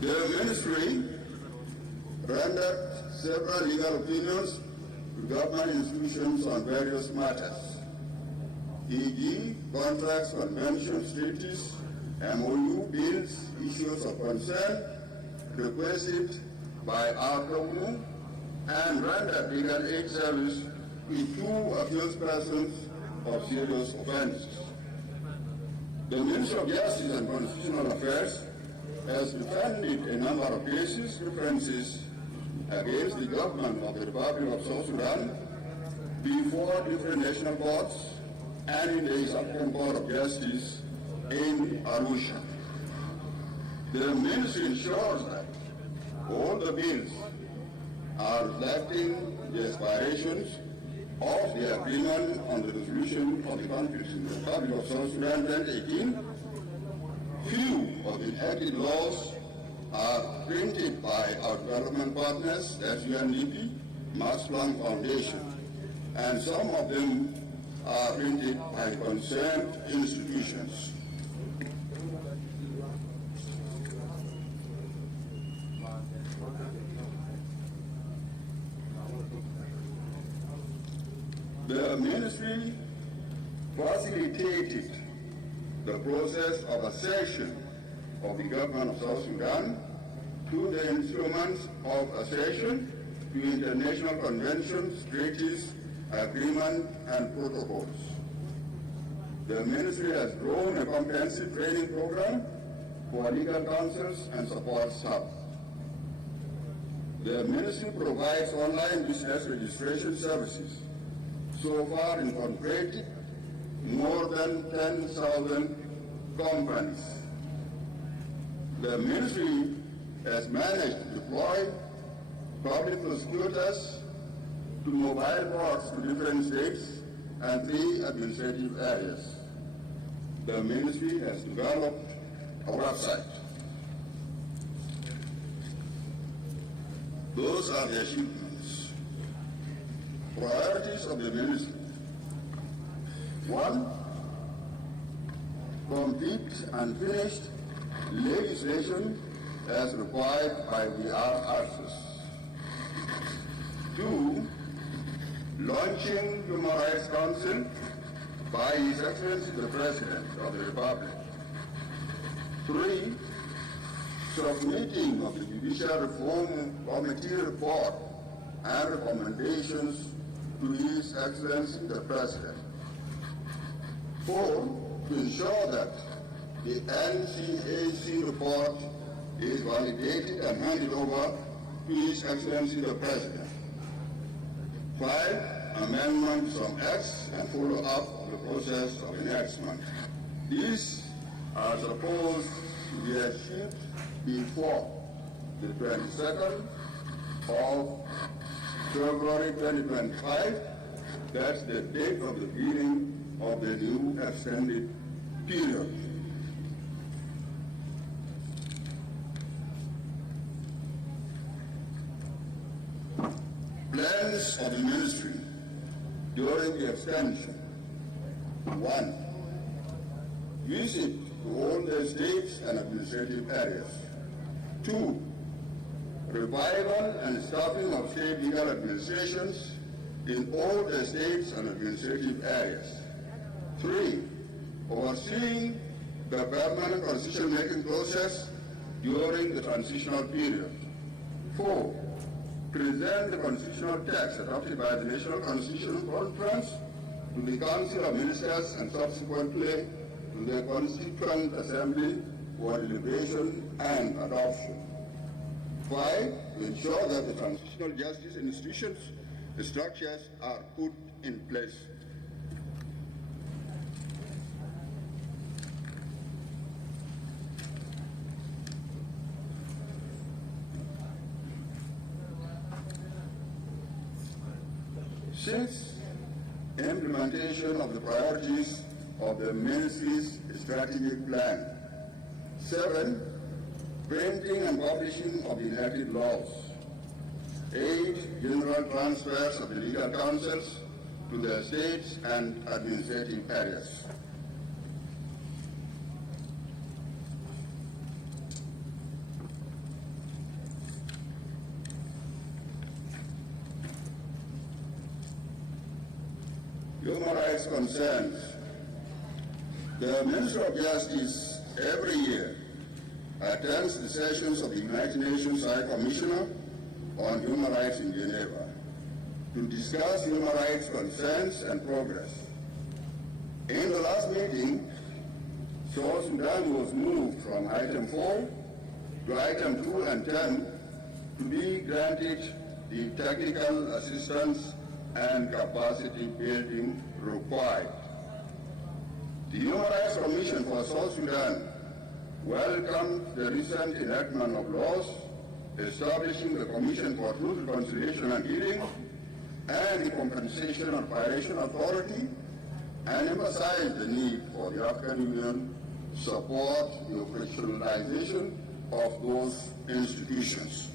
The Ministry rendered several legal opinions to government institutions on various matters. e.g. contracts, conventions, treaties, MOU, bills, issues of concern requested by RW, and rendered legal aid service to 2 accused persons of serious offenses. The Ministry of Justice and Constitutional Affairs has defended a number of cases, references against the government of the Republic of South Sudan before different national courts and in the Supreme Court of Justice in Arusha. The Ministry ensures that all the bills are reflecting the aspirations of the agreement on the resolution of the conflict in the Republic of South Sudan 2018. Few of the enacted laws are printed by our development partners, that's UNDP, Max Planck Foundation, and some of them are printed by concerned institutions. The ministry facilitated the process of accession of the government of South Sudan to the instruments of accession to international conventions, treaties, agreements, and protocols. The ministry has drawn a comprehensive training program for legal counsels and support staff. The ministry provides online business registration services. So far, incorporated more than 10,000 companies. The ministry has managed to deploy public prosecutors to mobile courts to different states and 3 administrative areas. The ministry has developed a website. Those are the achievements. Priorities of the ministry. 1, complete and finished legislation as required by the R-ARCSS. 2, launching Human Rights Council by His Excellency the President of the Republic. 3, submitting of the Judicial Reform Committee report and recommendations to His Excellency the President. 4, to ensure that the NCAC report is validated and handed over to His Excellency the President. 5, amendment to some acts and follow up the process of enactment. These are supposed to be achieved before the 22nd of February 2025. That's the date of the beginning of the new extended period. Plans of the ministry during the extension. 1, visit to all the states and administrative areas. 2, revival and staffing of state legal administrations in all the states and administrative areas. 3, overseeing the permanent constitution-making process during the transitional period. 4, present the constitutional text adopted by the National Constitutional Conference to the Council of Ministers and subsequently to the Constituent Assembly for deliberation and adoption. 5, to ensure that the transitional justice institutions, the structures are put in place. Since implementation of the priorities of the ministry's strategic plan. 7, printing and publishing of the enacted laws. 8, general transfers of the legal counsels to the states and administrative areas. Human rights concerns The Minister of Justice every year attends the sessions of the United Nations High Commissioner on Human Rights in Geneva to discuss human rights concerns and progress. In the last meeting, South Sudan was moved from item 4 to item 2 and 10 to be granted the technical assistance and capacity building required. The Human Rights Commission for South Sudan welcomed the recent enactment of laws establishing the Commission for Truth, Reconciliation and Healing and the Compensation and Reparation Authority, and emphasized the need for the African Union to support the operationalization of those institutions.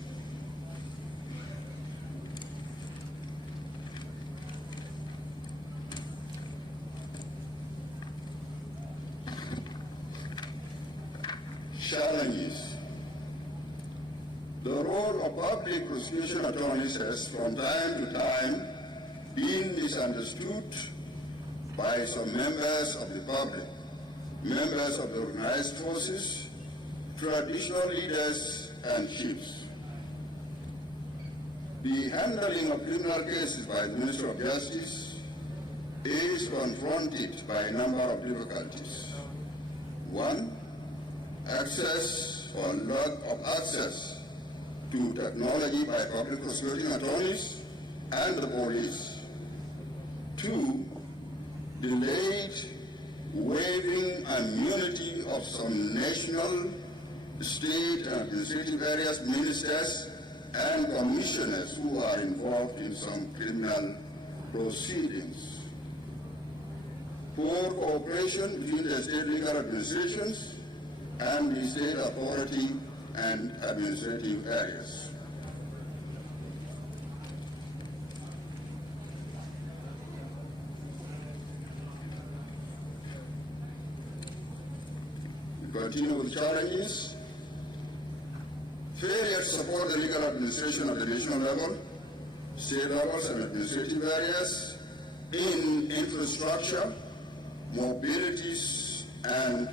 Challenges. The role of public prosecution attorneys has from time to time been misunderstood by some members of the public, members of the organized forces, traditional leaders, and chiefs. The handling of criminal cases by the Minister of Justice is confronted by a number of difficulties. One, access or lack of access to technology by public prosecuting attorneys and the police. Two, delayed waiving immunity of some national, state, and administrative areas ministers and commissioners who are involved in some criminal proceedings. Poor cooperation between the state legal administrations and the state authority and administrative areas. We continue with challenges. Failure to support the legal administration at the national level, state levels, and administrative areas in infrastructure, mobilities, and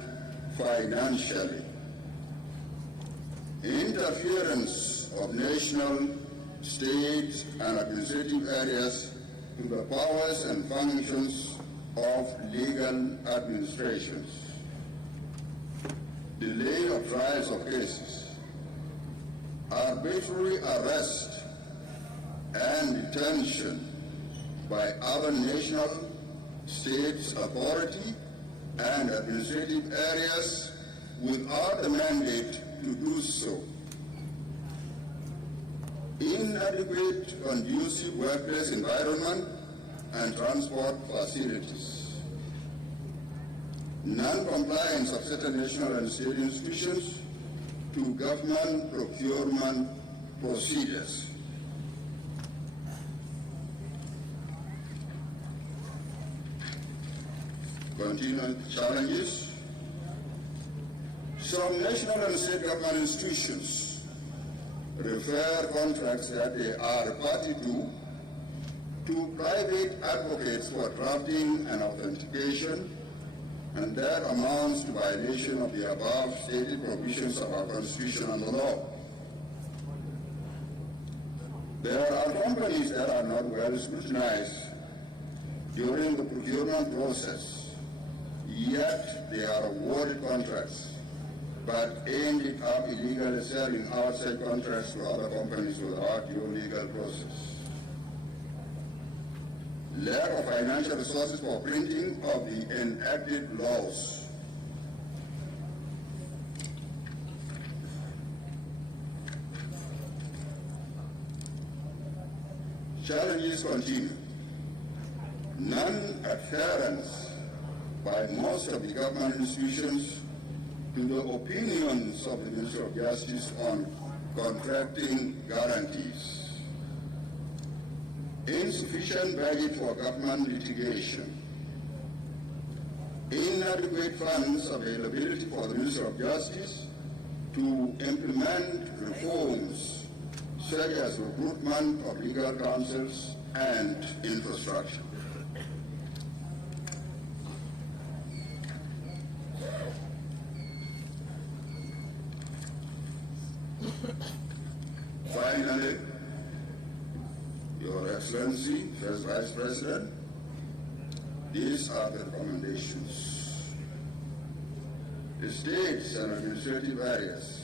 financially. Interference of national, state, and administrative areas to the powers and functions of legal administrations. Delay of trials of cases. Arbitrary arrest and detention by other national, state authority, and administrative areas without a mandate to do so. Inadequate, conducive workplace environment and transport facilities. Non-compliance of certain national and state institutions to government procurement procedures. Continuing challenges. Some national and state government institutions refer contracts that they are party to private advocates for drafting and authentication, and that amounts to violation of the above stated provisions of our Constitution and the law. There are companies that are not well scrutinized during the procurement process, yet they are awarded contracts, but ended up illegally selling outside contracts to other companies without due legal process. Lack of financial resources for printing of the enacted laws. Challenges continue. Non-adherence by most of the government institutions to the opinions of the Minister of Justice on contracting guarantees. Insufficient budget for government litigation. Inadequate funds availability for the Minister of Justice to implement reforms such as recruitment of legal counsels and infrastructure. Finally, Your Excellency, First Vice President, these are the recommendations. The states and administrative areas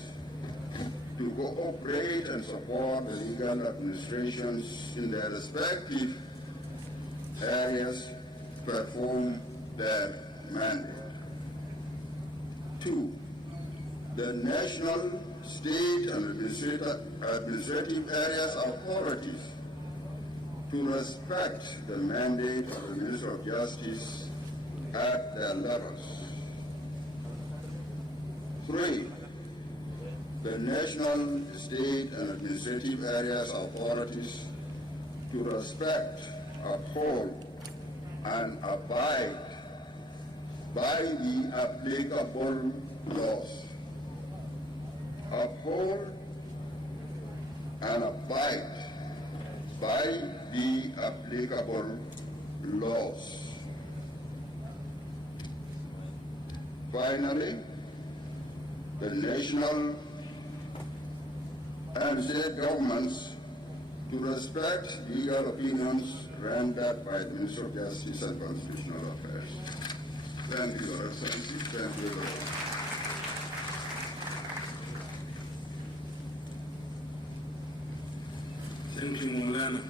to cooperate and support the legal administrations in their respective areas perform their mandate. 2. The national, state, and administrative areas authorities to respect the mandate of the Minister of Justice at their levels. 3. The national, state, and administrative areas authorities to respect, uphold, and abide by the applicable laws. Uphold and abide by the applicable laws. Finally, the national and state governments to respect legal opinions rendered by the Minister of Justice and Constitutional Affairs. Thank you, Your Excellency. Thank you, Lord. Thank you, Maulana.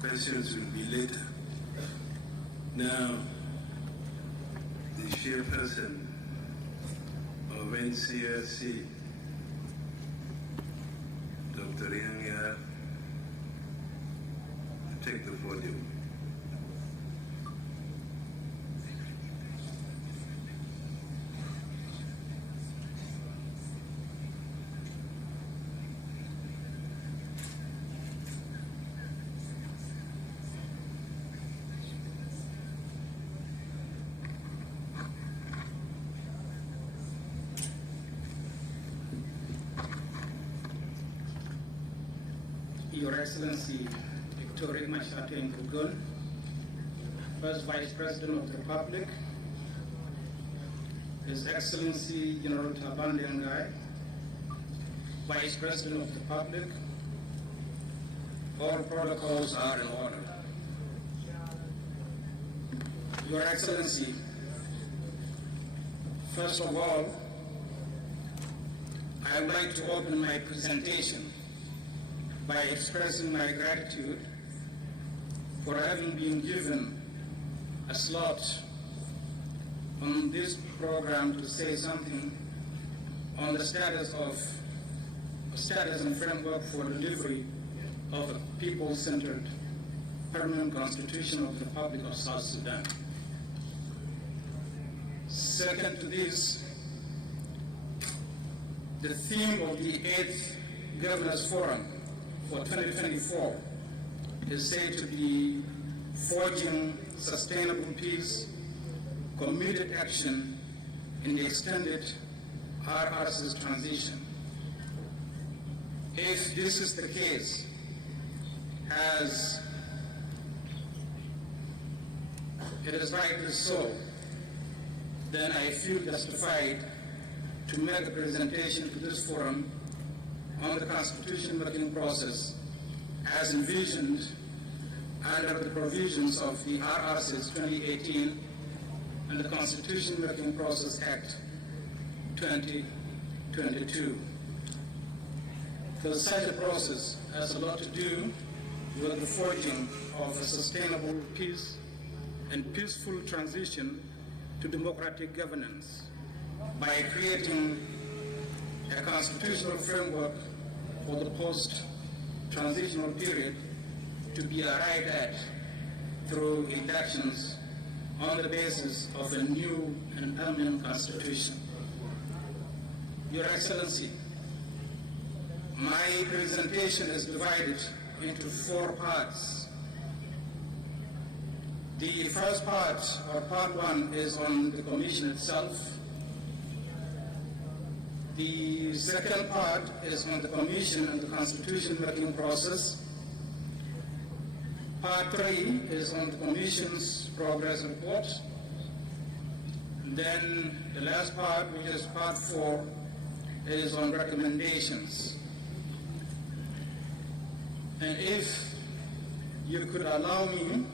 Questions will be later. Now, the chairperson of NCRC, Dr. Yangya, take the podium. Your Excellency, Victoria Mashaten Gugun, First Vice President of the Republic, His Excellency General Tabandi Ngai, Vice President of the Republic, all protocols are in order. Your Excellency, first of all, I would like to open my presentation by expressing my gratitude for having been given a slot on this program to say something on the status and framework for delivery of a people-centered permanent constitution of the Republic of South Sudan. Second to this, the theme of the 8th Governors Forum for 2024 is said to be forging sustainable peace, committed action in the extended R-ARCSS transition. If this is the case, as it is rightly so, then I feel justified to make a presentation to this forum on the constitution making process as envisioned under the provisions of the R-ARCSS 2018 and the Constitution Making Process Act 2022. The such a process has a lot to do with the forging of a sustainable peace and peaceful transition to democratic governance by creating a constitutional framework for the post-transitional period to be arrived at through elections on the basis of a new and permanent constitution. Your Excellency, my presentation is divided into 4 parts. The first part, or part 1, is on the Commission itself. The second part is on the Commission and the Constitution making process. Part 3 is on the Commission's progress report. And then the last part, which is part 4, is on recommendations. And if you could allow me,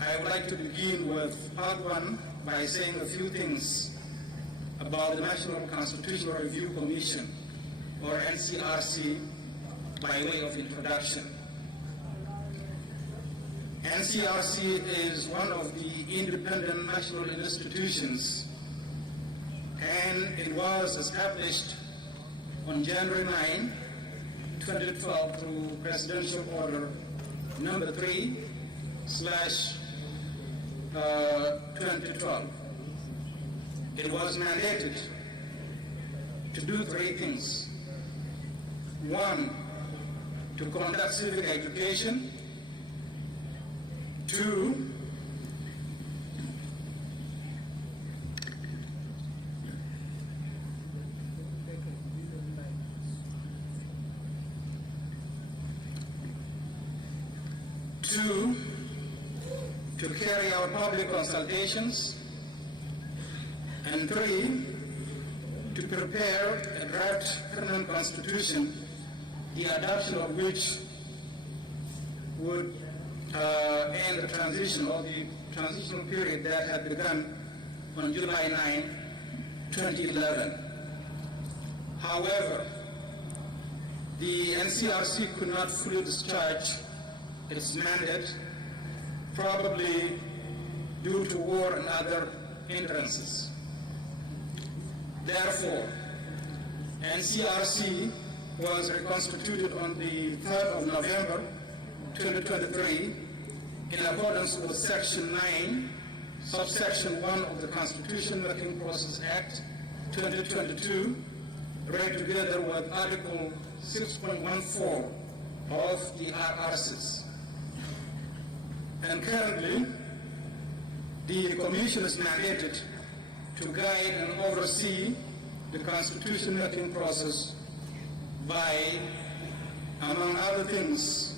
I would like to begin with part one by saying a few things about the National Constitutional Review Commission, or NCRC, by way of introduction. NCRC is one of the independent national institutions, and it was established on January 9, 2012 through Presidential Order number 3/2012. It was mandated to do three things. One, to conduct civic education. Two, to carry out public consultations. And three, to prepare a draft permanent constitution, the adoption of which would end the transition, or the transitional period that had begun on July 9, 2011. However, the NCRC could not fully discharge its mandate, probably due to war and other hindrances. Therefore, NCRC was reconstituted on the 3rd of November 2023 in accordance with Section 9, Subsection 1 of the Constitution Working Process Act 2022, read together with Article 6.14 of the R-ARCSS. And currently, the Commission is mandated to guide and oversee the constitution making process by, among other things,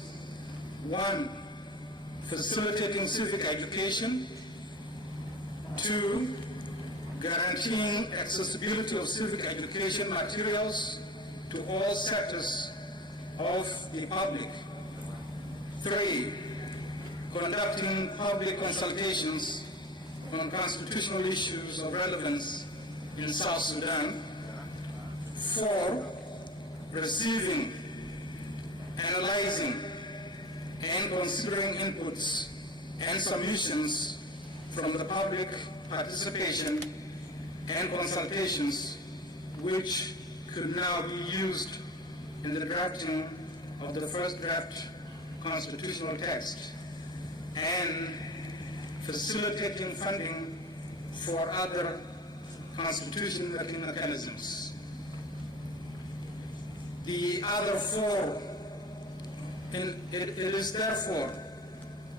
one, facilitating civic education. Two, guaranteeing accessibility of civic education materials to all sectors of the public. Three, conducting public consultations on constitutional issues of relevance in South Sudan. Four, receiving, analyzing, and considering inputs and submissions from the public participation and consultations, which could now be used in the drafting of the first draft constitutional text, and facilitating funding for other constitution-making mechanisms. The other four, and it is therefore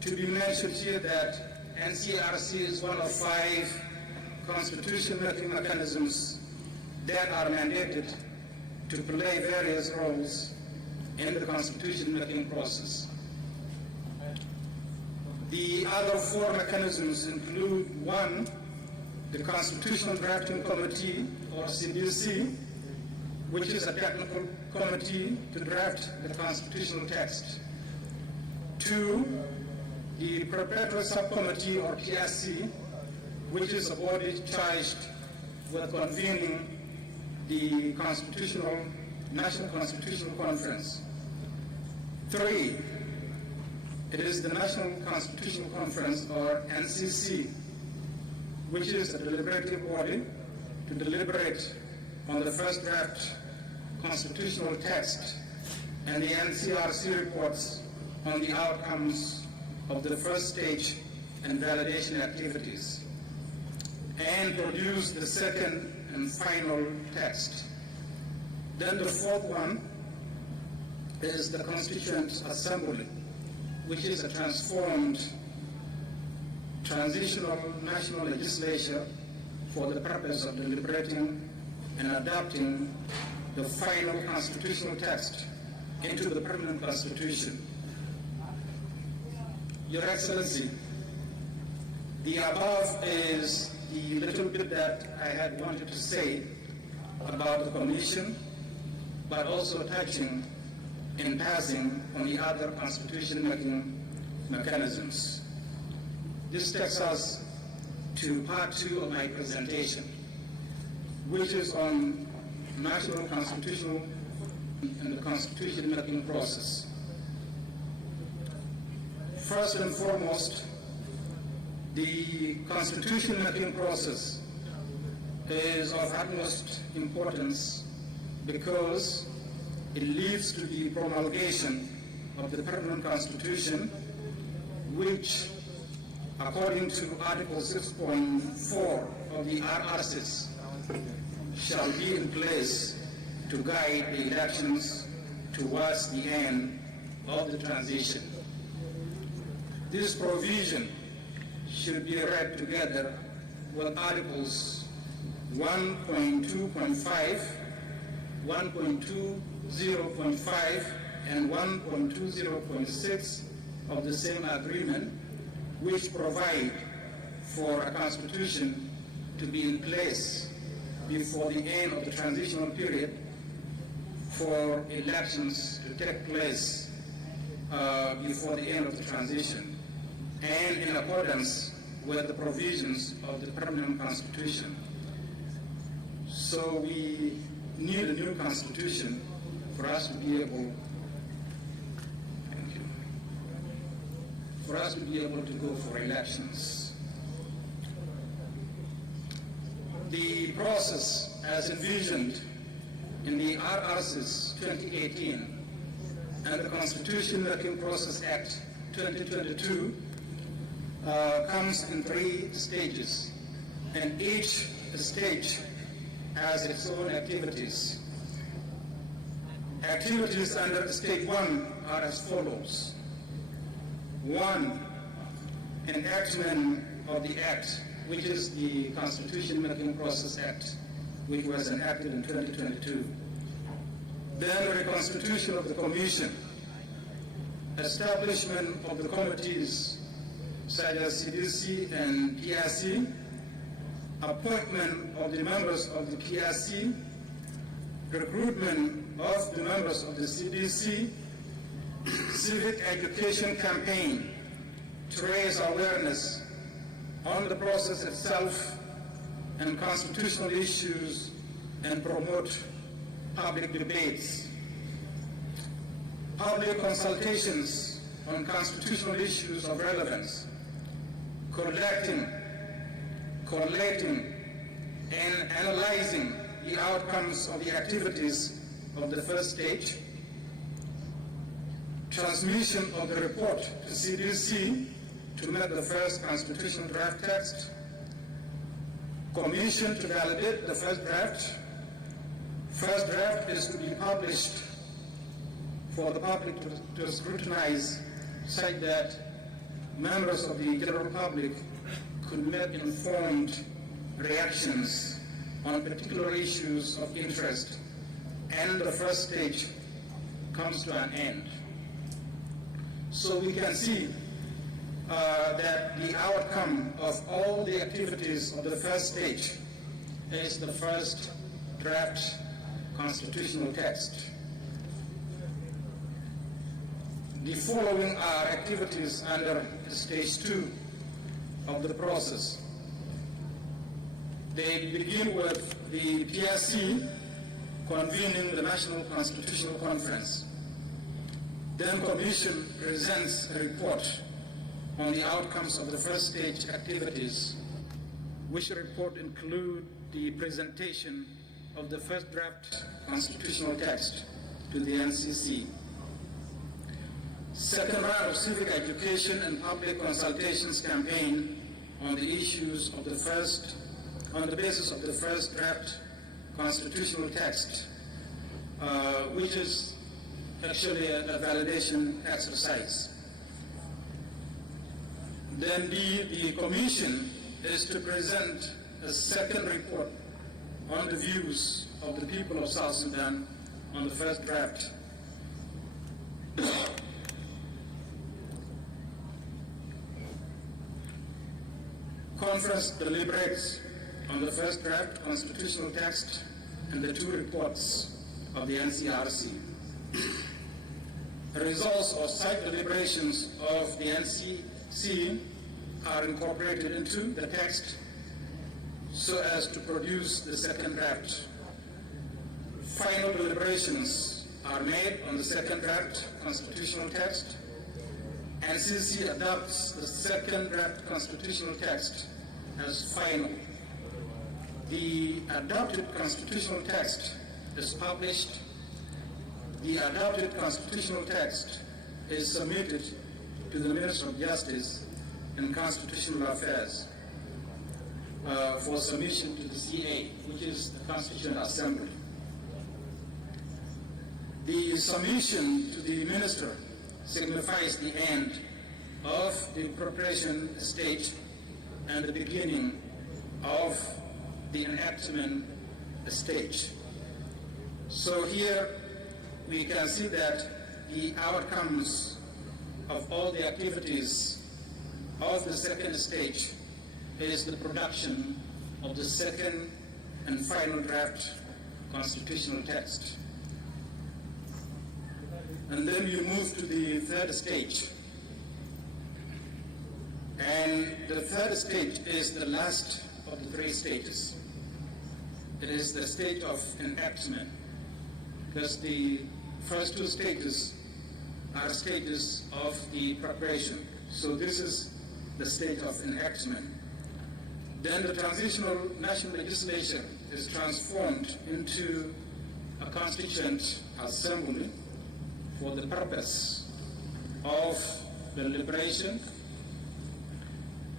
to be mentioned here that NCRC is one of 5 constitution-making mechanisms that are mandated to play various roles in the constitution-making process. The other 4 mechanisms include: 1, the Constitutional Drafting Committee, or CDC, which is a technical committee to draft the constitutional text. 2, the Preparatory Subcommittee, or PSC, which is a body charged with convening the National Constitutional Conference. 3, it is the National Constitutional Conference, or NCC, which is a deliberative body to deliberate on the first draft constitutional text, and the NCRC reports on the outcomes of the first stage and validation activities, and produce the second and final text. Then the 4th one is the Constituent Assembly, which is a transformed transitional national legislature for the purpose of deliberating and adopting the final constitutional text into the permanent constitution. Your Excellency, the above is the little bit that I had wanted to say about the Commission, but also touching in passing on the other constitution-making mechanisms. This takes us to part 2 of my presentation, which is on national constitutional and the constitution-making process. First and foremost, the constitution-making process is of utmost importance because it leads to the promulgation of the permanent constitution, which, according to Article 6.4 of the R-ARCSS, shall be in place to guide the elections towards the end of the transition. This provision should be read together with Articles 1.2.5, 1.20.5, and 1.20.6 of the same agreement, which provide for a constitution to be in place before the end of the transitional period for elections to take place before the end of the transition, and in accordance with the provisions of the permanent constitution. So we need a new constitution for us to be able, to go for elections. The process as envisioned in the R-ARCSS 2018 and the Constitution Making Process Act 2022 comes in 3 stages, and each stage has its own activities. Activities under Stage 1 are as follows. 1, enactment of the Act, which is the Constitution Making Process Act, which was enacted in 2022. Then reconstitution of the Commission, establishment of the committees such as CDC and PRC, appointment of the members of the PRC, recruitment of the members of the CDC, civic education campaign to raise awareness on the process itself and constitutional issues and promote public debates. Public consultations on constitutional issues of relevance, collating, and analyzing the outcomes of the activities of the first stage, transmission of the report to CDC to make the first constitutional draft text, commission to validate the first draft. First draft is to be published for the public to scrutinize, such that members of the general public could make informed reactions on particular issues of interest, and the first stage comes to an end. So we can see that the outcome of all the activities of the first stage is the first draft constitutional text. The following are activities under stage 2 of the process. They begin with the PRC convening the National Constitutional Conference. Then Commission presents a report on the outcomes of the first stage activities, which report include the presentation of the first draft constitutional text to the NCC. Second round of civic education and public consultations campaign on the issues of the first, on the basis of the first draft constitutional text, which is actually a validation exercise. Then the Commission is to present a second report on the views of the people of South Sudan on the first draft. Conference deliberates on the first draft constitutional text and the 2 reports of the NCRC. The results of site deliberations of the NCC are incorporated into the text so as to produce the second draft. Final deliberations are made on the second draft constitutional text. NCC adopts the second draft constitutional text as final. The adopted constitutional text is published. The adopted constitutional text is submitted to the Minister of Justice and Constitutional Affairs for submission to the CA, which is the Constitutional Assembly. The submission to the Minister signifies the end of the preparation stage and the beginning of the enactment stage. So here we can see that the outcomes of all the activities of the second stage is the production of the second and final draft constitutional text. And then you move to the third stage. And the third stage is the last of the 3 stages. It is the stage of enactment, because the first 2 stages are stages of the preparation. So this is the stage of enactment. Then the transitional national legislature is transformed into a constituent assembly for the purpose of the deliberation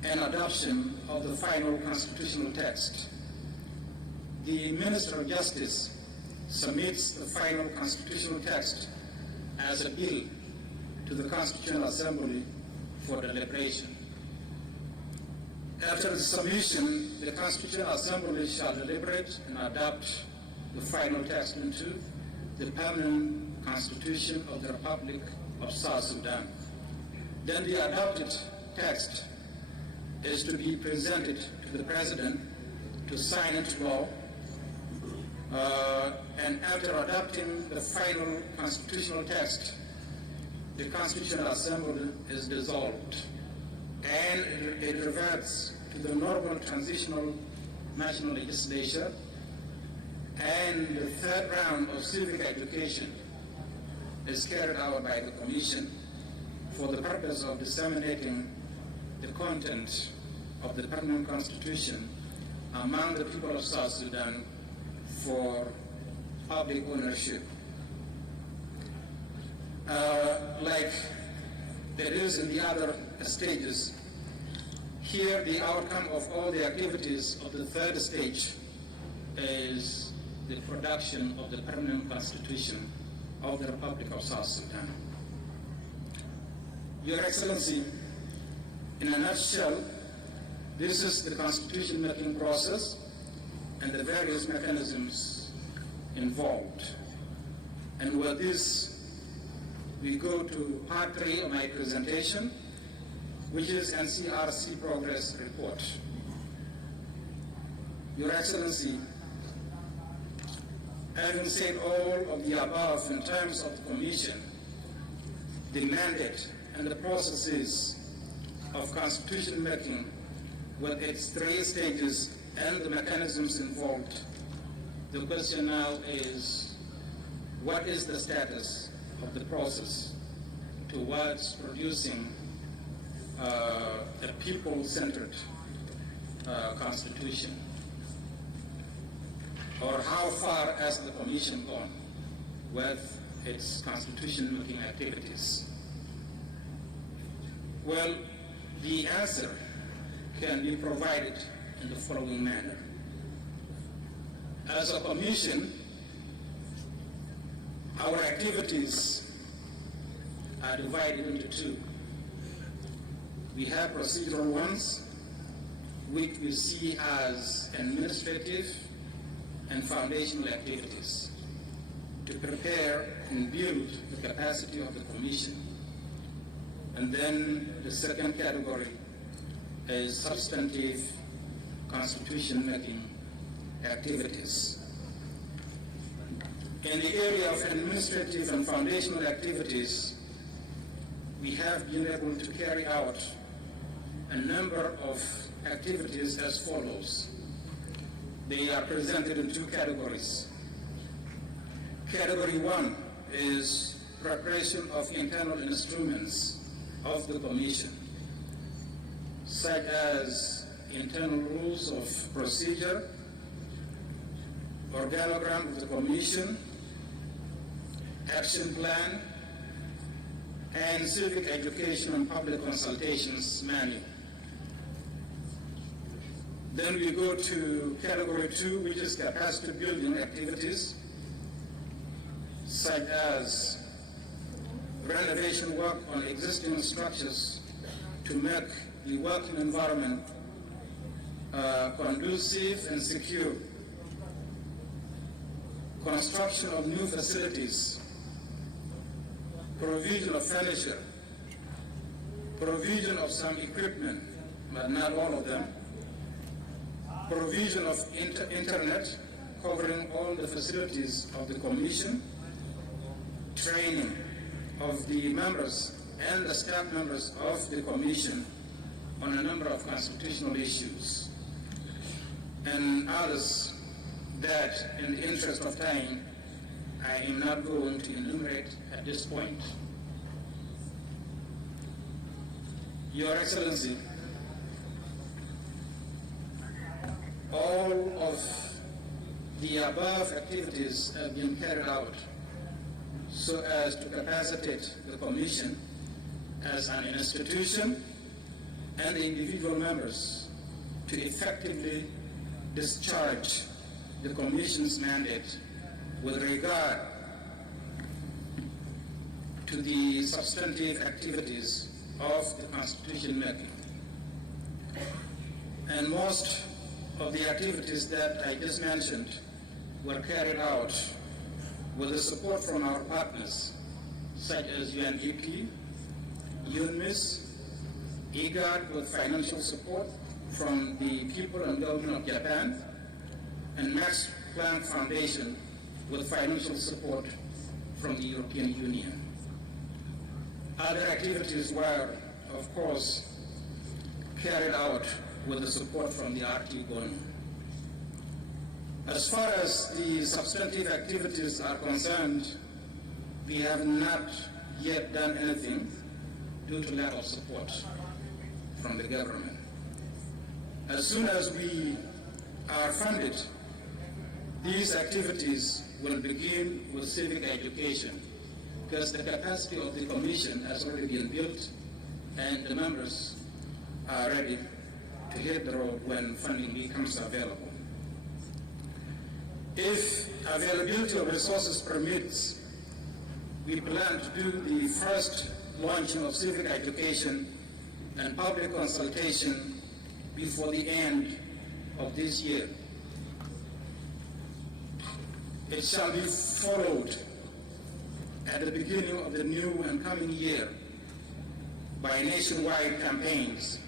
and adoption of the final constitutional text. The Minister of Justice submits the final constitutional text as a bill to the Constitutional Assembly for deliberation. After the submission, the Constitutional Assembly shall deliberate and adopt the final text into the permanent Constitution of the Republic of South Sudan. Then the adopted text is to be presented to the President to sign into law, and after adopting the final constitutional text, the Constitutional Assembly is dissolved, and it reverts to the normal transitional national legislature, and the third round of civic education is carried out by the Commission for the purpose of disseminating the content of the permanent constitution among the people of South Sudan for public ownership. Like it is in the other stages, here the outcome of all the activities of the third stage is the production of the permanent constitution of the Republic of South Sudan. Your Excellency, in a nutshell, this is the constitution-making process and the various mechanisms involved. And with this, we go to part 3 of my presentation, which is NCRC Progress Report. Your Excellency, having said all of the above in terms of the Commission, the mandate and the processes of constitution making with its 3 stages and the mechanisms involved, the question now is, what is the status of the process towards producing a people-centered constitution? Or how far has the Commission gone with its constitution-making activities? Well, the answer can be provided in the following manner. As a Commission, our activities are divided into 2. We have procedural ones, which we see as administrative and foundational activities to prepare and build the capacity of the Commission. And then the second category is substantive constitution-making activities. In the area of administrative and foundational activities, we have been able to carry out a number of activities as follows. They are presented in two categories. Category 1 is preparation of internal instruments of the Commission, such as internal rules of procedure, organogram of the Commission, action plan, and civic education and public consultations manual. Then we go to category 2, which is capacity building activities, such as renovation work on existing structures to make the working environment conducive and secure, construction of new facilities, provision of furniture, provision of some equipment, but not all of them, provision of internet covering all the facilities of the Commission, training of the members and the staff members of the Commission on a number of constitutional issues, and others that, in the interest of time, I am not going to enumerate at this point. Your Excellency, all of the above activities have been carried out so as to capacitate the Commission as an institution and the individual members to effectively discharge the Commission's mandate with regard to the substantive activities of the constitution making. And most of the activities that I just mentioned were carried out with the support from our partners, such as UNEP, UNMISS, IGAD with financial support from the people and government of Japan, and Max Planck Foundation with financial support from the European Union. Other activities were, of course, carried out with the support from the RT Gonu. As far as the substantive activities are concerned, we have not yet done anything due to lack of support from the government. As soon as we are funded, these activities will begin with civic education, because the capacity of the Commission has already been built and the members are ready to hit the road when funding becomes available. If availability of resources permits, we plan to do the first launching of civic education and public consultation before the end of this year. It shall be followed at the beginning of the new and coming year by nationwide campaigns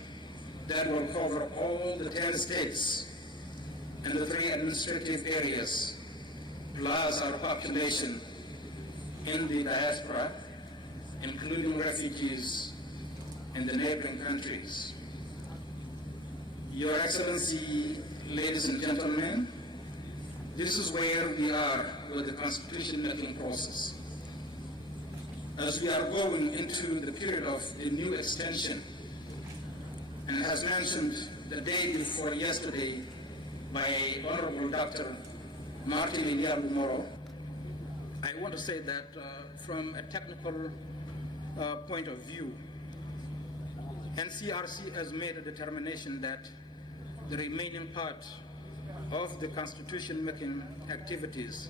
that will cover all the 10 states and the 3 administrative areas, plus our population in the diaspora, including refugees in the neighboring countries. Your Excellency, ladies and gentlemen, this is where we are with the constitution-making process. As we are going into the period of the new extension, and as mentioned the day before yesterday by Honourable Dr. Martin Iliabu-Moro, I want to say that from a technical point of view, NCRC has made a determination that the remaining part of the constitution-making activities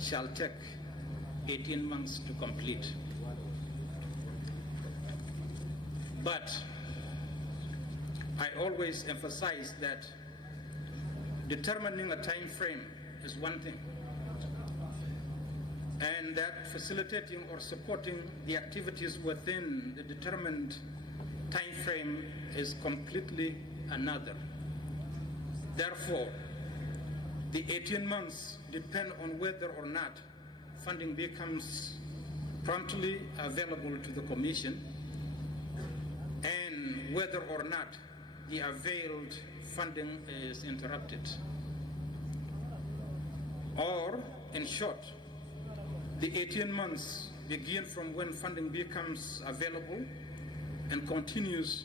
shall take 18 months to complete. But I always emphasize that determining a time frame is one thing, and that facilitating or supporting the activities within the determined time frame is completely another. Therefore, the 18 months depend on whether or not funding becomes promptly available to the Commission, and whether or not the availed funding is interrupted. Or, in short, the 18 months begin from when funding becomes available and continues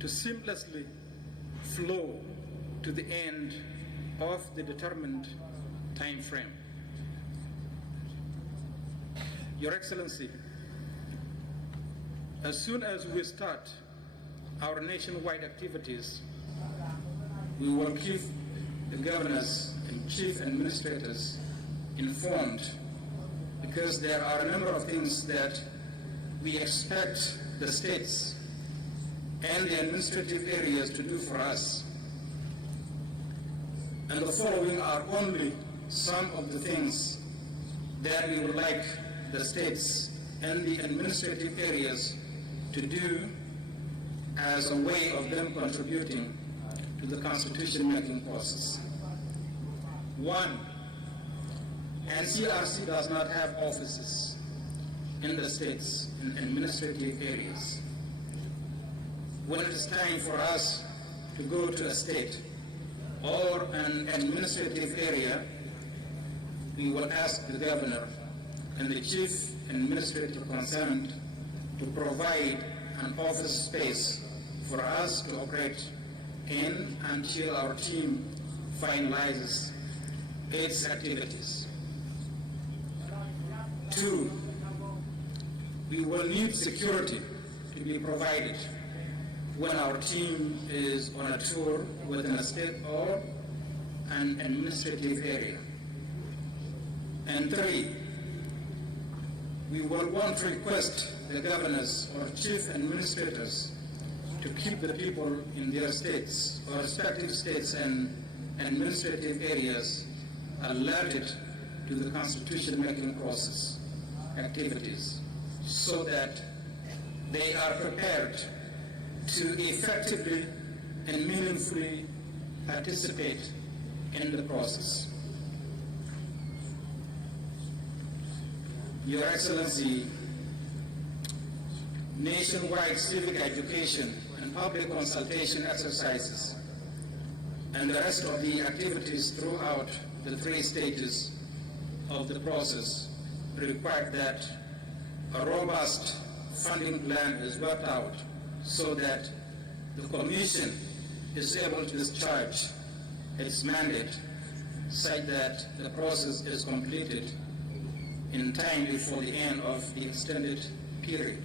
to seamlessly flow to the end of the determined time frame. Your Excellency, as soon as we start our nationwide activities, we will keep the governors and chief administrators informed, because there are a number of things that we expect the states and the administrative areas to do for us. And the following are only some of the things that we would like the states and the administrative areas to do as a way of them contributing to the constitution-making process. 1, NCRC does not have offices in the states and administrative areas. When it is time for us to go to a state or an administrative area, we will ask the governor and the chief administrative concerned to provide an office space for us to operate in until our team finalizes its activities. 2, we will need security to be provided when our team is on a tour within a state or an administrative area. And 3, we will want to request the governors or chief administrators to keep the people in their states or respective states and administrative areas alerted to the constitution-making process activities, so that they are prepared to effectively and meaningfully participate in the process. Your Excellency, nationwide civic education and public consultation exercises and the rest of the activities throughout the 3 stages of the process require that a robust funding plan is worked out so that the Commission is able to discharge its mandate such that the process is completed in time before the end of the extended period.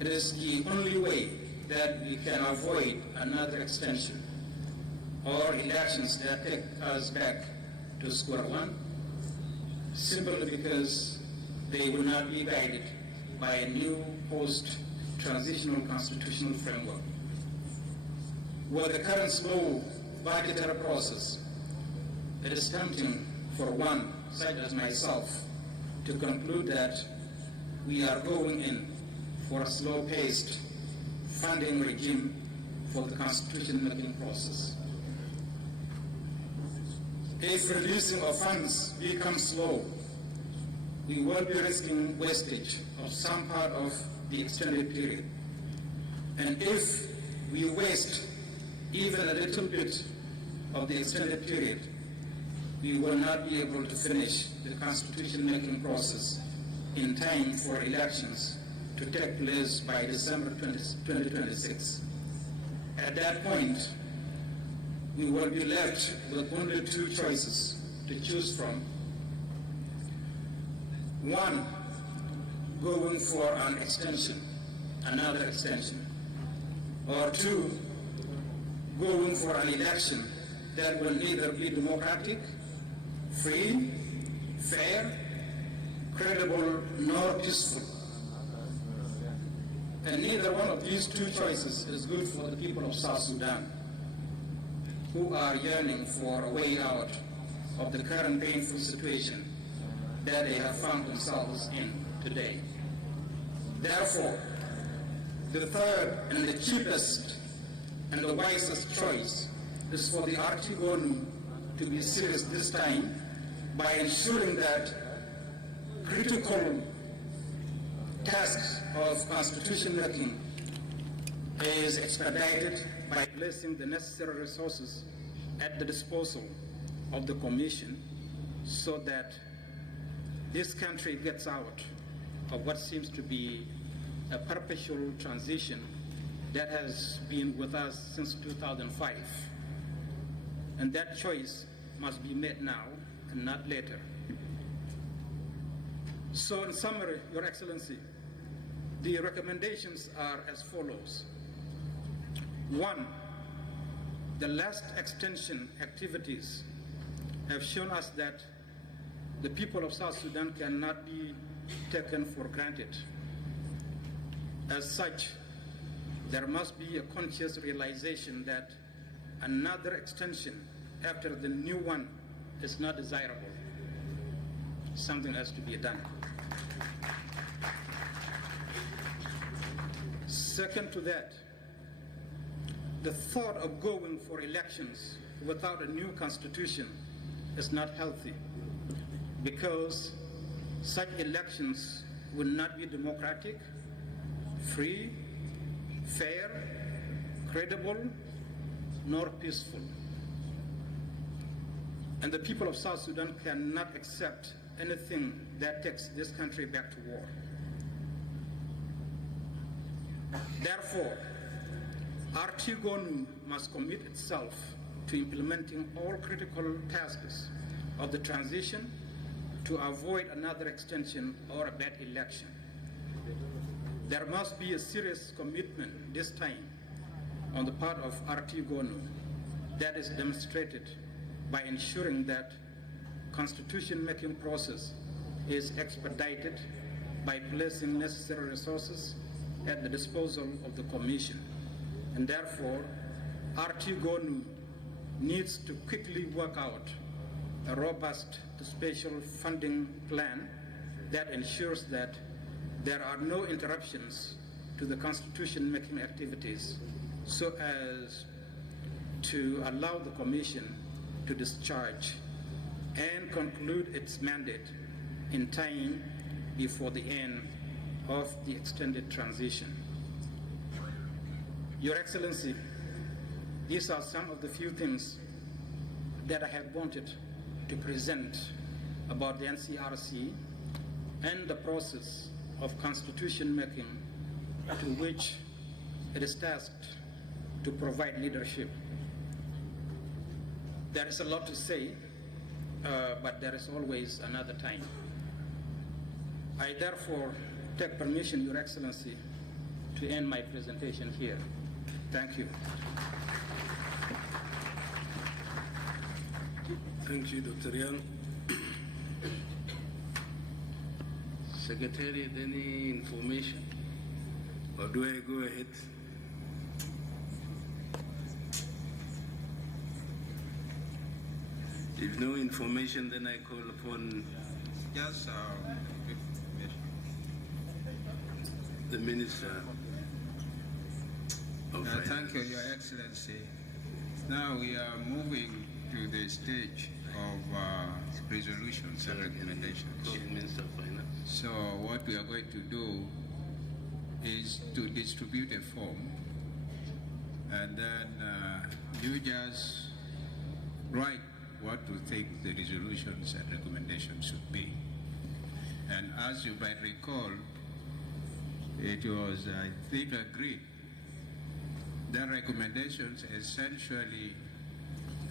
It is the only way that we can avoid another extension or elections that take us back to square one, simply because they will not be guided by a new post-transitional constitutional framework. With the current slow budgetary process, it is tempting for one, such as myself, to conclude that we are going in for a slow-paced funding regime for the constitution-making process. If releasing of funds becomes slow, we will be risking wastage of some part of the extended period. And if we waste even a little bit of the extended period, we will not be able to finish the constitution-making process in time for elections to take place by December 2026. At that point, we will be left with only 2 choices to choose from. 1, going for an extension, another extension. Or 2, going for an election that will neither be democratic, free, fair, credible, nor peaceful. And neither one of these 2 choices is good for the people of South Sudan, who are yearning for a way out of the current painful situation that they have found themselves in today. Therefore, the third and the cheapest and the wisest choice is for the RT government to be serious this time by ensuring that critical task of constitution making is expedited by placing the necessary resources at the disposal of the Commission so that this country gets out of what seems to be a perpetual transition that has been with us since 2005. And that choice must be made now and not later. So in summary, Your Excellency, the recommendations are as follows. 1, the last extension activities have shown us that the people of South Sudan cannot be taken for granted. As such, there must be a conscious realization that another extension after the new one is not desirable. Something has to be done. Second to that, the thought of going for elections without a new constitution is not healthy, because such elections will not be democratic, free, fair, credible, nor peaceful. And the people of South Sudan cannot accept anything that takes this country back to war. Therefore, R-ARCSS must commit itself to implementing all critical tasks of the transition to avoid another extension or a bad election. There must be a serious commitment this time on the part of R-ARCSS that is demonstrated by ensuring that constitution-making process is expedited by placing necessary resources at the disposal of the Commission. And therefore, R-ARCSS needs to quickly work out a robust spatial funding plan that ensures that there are no interruptions to the constitution-making activities, so as to allow the Commission to discharge and conclude its mandate in time before the end of the extended transition. Your Excellency, these are some of the few things that I have wanted to present about the NCRC and the process of constitution making to which it is tasked to provide leadership. There is a lot to say, but there is always another time. I therefore take permission, Your Excellency, to end my presentation here. Thank you. Thank you, Dr. Young. Secretary, any information? Or do I go ahead? If no information, then I call upon the Minister of Finance. Thank you, Your Excellency. Now we are moving to the stage of resolutions and recommendations. Minister of Finance. So what we are going to do is to distribute a form, and then you just write what you think the resolutions and recommendations should be. And as you might recall, it was, I think, agreed that recommendations essentially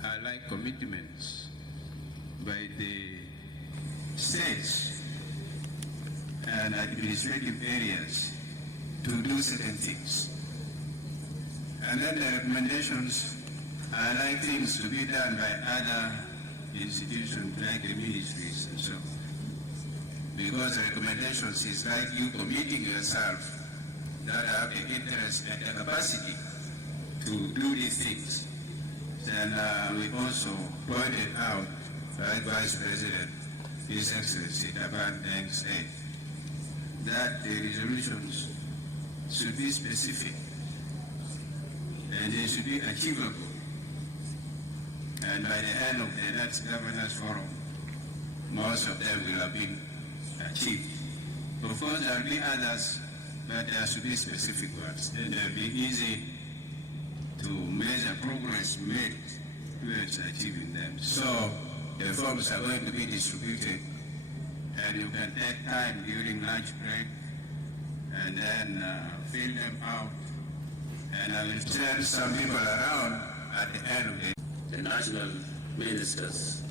are like commitments by the states and administrative areas to do certain things. And then the recommendations are like things to be done by other institutions like the ministries and so on. Because the recommendations is like you committing yourself that have the interest and the capacity to do these things. Then we also pointed out by Vice President, His Excellency Taban Deng said that the resolutions should be specific and they should be achievable. And by the end of the next governance forum, most of them will have been achieved. Of course, there will be others, but there should be specific ones. Then it will be easy to measure progress made towards achieving them. So the forms are going to be distributed, and you can take time during lunch break and then fill them out. And I will turn some people around at the end of the The national ministers